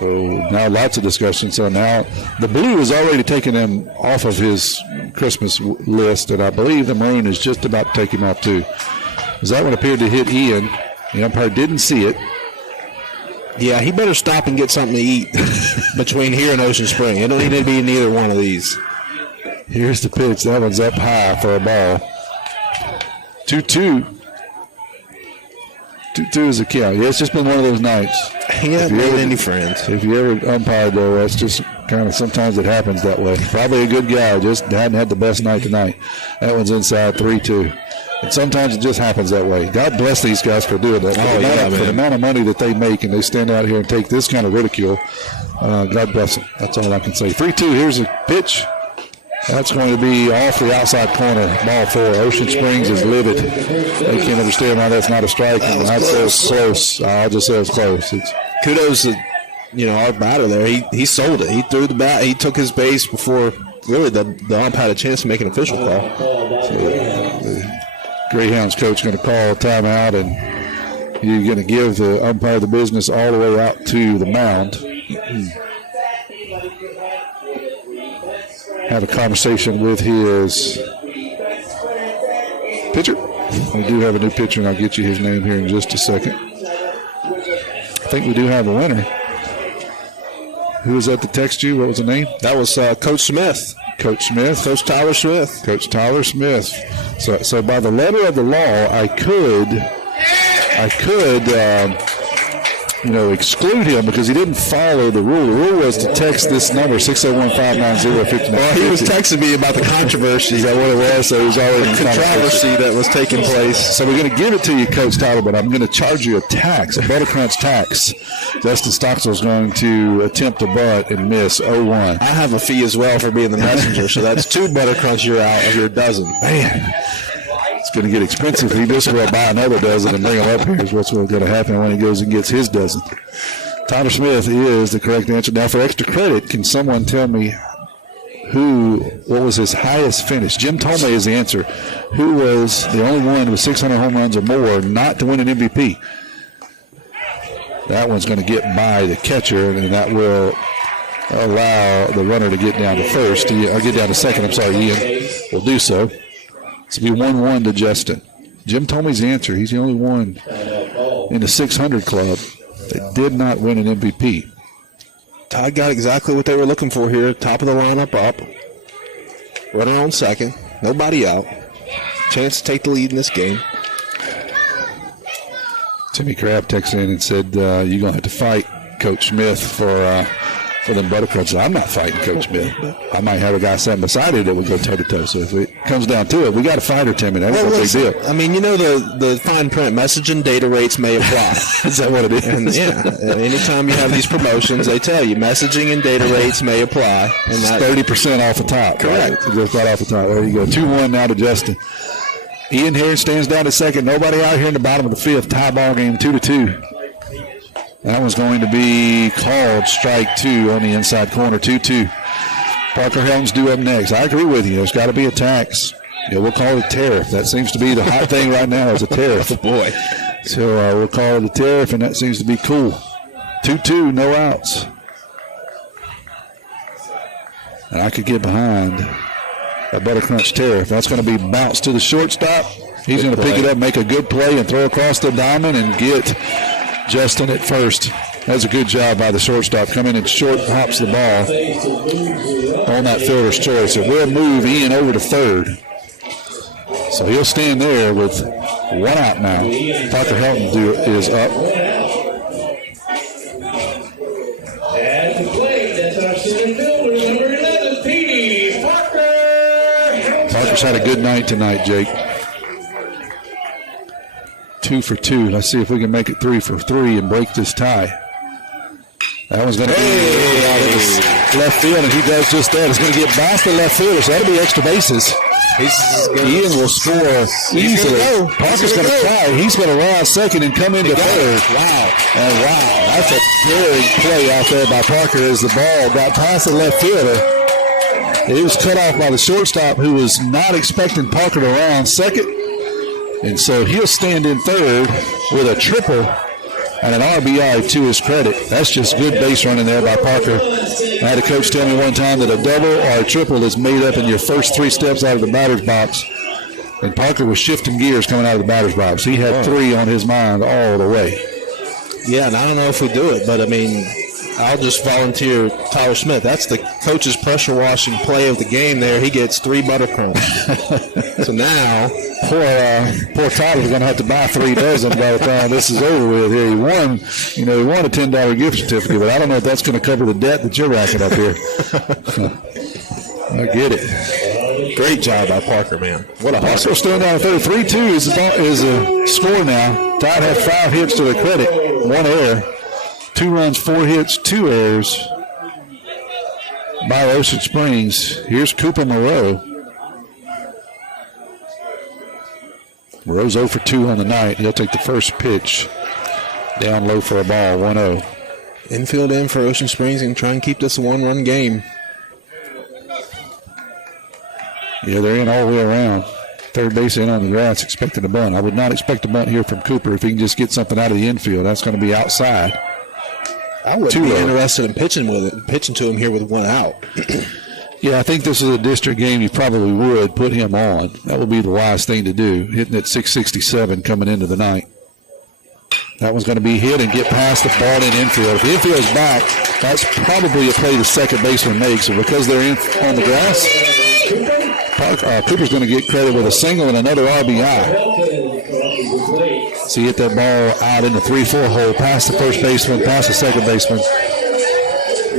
now lots of discussion. So now the blue has already taken him off of his Christmas list, and I believe the maroon is just about to take him off too. Because that one appeared to hit Ian. The umpire didn't see it. Yeah, he better stop and get something to eat between here and Ocean Spring. It don't need to be in either one of these. Here's the pitch. That one's up high for a ball. 2-2. 2-2 is a count. Yeah, it's just been one of those nights. He hasn't made any friends. If you ever umpired, though, that's just kind of sometimes it happens that way. Probably a good guy, just hadn't had the best night tonight. That one's inside 3-2. And sometimes it just happens that way. God bless these guys for doing that. For the amount of money that they make, and they stand out here and take this kind of ridicule, God bless them. That's all I can say. 3-2, here's a pitch. That's going to be off the outside corner, ball 4. Ocean Springs is livid. They can't understand why that's not a strike. I'd say it's close. I'll just say it's close. Kudos to our batter there. He sold it. He threw the bat. He took his base before really the ump had a chance to make an official call. So the Greyhounds coach going to call a timeout, and you're going to give the umpire the business all the way out to the mound. Have a conversation with his pitcher. We do have a new pitcher, and I'll get you his name here in just a second. I think we do have a winner. Who was that to text you? What was the name? That was Coach Smith. Coach Smith. Coach Tyler Smith. Coach Tyler Smith. So by the letter of the law, I could exclude him because he didn't follow the rule. The rule was to text this number, 601-590-5950. Well, he was texting me about the controversy. Is that what it was? So he was already the controversy that was taking place. So we're going to give it to you, Coach Tyler, but I'm going to charge you a tax, a Buttercrunch tax. Justin Stockstill is going to attempt a butt and miss 0-1. I have a fee as well for being the messenger, so that's 2 Buttercrunch you're out of your dozen. Man. It's going to get expensive. He just will buy another dozen and bring them up here is what's going to happen when he goes and gets his dozen. Tyler Smith is the correct answer. Now, for extra credit, can someone tell me what was his highest finish? Jim Tome is the answer. Who was the only one with 600 home runs or more not to win an MVP? That one's going to get by the catcher, and that will allow the runner to get down to first. I'll get down to second. I'm sorry, Ian will do so. It's going to be 1-1 to Justin. Jim Tome's the answer. He's the only one in the 600 club that did not win an MVP. Todd got exactly what they were looking for here. Top of the lineup up. Runner on second. Nobody out. Chance to take the lead in this game. Timmy Crabb texted in and said, you're going to have to fight Coach Smith for them Buttercrunches. I'm not fighting Coach Smith. I might have a guy sitting beside him that would go toe-to-toe. So if it comes down to it, we got to fight her, Timmy. That's no big deal. I mean, the fine print, message and data rates may apply. Is that what it is? And, anytime you have these promotions, they tell you messaging and data rates may apply. And it's 30% off the top. Correct. Right? Just right off the top. There you go. 2-1 now to Justin. Ian Herron stands down to second. Nobody out here in the bottom of the fifth. Tie ball game, 2-2. That one's going to be called strike 2 on the inside corner, 2-2. Parker Helms due up next. I agree with you. There's got to be a tax. Yeah, we'll call it a tariff. That seems to be the hot thing right now is a tariff. Oh, boy. So we'll call it a tariff, and that seems to be cool. 2-2, no outs. And I could get behind that Buttercrunch tariff. That's going to be bounced to the shortstop. He's going to pick it up, make a good play, and throw across the diamond and get Justin at first. That's a good job by the shortstop. Come in and short hops the ball on that fielder's choice. It will move Ian over to third. So he'll stand there with One out now. Parker Hilton is up. At the plate, that's our center fielder, number 11, Petey Parker. Parker's had a good night tonight, Jake. 2 for 2. Let's see if we can make it 3 for 3 and break this tie. That one's going to be left field, and he does just that. It's going to get past the left fielder, so that'll be extra bases. Ian will score easily. Parker's going to try. He's going to run second and come into third. Wow. And wow, that's a good play out there by Parker as the ball got past the left fielder. It was cut off by the shortstop who was not expecting Parker to run second. And so he'll stand in third with a triple and an RBI to his credit. That's just good base running there by Parker. I had a coach tell me one time that a double or a triple is made up in your first 3 steps out of the batter's box. And Parker was shifting gears coming out of the batter's box. He had 3 on his mind all the way. Yeah, and I don't know if we do it, but I mean, I'll just volunteer Tyler Smith. That's the coach's pressure washing play of the game there. He gets 3 buttercrumbs. So now, poor Tyler's going to have to buy 3 dozen by the time this is over with here. He won a $10 gift certificate, but I don't know if that's going to cover the debt that you're racking up here. I get it. Great job by Parker, man. What a hustle. Still down at 3-2 is a score now. Tide had 5 hits to their credit, 1 error. 2 runs, 4 hits, 2 errors by Ocean Springs. Here's Cooper Maro. Moreau's 0 for 2 on the night. He'll take the first pitch. Down low for a ball, 1-0. Infield in for Ocean Springs and try and keep this a 1-run game. Yeah, they're in all the way around. Third base in on the grass, expecting a bunt. I would not expect a bunt here from Cooper if he can just get something out of the infield. That's going to be outside. I would be interested in pitching to him here with 1 out. Yeah, I think this is a district game. You probably would put him on. That would be the wise thing to do, hitting at 667 coming into the night. That one's going to be hit and get past the ball in infield. If the infield's back, that's probably a play the second baseman makes. And because they're in on the grass, Cooper's going to get credit with a single and another RBI. So he hit that ball out in the 3-4 hole, past the first baseman, past the second baseman.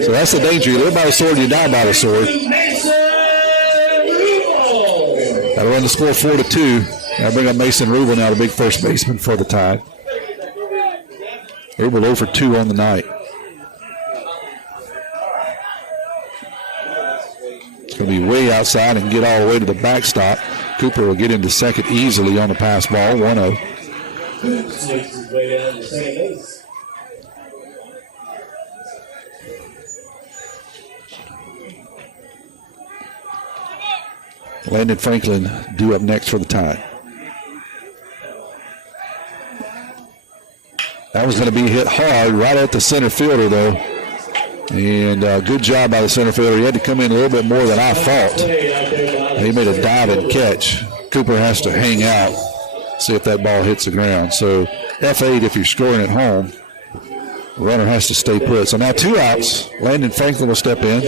So that's the danger. You live by the sword, you die by the sword. That'll run the score 4-2. That'll bring up Mason Rubble now, the big first baseman for the Tide. Rubble 0 for 2 on the night. It's going to be way outside and get all the way to the backstop. Cooper will get into second easily on the pass ball, 1-0. Landon Franklin due up next for the Tide. That was going to be hit hard right at the center fielder, though. And good job by the center fielder. He had to come in a little bit more than I thought. He made a diving catch. Cooper has to hang out, see if that ball hits the ground. So F8 if you're scoring at home. The runner has to stay put. So now 2 outs. Landon Franklin will step in.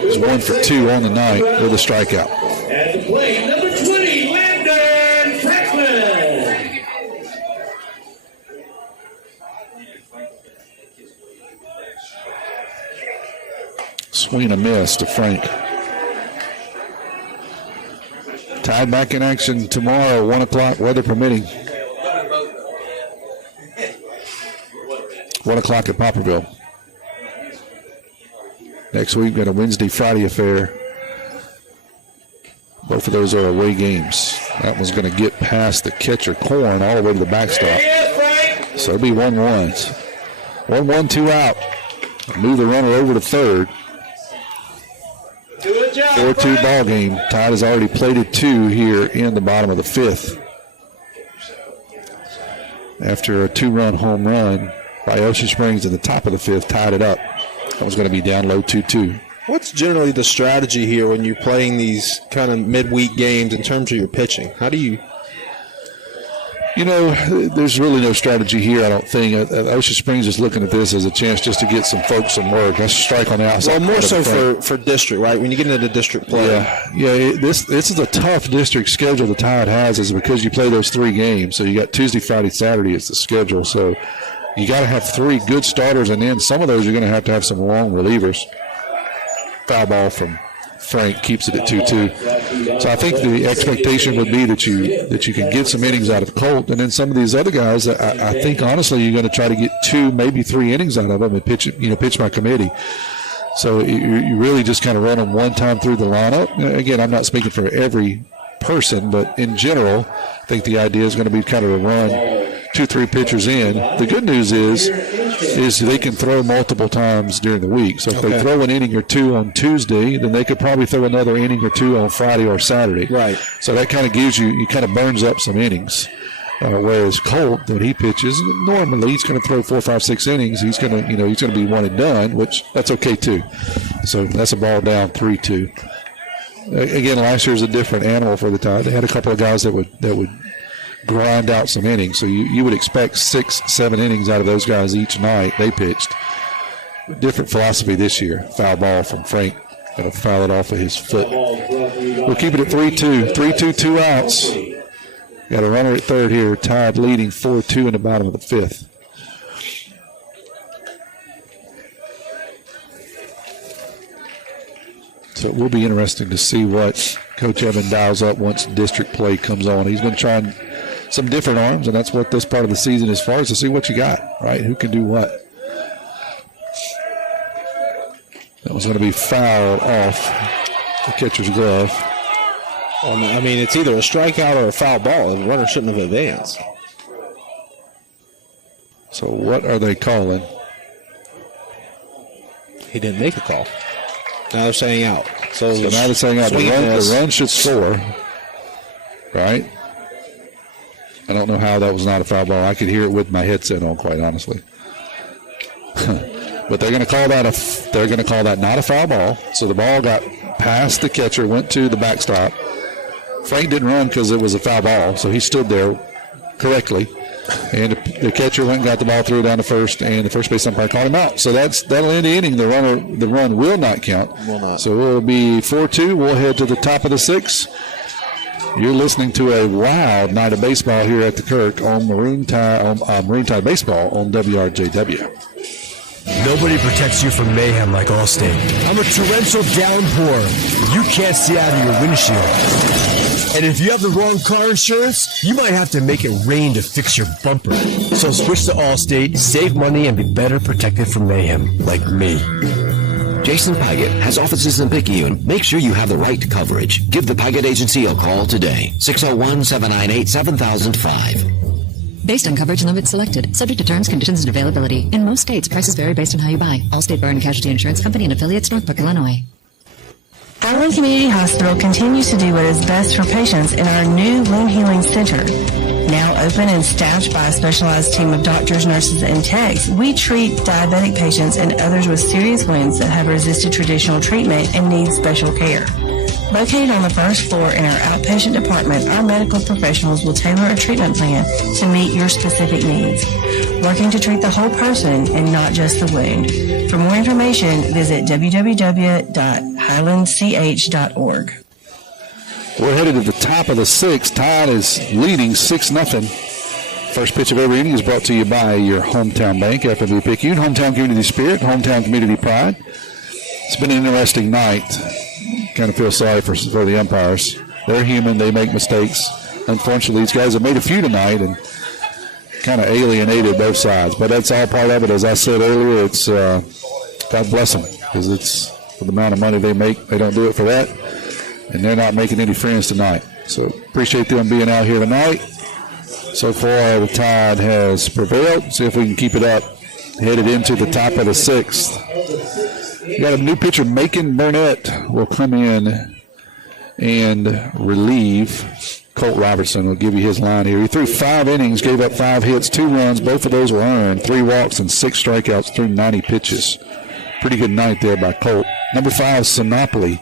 He's 1 for 2 on the night with a strikeout. At the plate, number 20, Landon Franklin. Swing and a miss to Frank. Tide back in action tomorrow, 1 o'clock, weather permitting. 1 o'clock at Poplarville. Next week, got a Wednesday, Friday affair. Both of those are away games. That one's going to get past the catcher Corn all the way to the backstop. So it'll be 1-1. 1-1, 2 out. Move the runner over to third. 4-2 ball game. Tide has already plated 2 here in the bottom of the 5th. After a 2-run home run by Ocean Springs in the top of the 5th, tied it up. That was going to be down low 2-2. What's generally the strategy here when you're playing these kind of midweek games in terms of your pitching? How do you There's really no strategy here, I don't think. Ocean Springs is looking at this as a chance just to get some folks some work. Let's strike on the outside. Well, more so for district, right? When you get into district play. Yeah. This is a tough district schedule the Tide has, is because you play those 3 games. So you got Tuesday, Friday, Saturday is the schedule. So you got to have 3 good starters, and then some of those you're going to have some long relievers. Foul ball from Frank keeps it at 2-2. So I think the expectation would be that you can get some innings out of Colt, and then some of these other guys, I think honestly you're going to try to get 2, maybe 3 innings out of them and pitch by committee. So you really just kind of run them one time through the lineup. Again, I'm not speaking for every person, but in general, I think the idea is going to be kind of a run 2-3 pitchers in. The good news is they can throw multiple times during the week. So if they throw an inning or 2 on Tuesday, then they could probably throw another inning or 2 on Friday or Saturday. Right. So that kind of gives you kind of burns up some innings. Whereas Colt, when he pitches, normally he's going to throw 4, 5, 6 innings. He's going to be one and done, which that's okay too. So that's a ball down 3-2. Again, last year was a different animal for the Tide. They had a couple of guys that would grind out some innings. So you would expect 6, 7 innings out of those guys each night they pitched. Different philosophy this year. Foul ball from Frank. Going to foul it off of his foot. We'll keep it at 3-2. 3-2, 2 outs. Got a runner at third here. Tide leading 4-2 in the bottom of the 5th. So it will be interesting to see what Coach Evan dials up once district play comes on. He's been trying some different arms, and that's what this part of the season is for, is to see what you got, right? Who can do what. That was going to be fouled off the catcher's glove. I mean, it's either a strikeout or a foul ball. The runner shouldn't have advanced. So what are they calling? He didn't make a call. Now they're saying out. So now they're saying out. The run should score, right? I don't know how that was not a foul ball. I could hear it with my headset on, quite honestly. But they're going to call that not a foul ball. So the ball got past the catcher, went to the backstop. Frank didn't run because it was a foul ball, so he stood there correctly. And the catcher went and got the ball through down to first, and the first base umpire called him out. So that'll end the inning. The run will not count. Will not. So it will be 4-2. We'll head to the top of the 6th. You're listening to a wild night of baseball here at the Kirk on Maroon Tide Baseball on WRJW. Nobody protects you from mayhem like Allstate. I'm a torrential downpour. You can't see out of your windshield. And if you have the wrong car insurance, you might have to make it rain to fix your bumper. So switch to Allstate, save money, and be better protected from mayhem like me. Jason Pygott has offices in Picayune. Make sure you have the right coverage. Give the Pygott Agency a call today. 601-798-7005. Based on coverage limits selected, subject to terms, conditions, and availability. In most states, prices vary based on how you buy. Allstate Bar and Casualty Insurance Company and affiliates, Northbrook, Illinois. Allen Community Hospital continues to do what is best for patients in our new wound healing center. Now open and staffed by a specialized team of doctors, nurses, and techs, we treat diabetic patients and others with serious wounds that have resisted traditional treatment and need special care. Located on the first floor in our outpatient department, our medical professionals will tailor a treatment plan to meet your specific needs, working to treat the whole person and not just the wound. For more information, visit www.highlandch.org. We're headed to the top of the 6th. Tide is leading 6-0. First pitch of every inning is brought to you by your hometown bank, FNB Picayune, hometown community spirit, hometown community pride. It's been an interesting night. Kind of feel sorry for the umpires. They're human. They make mistakes. Unfortunately, these guys have made a few tonight and kind of alienated both sides. But that's all part of it. As I said earlier, it's God bless them, because it's for the amount of money they make. They don't do it for that. And they're not making any friends tonight. So appreciate them being out here tonight. So far, the Tide has prevailed. See if we can keep it up. Headed into the top of the 6th. We got a new pitcher, Macon Burnett, will come in and relieve Colt Robertson. Will give you his line here. He threw 5 innings, gave up 5 hits, 2 runs. Both of those were earned. 3 walks and 6 strikeouts through 90 pitches. Pretty good night there by Colt. Number 5, Sinopoli,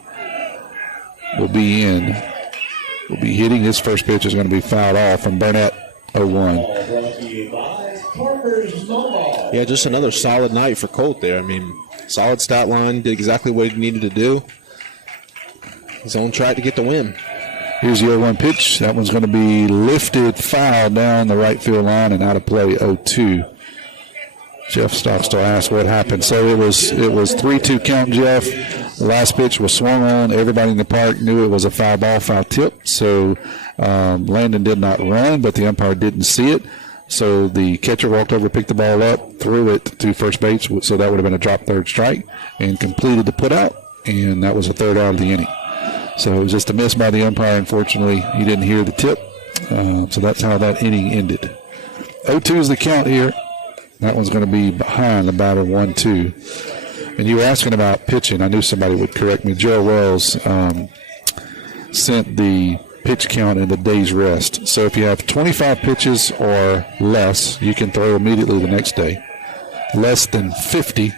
will be in. Will be hitting. His first pitch is going to be fouled off from Burnett. 0-1. Yeah, just another solid night for Colt there. I mean, solid stat line, did exactly what he needed to do. He's on track to get the win. Here's the 0-1 pitch. That one's going to be lifted, foul down the right field line and out of play 0-2. Jeff stops to ask what happened. So it was 3-2 count, Jeff. The last pitch was swung on. Everybody in the park knew it was a foul ball, foul tip. So Landon did not run, but the umpire didn't see it. So the catcher walked over, picked the ball up, threw it to first base. So that would have been a drop third strike and completed the put out. And that was the third out of the inning. So it was just a miss by the umpire. Unfortunately, he didn't hear the tip. So that's how that inning ended. 0-2 is the count here. That one's going to be behind the batter 1-2. And you were asking about pitching. I knew somebody would correct me. Joe Wells sent the pitch count in the day's rest. So if you have 25 pitches or less, you can throw immediately the next day. Less than 50,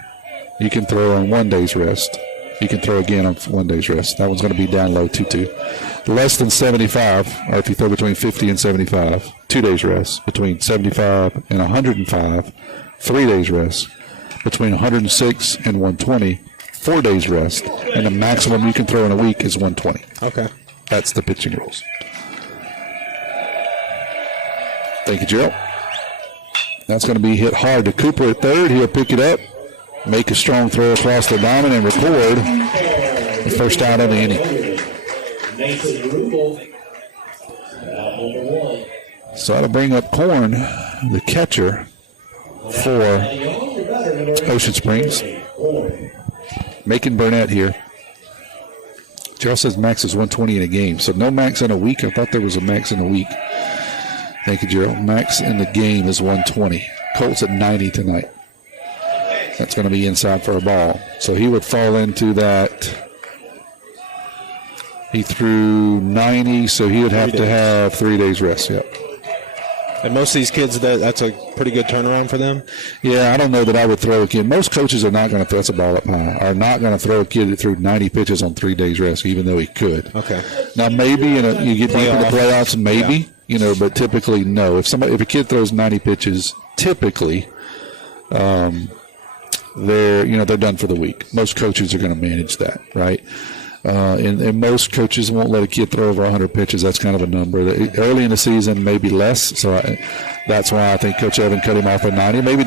you can throw on 1 day's rest. You can throw again on 1 day's rest. That one's going to be down low, 2-2. Less than 75, or if you throw between 50 and 75, 2 days rest. Between 75 and 105, 3 days rest. Between 106 and 120, 4 days rest. And the maximum you can throw in a week is 120. Okay. That's the pitching rules. Thank you, Gerald. That's going to be hit hard to Cooper at third. He'll pick it up, make a strong throw across the diamond, and record the first out of the inning. Rubble, number 1. So that'll bring up Korn, the catcher for Ocean Springs. Making Burnett here. Gerald says max is 120 in a game. So no max in a week. I thought there was a max in a week. Thank you, Gerald. Max in the game is 120. Colts at 90 tonight. That's going to be inside for a ball. So he would fall into that. He threw 90, so he would have to have 3 days rest. Yep. And most of these kids, that's a pretty good turnaround for them? Yeah, I don't know that I would throw a kid. Most coaches are not going to throw, that's a ball up high, are not going to throw a kid that threw 90 pitches on 3 days rest, even though he could. Okay. Now, maybe you get deep in the playoffs, maybe, but typically no. If a kid throws 90 pitches, typically they're done for the week. Most coaches are going to manage that, right? And most coaches won't let a kid throw over 100 pitches. That's kind of a number. Early in the season, maybe less. So that's why I think Coach Evan cut him off at 90. Maybe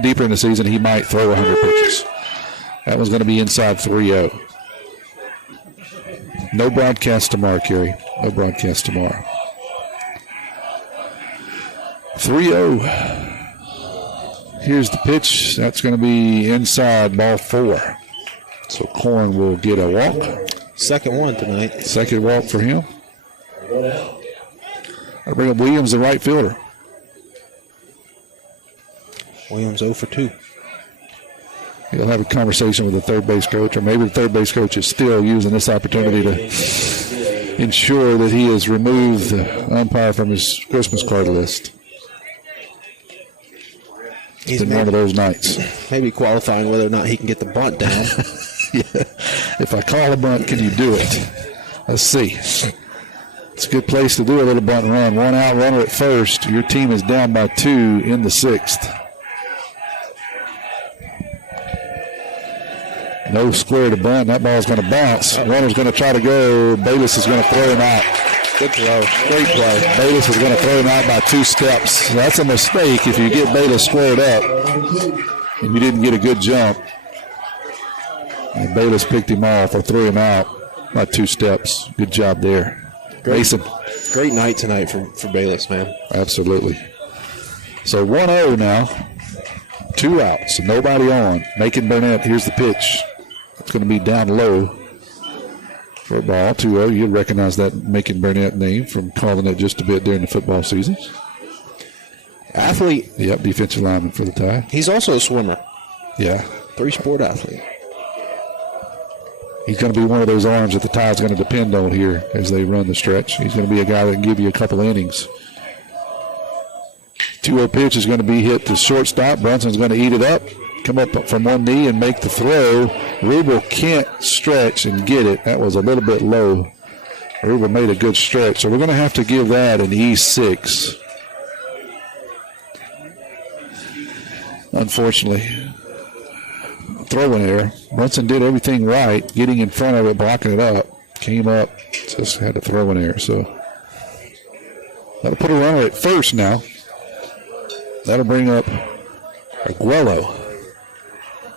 deeper in the season, he might throw 100 pitches. That was going to be inside 3-0. No broadcast tomorrow, Kerry. No broadcast tomorrow. 3-0. Here's the pitch. That's going to be inside, ball 4. So Korn will get a walk. Second one tonight. Second walk for him. I'll bring up Williams, the right fielder. Williams 0 for 2. He'll have a conversation with the third base coach, or maybe the third base coach is still using this opportunity to ensure that he has removed the umpire from his Christmas card list. It's been one of those nights. Maybe qualifying whether or not he can get the bunt down. Yeah. If I call a bunt, can you do it? Let's see. It's a good place to do a little bunt run. 1 out, runner at first. Your team is down by 2 in the 6th. No square to bunt. That ball's going to bounce. Runner's going to try to go. Bayless is going to throw him out. Good throw. Great play. Bayless is going to throw him out by 2 steps. That's a mistake if you get Bayless squared up and you didn't get a good jump. And Bayless picked him off or threw him out by 2 steps. Good job there. Mason. Great night tonight for Bayless, man. Absolutely. So 1-0 now. 2 outs. Nobody on. Macon Burnett. Here's the pitch. It's going to be down low. For a ball, 2-0. You'll recognize that Macon Burnett name from calling it just a bit during the football season. Athlete. Yep, defensive lineman for the Tide. He's also a swimmer. Yeah. 3-sport athlete. He's going to be one of those arms that the Tide's going to depend on here as they run the stretch. He's going to be a guy that can give you a couple innings. 2-0 pitch is going to be hit to shortstop. Brunson's going to eat it up, come up from one knee and make the throw. Rubble can't stretch and get it. That was a little bit low. Rubble made a good stretch, so we're going to have to give that an E6. unfortunately. Throwing error. Brunson did everything right, getting in front of it, blocking it up. Came up, just had to throw an error. So that'll put a runner at first now. That'll bring up Arguello,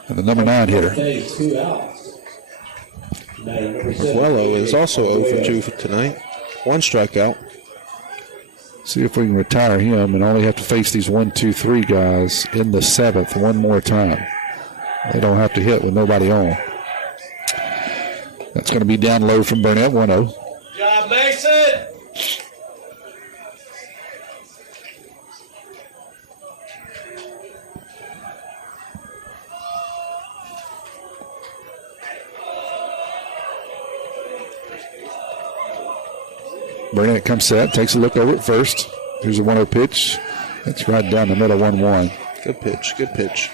and the number 9 hitter. Arguello is also 0 for 2 for tonight. 1 strikeout. See if we can retire him and only have to face these 1, 2, 3 guys in the 7th one more time. They don't have to hit with nobody on. That's going to be down low from Burnett, 1-0. Job, Mason! Burnett comes set, takes a look over at first. Here's a 1-0 pitch. That's right down the middle, 1-1. Good pitch, good pitch.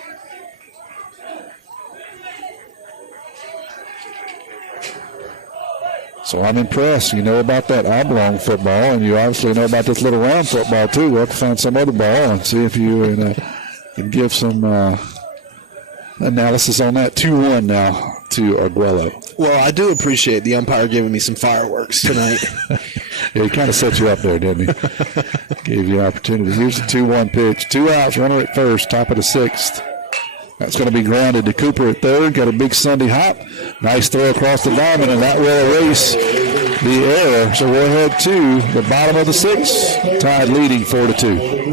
So I'm impressed. You know about that oblong football, and you obviously know about this little round football, too. We'll have to find some other ball and see if you can give some analysis on that. 2-1 now to Arguello. Well, I do appreciate the umpire giving me some fireworks tonight. Yeah, he kind of set you up there, didn't he? Gave you opportunity. Here's the 2-1 pitch. 2 outs, runner at first, top of the 6th. That's going to be grounded to Cooper at third. Got a big Sunday hop. Nice throw across the diamond, and that will erase the error. So we'll head to the bottom of the 6th, tied leading 4-2.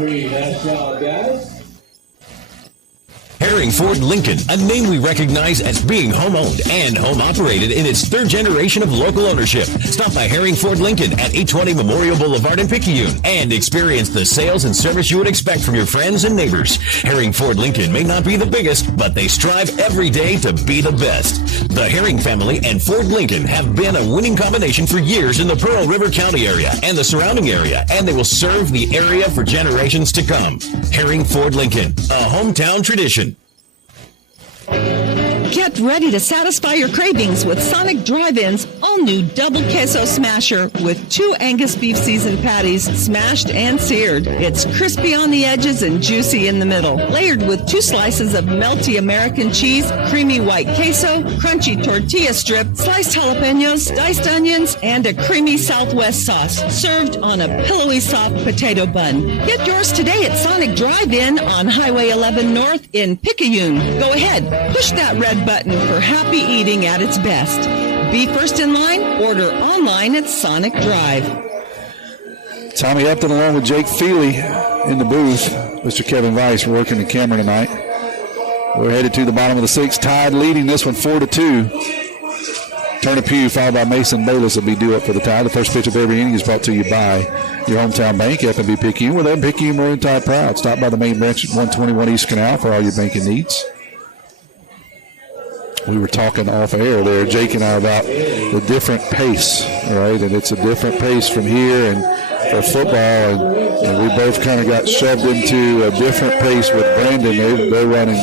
Herring Ford Lincoln, a name we recognize as being home-owned and home-operated in its 3rd generation of local ownership. Stop by Herring Ford Lincoln at 820 Memorial Boulevard in Picayune and experience the sales and service you would expect from your friends and neighbors. Herring Ford Lincoln may not be the biggest, but they strive every day to be the best. The Herring family and Ford Lincoln have been a winning combination for years in the Pearl River County area and the surrounding area, and they will serve the area for generations to come. Herring Ford Lincoln, a hometown tradition. Get ready to satisfy your cravings with Sonic Drive-In's all-new Double Queso Smasher with 2 Angus beef seasoned patties smashed and seared. It's crispy on the edges and juicy in the middle. Layered with 2 slices of melty American cheese, creamy white queso, crunchy tortilla strip, sliced jalapenos, diced onions, and a creamy Southwest sauce. Served on a pillowy soft potato bun. Get yours today at Sonic Drive-In on Highway 11 North in Picayune. Go ahead, push that red button for happy eating at its best. Be first in line, order online at Sonic Drive. Tommy Upton along with Jake Feely in the booth. Mr. Kevin Weiss working the camera tonight. We're headed to the bottom of the 6th, tied leading this one 4-2. Turner Pugh followed by Mason Bayless will be due up for the tie. The first pitch of every inning is brought to you by your hometown bank, F&B Picayune. With them, Picayune Marine Tide proud. Stop by the main branch at 121 East Canal for all your banking needs. We were talking off air there, Jake and I, about the different pace, right? And it's a different pace from here and for football. And we both kind of got shoved into a different pace with Brandon. They're running,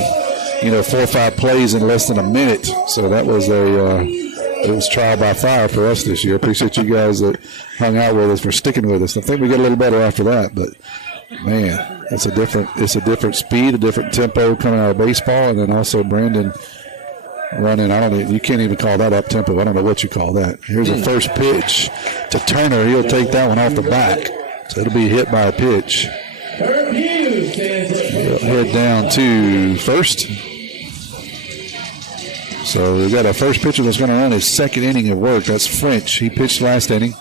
4 or 5 plays in less than a minute. So that was it was trial by fire for us this year. Appreciate you guys that hung out with us for sticking with us. I think we get a little better after that, but man, it's a different speed, a different tempo coming out of baseball, and then also Brandon running. You can't even call that up tempo. I don't know what you call that. Here's the first pitch to Turner. He'll take that one off the back. So it'll be hit by a pitch. He'll head down to first. So we've got a first pitcher that's going to run his 2nd inning of work. That's French. He pitched last inning.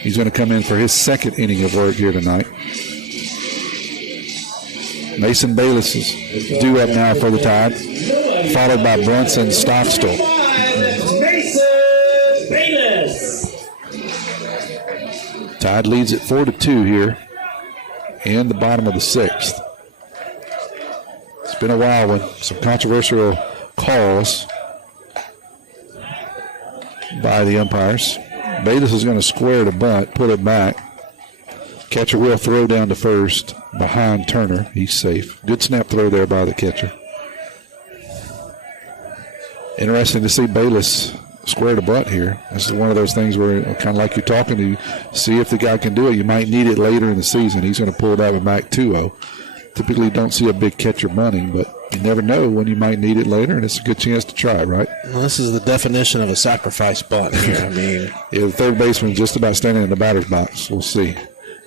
He's going to come in for his 2nd inning of work here tonight. Mason Bayless is due up now for the Tide, followed by Bronson Stoto. Mason Bayless. Tide leads at 4-2 here in the bottom of the 6th. It's been a while with some controversial calls by the umpires. Bayless is going to square the bunt, put it back. Catcher will throw down to first behind Turner. He's safe. Good snap throw there by the catcher. Interesting to see Bayless square the bunt here. This is one of those things where, kind of like you're talking to, see if the guy can do it. You might need it later in the season. He's going to pull that one back 2-0. typically don't see a big catcher bunting, but you never know when you might need it later, and it's a good chance to try, right? Well, this is the definition of a sacrifice bunt here. I mean, yeah, the third baseman just about standing in the batter's box. We'll see.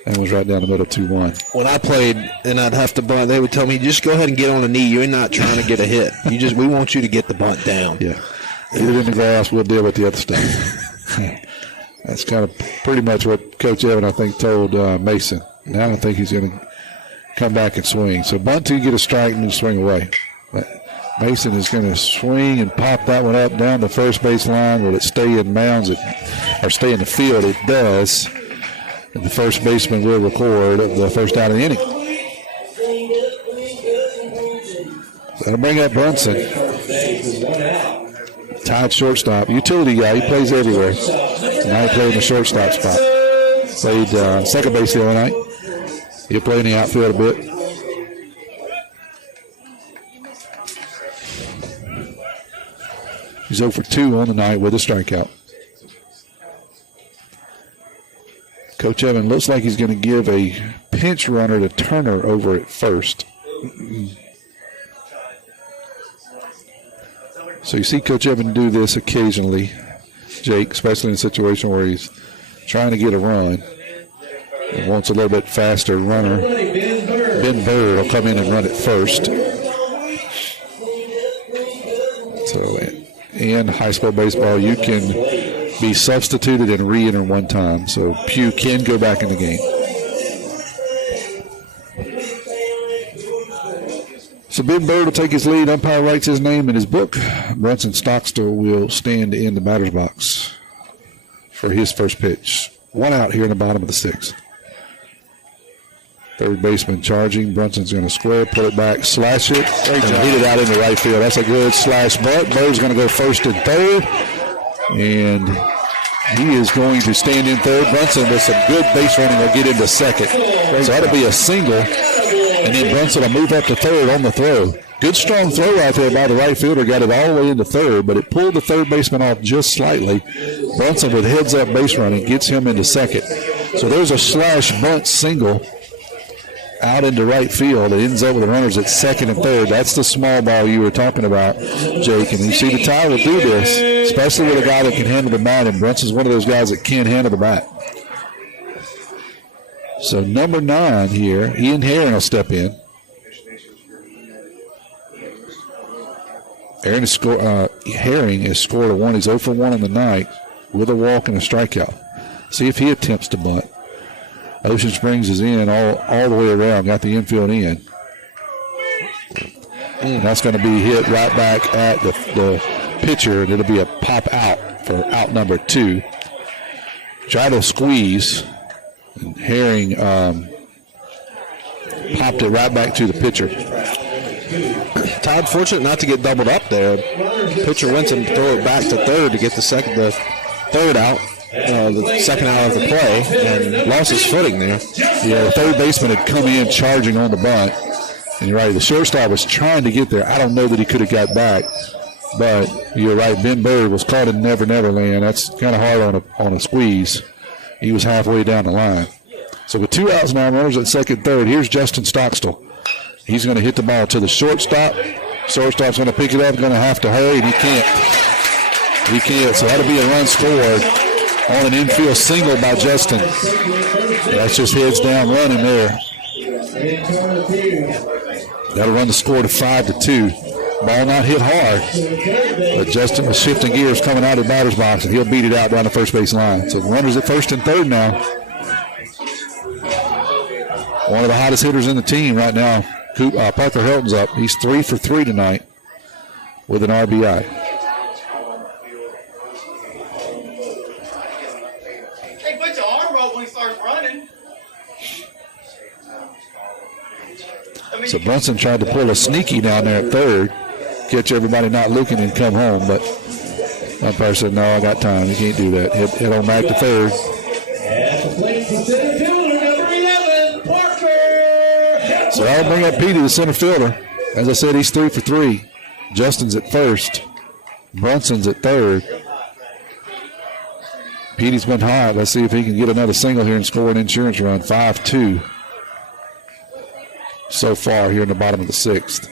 That was right down the middle, 2-1. When I played and I'd have to bunt, they would tell me, just go ahead and get on the knee. You're not trying to get a hit. We want you to get the bunt down. Yeah. Get it in the grass. We'll deal with the other stuff. That's kind of pretty much what Coach Evan, I think, told Mason. Now I think he's going to come back and swing. So bunt till you get a strike and then swing away. Mason is going to swing and pop that one up down the first base line. Will it stay in mounds or stay in the field? It does. And the first baseman will record the first out of the inning. So that'll bring up Bronson. Tied shortstop. Utility guy. He plays everywhere. Now he played in the shortstop spot. Played second base the other night. He'll play in the outfield a bit. He's 0 for 2 on the night with a strikeout. Coach Evan looks like he's going to give a pinch runner to Turner over at first. So you see Coach Evan do this occasionally, Jake, especially in a situation where he's trying to get a run and wants a little bit faster runner. Ben Bird will come in and run it first. So in high school baseball, you can be substituted and re-enter one time. So Pugh can go back in the game. So Ben Bird will take his lead. Umpire writes his name in his book. Bronson Stoto will stand in the batter's box for his first pitch. One out here in the bottom of the sixth. Third baseman charging. Brunson's going to square, pull it back, slash it, and hit it out into right field. That's a good slash bunt. Bird's going to go first and third. And he is going to stand in third. Brunson with some good base running will get into second. So that'll be a single. And then Brunson will move up to third on the throw. Good strong throw out there by the right fielder. Got it all the way into third, but it pulled the third baseman off just slightly. Brunson with heads up base running gets him into second. So there's a slash bunt single out into right field. It ends up with the runners at second and third. That's the small ball you were talking about, Jake. And you see the tie will do this, especially with a guy that can handle the bat, and Brunson's one of those guys that can handle the bat. So number 9 here, Ian Herring will step in. Herring has scored a 1. He's 0 for 1 on the night with a walk and a strikeout. See if he attempts to bunt. Ocean Springs is in all the way around, got the infield in. And that's going to be hit right back at the pitcher, and it'll be a pop out for out number 2. Try to squeeze, and Herring popped it right back to the pitcher. Todd fortunate not to get doubled up there. Pitcher went and throw it back to third to get the third out. The second out of the play, and lost his footing there. Yeah, the third baseman had come in charging on the bunt. And you're right, the shortstop was trying to get there. I don't know that he could have got back, but you're right, Ben Bird was caught in Never Never Land. That's kind of hard on a squeeze. He was halfway down the line. So with 2 outs now, runners at second, third, here's Justin Stockstill. He's going to hit the ball to the shortstop. Shortstop's going to pick it up, going to have to hurry, and he can't. He can't, so that'll be a run scored on an infield single by Justin. That's just heads down running there. That'll run the score to 5-2. Ball not hit hard, but Justin was shifting gears coming out of the batter's box, and he'll beat it out down the first base line. So the runners at first and third now. One of the hottest hitters in the team right now. Parker Hilton's up. He's 3 for 3 tonight with an RBI. Hey, put your arm up when he starts running. So Brunson tried to pull a sneaky down there at third, catch everybody not looking and come home, but umpire said, no, I got time. You can't do that. Head on back to third. So that'll bring up Petey, the center fielder. As I said, he's 3 for 3. Justin's at first. Brunson's at third. Petey's been hot. Let's see if he can get another single here and score an insurance run. 5-2. so far here in the bottom of the 6th.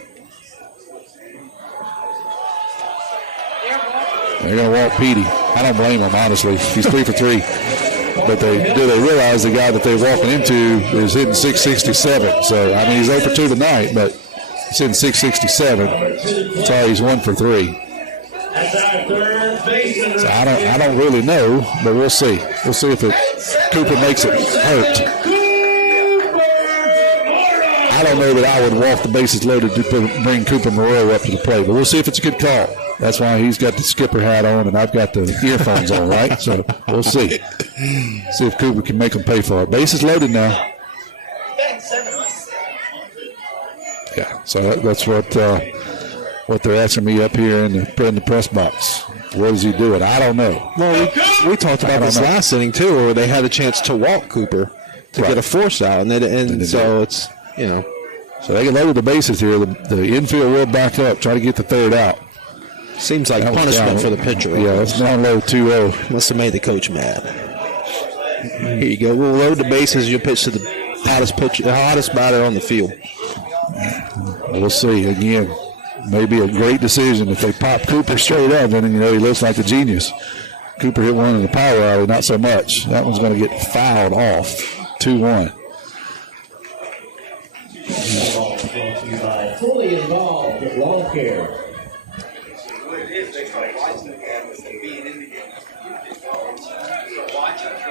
They're going to walk Petey. I don't blame him, honestly. He's 3 for 3. But they realize the guy that they're walking into is hitting 667. So, I mean, he's 0 for 2 tonight, but he's hitting 667. That's why he's 1 for 3. So I don't really know, but we'll see. We'll see if Cooper makes it hurt. I don't know that I would walk the bases loaded to bring Cooper Maro up to the plate, but we'll see if it's a good call. That's why he's got the skipper hat on and I've got the earphones on, right? So we'll see. See if Cooper can make them pay for it. Bases loaded now. Yeah, so that's what they're asking me up here in the press box. What does he do it? I don't know. Well, we talked about this last inning too, where they had a chance to walk Cooper to get a force out, and so it's so they can load the bases here. The infield will back up, try to get the third out. Seems like punishment for the pitcher. Yeah, that's down low 2-0. Must have made the coach mad. Here you go. We'll load the bases. You'll pitch to the hottest batter on the field. We'll see again. Maybe a great decision if they pop Cooper straight up, then he looks like a genius. Cooper hit one in the power alley, not so much. That one's going to get fouled off. 2-1. Fully involved with lawn care.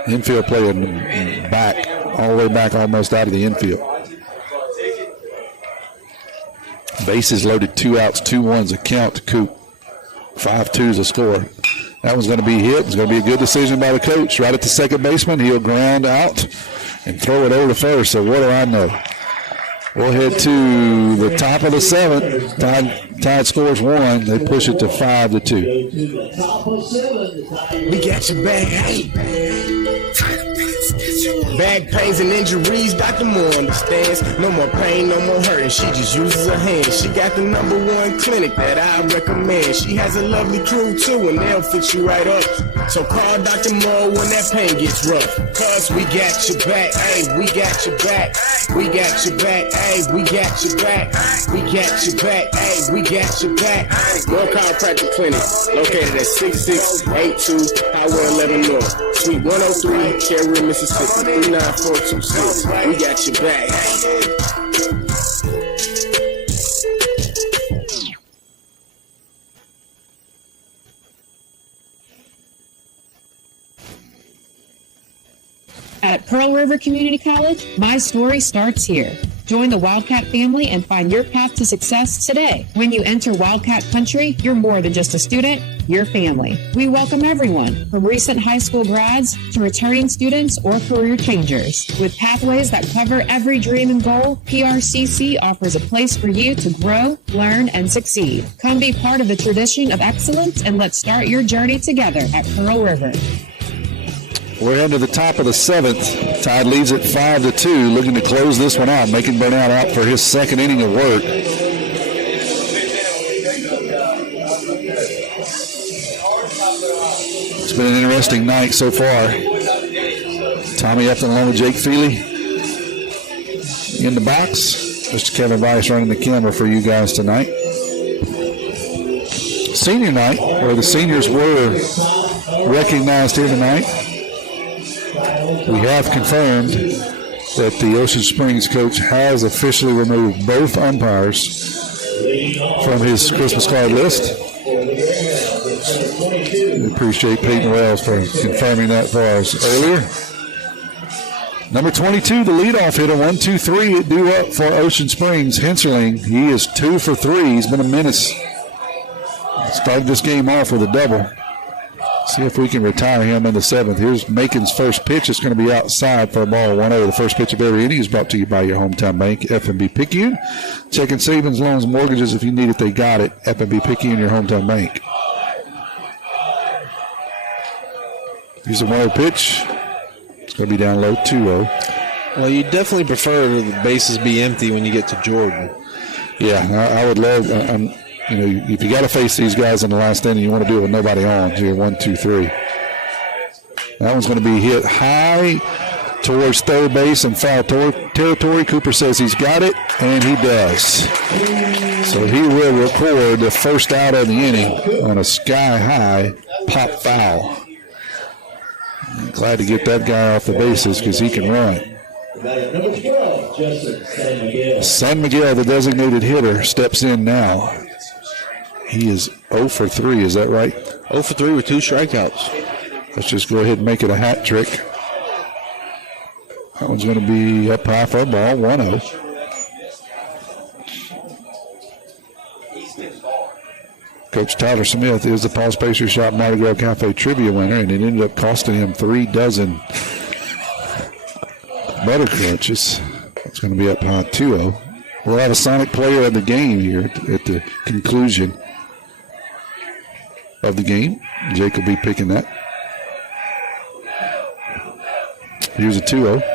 Infield playing back, all the way back, almost out of the infield. Bases loaded, 2 outs, 2-1's a count to Coop. 5-2's a score. That one's going to be hit. It's going to be a good decision by the coach. Right at the second baseman, he'll ground out and throw it over to first. So what do I know? We'll head to the top of the 7th. Tied scores 1. They push it to 5-2. We got your back. Hey. Back pains and injuries, Dr. Moore understands. No more pain, no more hurting. She just uses her hands. She got the #1 clinic that I recommend. She has a lovely crew too, and they'll fix you right up. So call Dr. Moore when that pain gets rough. Cause we got your back, hey, we got your back. We got your back, hey, we got your back. We got your back, hey, we got your back. More Chiropractic Clinic, located at 6682 Highway 11 North, Suite 103, Cherry, Mississippi, 39426. We got your back. At Pearl River Community College, my story starts here. Join the Wildcat family and find your path to success today. When you enter Wildcat Country, you're more than just a student, you're family. We welcome everyone, from recent high school grads to returning students or career changers. With pathways that cover every dream and goal, PRCC offers a place for you to grow, learn, and succeed. Come be part of the tradition of excellence and let's start your journey together at Pearl River. We're heading to the top of the 7th. Tide leads at 5-2, looking to close this one out, making Burnett out for his second inning of work. It's been an interesting night so far. Tommy Upton along with Jake Feely in the box. Mr. Kevin Bias running the camera for you guys tonight. Senior night, where the seniors were recognized here tonight. We have confirmed that the Ocean Springs coach has officially removed both umpires from his Christmas card list. We appreciate Peyton Wells for confirming that for us earlier. Number 22, the leadoff hitter, 1-2-3, due up for Ocean Springs. Henserling, he is 2 for 3. He's been a menace. Started this game off with a double. See if we can retire him in the 7th. Here's Macon's first pitch. It's going to be outside for a ball 1-0. The first pitch of every inning is brought to you by your hometown bank, FNB Picayune. Checking savings, loans, mortgages. If you need it, they got it. FNB Picayune, your hometown bank. Here's a 1-0 pitch. It's going to be down low, 2-0. Well, you definitely prefer the bases be empty when you get to Jordan. Yeah, I would love if you got to face these guys in the last inning, you want to do it with nobody on. Here, 1-2-3. That one's going to be hit high towards third base and foul territory. Cooper says he's got it, and he does. So he will record the first out of the inning on a sky-high pop foul. Glad to get that guy off the bases because he can run. Number 12, Justin San Miguel. San Miguel, the designated hitter, steps in now. He is 0 for 3, is that right? 0 for 3 with 2 strikeouts. Let's just go ahead and make it a hat trick. That one's going to be up high for a ball, 1-0. Coach Tyler Smith is the Paul's Pastry Shop Mardi Gras Cafe Trivia winner, and it ended up costing him 3 dozen butter crunches. It's going to be up high 2-0. We'll have a Sonic player of the game here at the conclusion of the game. Jake will be picking that. Here's a 2-0.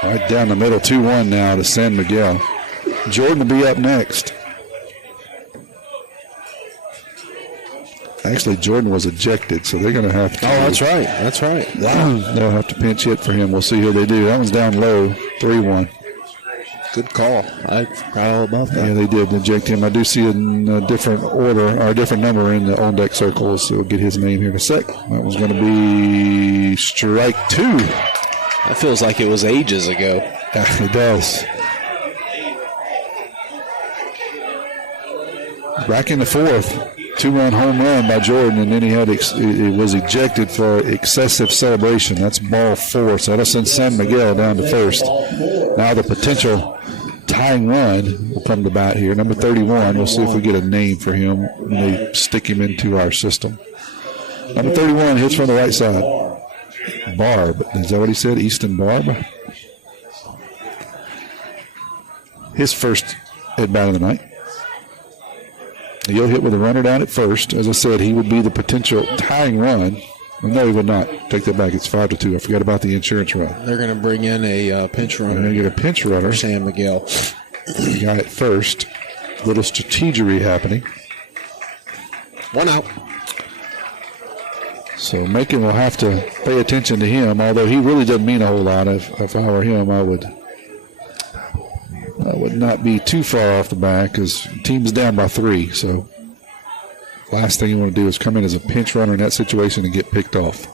Right down the middle, 2-1 now to San Miguel. Jordan will be up next. Actually, Jordan was ejected, so they're going to have to. Oh, that's right. That's right. They'll have to pinch hit for him. We'll see who they do. That one's down low, 3-1. Good call. I forgot all about that. Yeah, they did eject him. I do see a different order or a different number in the on-deck circles, so we'll get his name here in a sec. That was going to be strike 2. That feels like it was ages ago. Yeah, it does. Back in the fourth, 2-run home run by Jordan, and then he had it was ejected for excessive celebration. That's ball 4, so that'll send San Miguel down to first. Now the potential tying run will come to bat here. Number 31, we'll see if we get a name for him when they stick him into our system. Number 31 hits from the right side. Barb, is that what he said? Easton Barb? His first at bat of the night. He'll hit with a runner down at first. As I said, he would be the potential tying run. No, he would not. Take that back. It's 5-2. I forgot about the insurance run. They're going to bring in a pinch runner. They're going to get a pinch runner. For San Miguel. The guy at first. Little strategery happening. 1 out. So Macon will have to pay attention to him, although he really doesn't mean a whole lot. If I were him, I would not be too far off the back because the team's down by 3. So last thing you want to do is come in as a pinch runner in that situation and get picked off.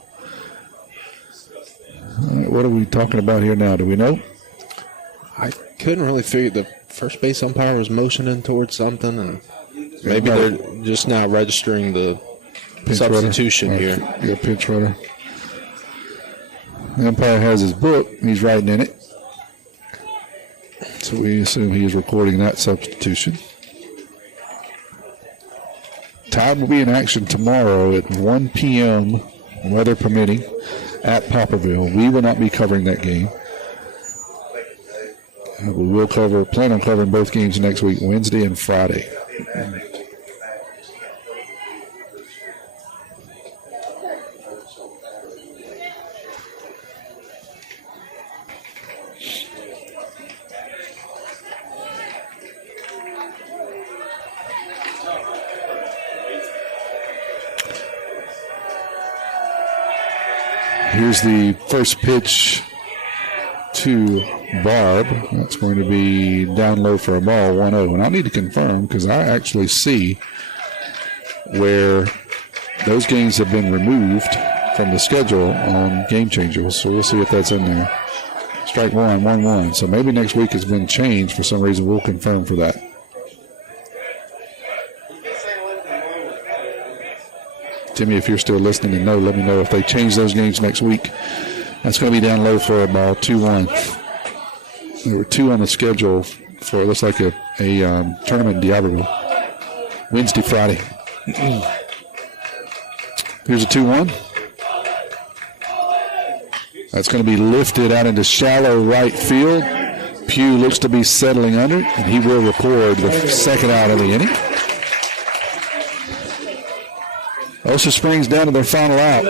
All right, what are we talking about here now? Do we know? I couldn't really figure. The first base umpire was motioning towards something, and maybe they're just not registering the pinch substitution runner. here. Right, yeah, pinch runner. The umpire has his book. He's writing in it. So we assume he is recording that substitution. Tide will be in action tomorrow at 1 p.m., weather permitting, at Poplarville. We will not be covering that game. We will plan on covering both games next week, Wednesday and Friday. Here's the first pitch to Barb. That's going to be down low for a ball, 1-0. And I'll need to confirm because I actually see where those games have been removed from the schedule on Game Changers. So we'll see if that's in there. Strike 1, 1-1. So maybe next week has been changed for some reason. We'll confirm for that. Timmy, if you're still listening and know, let me know if they change those games next week. That's going to be down low for a ball, 2-1. There were 2 on the schedule for, it looks like a tournament in Diablo. Wednesday, Friday. Here's a 2-1. That's going to be lifted out into shallow right field. Pugh looks to be settling under, and he will record the second out of the inning. Osa Springs down to their final out.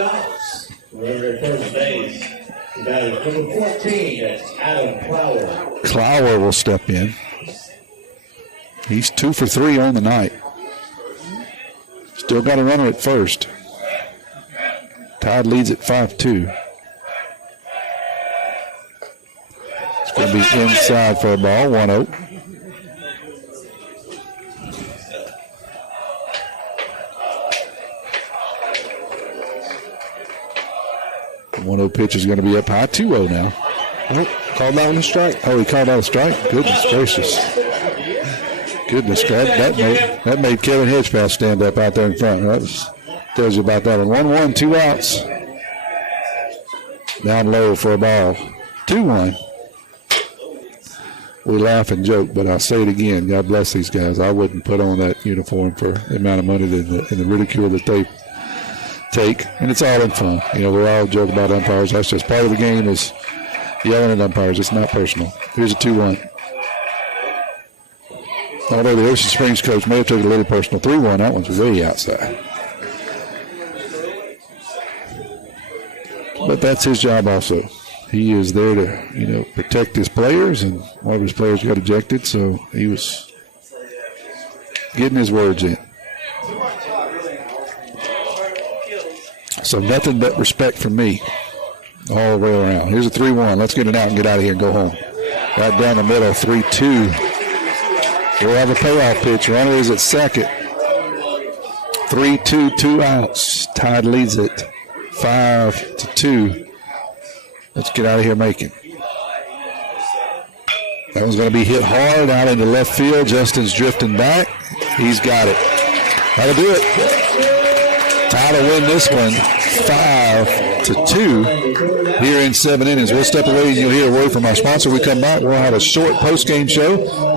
Runner at first base. Number 14, that's Adam Clower. Clower will step in. He's 2 for 3 on the night. Still got a runner at first. Tide leads at 5-2. It'll be inside for a ball, 1-0. The 1-0 pitch is going to be up high, 2-0 now. Called out a strike. Oh, he called out a strike? Goodness gracious. Goodness, that made Kevin Hedgepath stand up out there in front. That tells you about that one. 1-1, 2 outs. Down low for a ball. 2-1. We laugh and joke, but I'll say it again. God bless these guys. I wouldn't put on that uniform for the amount of money and the ridicule that they take. And it's all in fun. We all joke about umpires. That's just part of the game is yelling at umpires. It's not personal. Here's a 2-1. Although the Ocean Springs coach may have taken it a little personal. 3-1, that one's way outside. But that's his job also. He is there to, protect his players, and one of his players got ejected, so he was getting his words in. So nothing but respect from me all the way around. Here's a 3-1. Let's get it out and get out of here and go home. Right down the middle, 3-2. We'll have a payoff pitch. Runner is at second. 3-2, 2 outs. Tide leads it 5-2. Let's get out of here making. That one's going to be hit hard out into left field. Justin's drifting back. He's got it. That'll do it. Tide will win this one 5-2 here in 7 innings. We'll step away and you'll hear a word from our sponsor. When we come back, we'll have a short post-game show.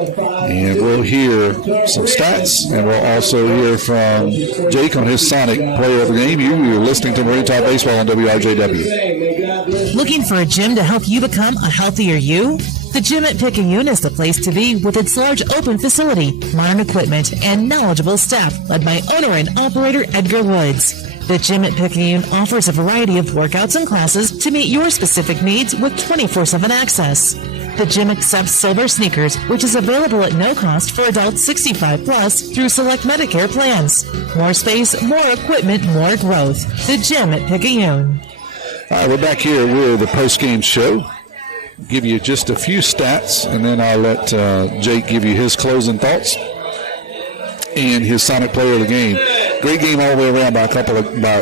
And we'll hear some stats, and we'll also hear from Jake on his Sonic player of the game. You're listening to Marine Talk Baseball on WRJW. Looking for a gym to help you become a healthier you? The gym at Picayune is the place to be with its large open facility, modern equipment, and knowledgeable staff led by owner and operator Edgar Woods. The gym at Picayune offers a variety of workouts and classes to meet your specific needs with 24/7 access. The gym accepts silver sneakers, which is available at no cost for adults 65 plus through select Medicare plans. More space, more equipment, more growth. The gym at Picayune. All right, we're back here with the post-game show. Give you just a few stats, and then I'll let Jake give you his closing thoughts and his Sonic player of the game. Great game all the way around by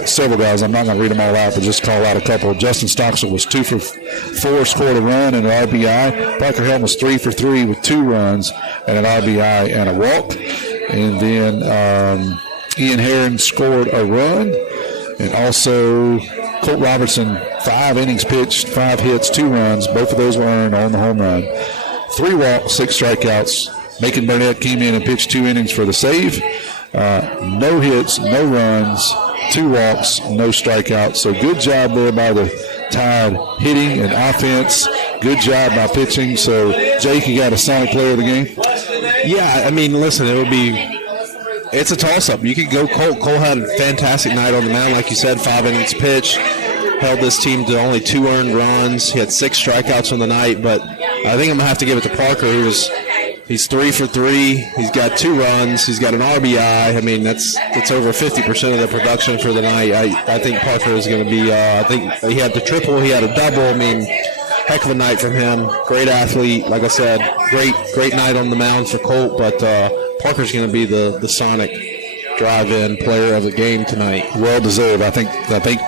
several guys. I'm not going to read them all out, but just call out a couple. Justin Stockstill was 2 for 4, scored a run and an RBI. Parker Helm was 3 for 3 with 2 runs and an RBI and a walk. And then Ian Herron scored a run. And also Colt Robertson, 5 innings pitched, 5 hits, 2 runs. Both of those were earned on the home run. 3 walks, 6 strikeouts. Macon Burnett came in and pitched 2 innings for the save. No hits, no runs, 2 walks, no strikeouts. So good job there by the Tide hitting and offense. Good job by pitching. So, Jake, you got a Sonic player of the game? Yeah, I mean, listen, it's a toss-up. You could go Colt. Cole had a fantastic night on the mound, like you said, 5 innings pitched. Held this team to only 2 earned runs. He had 6 strikeouts on the night, but I think I'm going to have to give it to Parker, He's 3 for 3. He's got 2 runs. He's got an RBI. I mean, that's over 50% of the production for the night. I think Parker is going to be. I think he had the triple. He had a double. I mean, heck of a night from him. Great athlete. Like I said, great night on the mound for Colt. But Parker's going to be the Sonic drive-in player of the game tonight. Well deserved. I think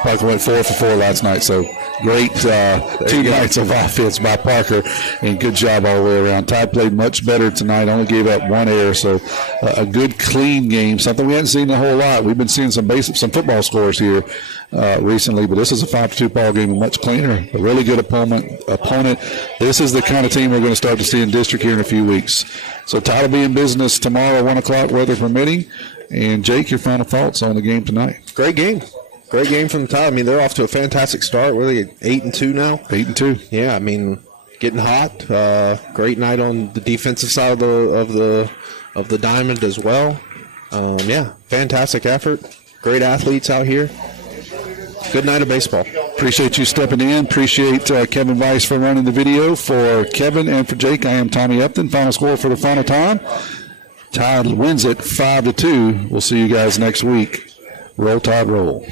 Parker went 4 for 4 last night. So great 2 nights of offense by Parker, and good job all the way around. Tide played much better tonight. Only gave up 1 error, so a good clean game. Something we hadn't seen a whole lot. We've been seeing some football scores here recently, but this is a 5-2 ball game, much cleaner. A really good opponent. This is the kind of team we're going to start to see in district here in a few weeks. So Tide will be in business tomorrow, 1 o'clock, weather permitting. And, Jake, your final thoughts on the game tonight? Great game. Great game from the Tide. I mean, they're off to a fantastic start. What are they, 8-2 now? 8-2. Yeah, I mean, getting hot. Great night on the defensive side of the diamond as well. Yeah, fantastic effort. Great athletes out here. Good night of baseball. Appreciate you stepping in. Appreciate Kevin Weiss for running the video. For Kevin and for Jake, I am Tommy Upton. Final score for the final time. Tide wins it 5-2. We'll see you guys next week. Roll Tide, roll.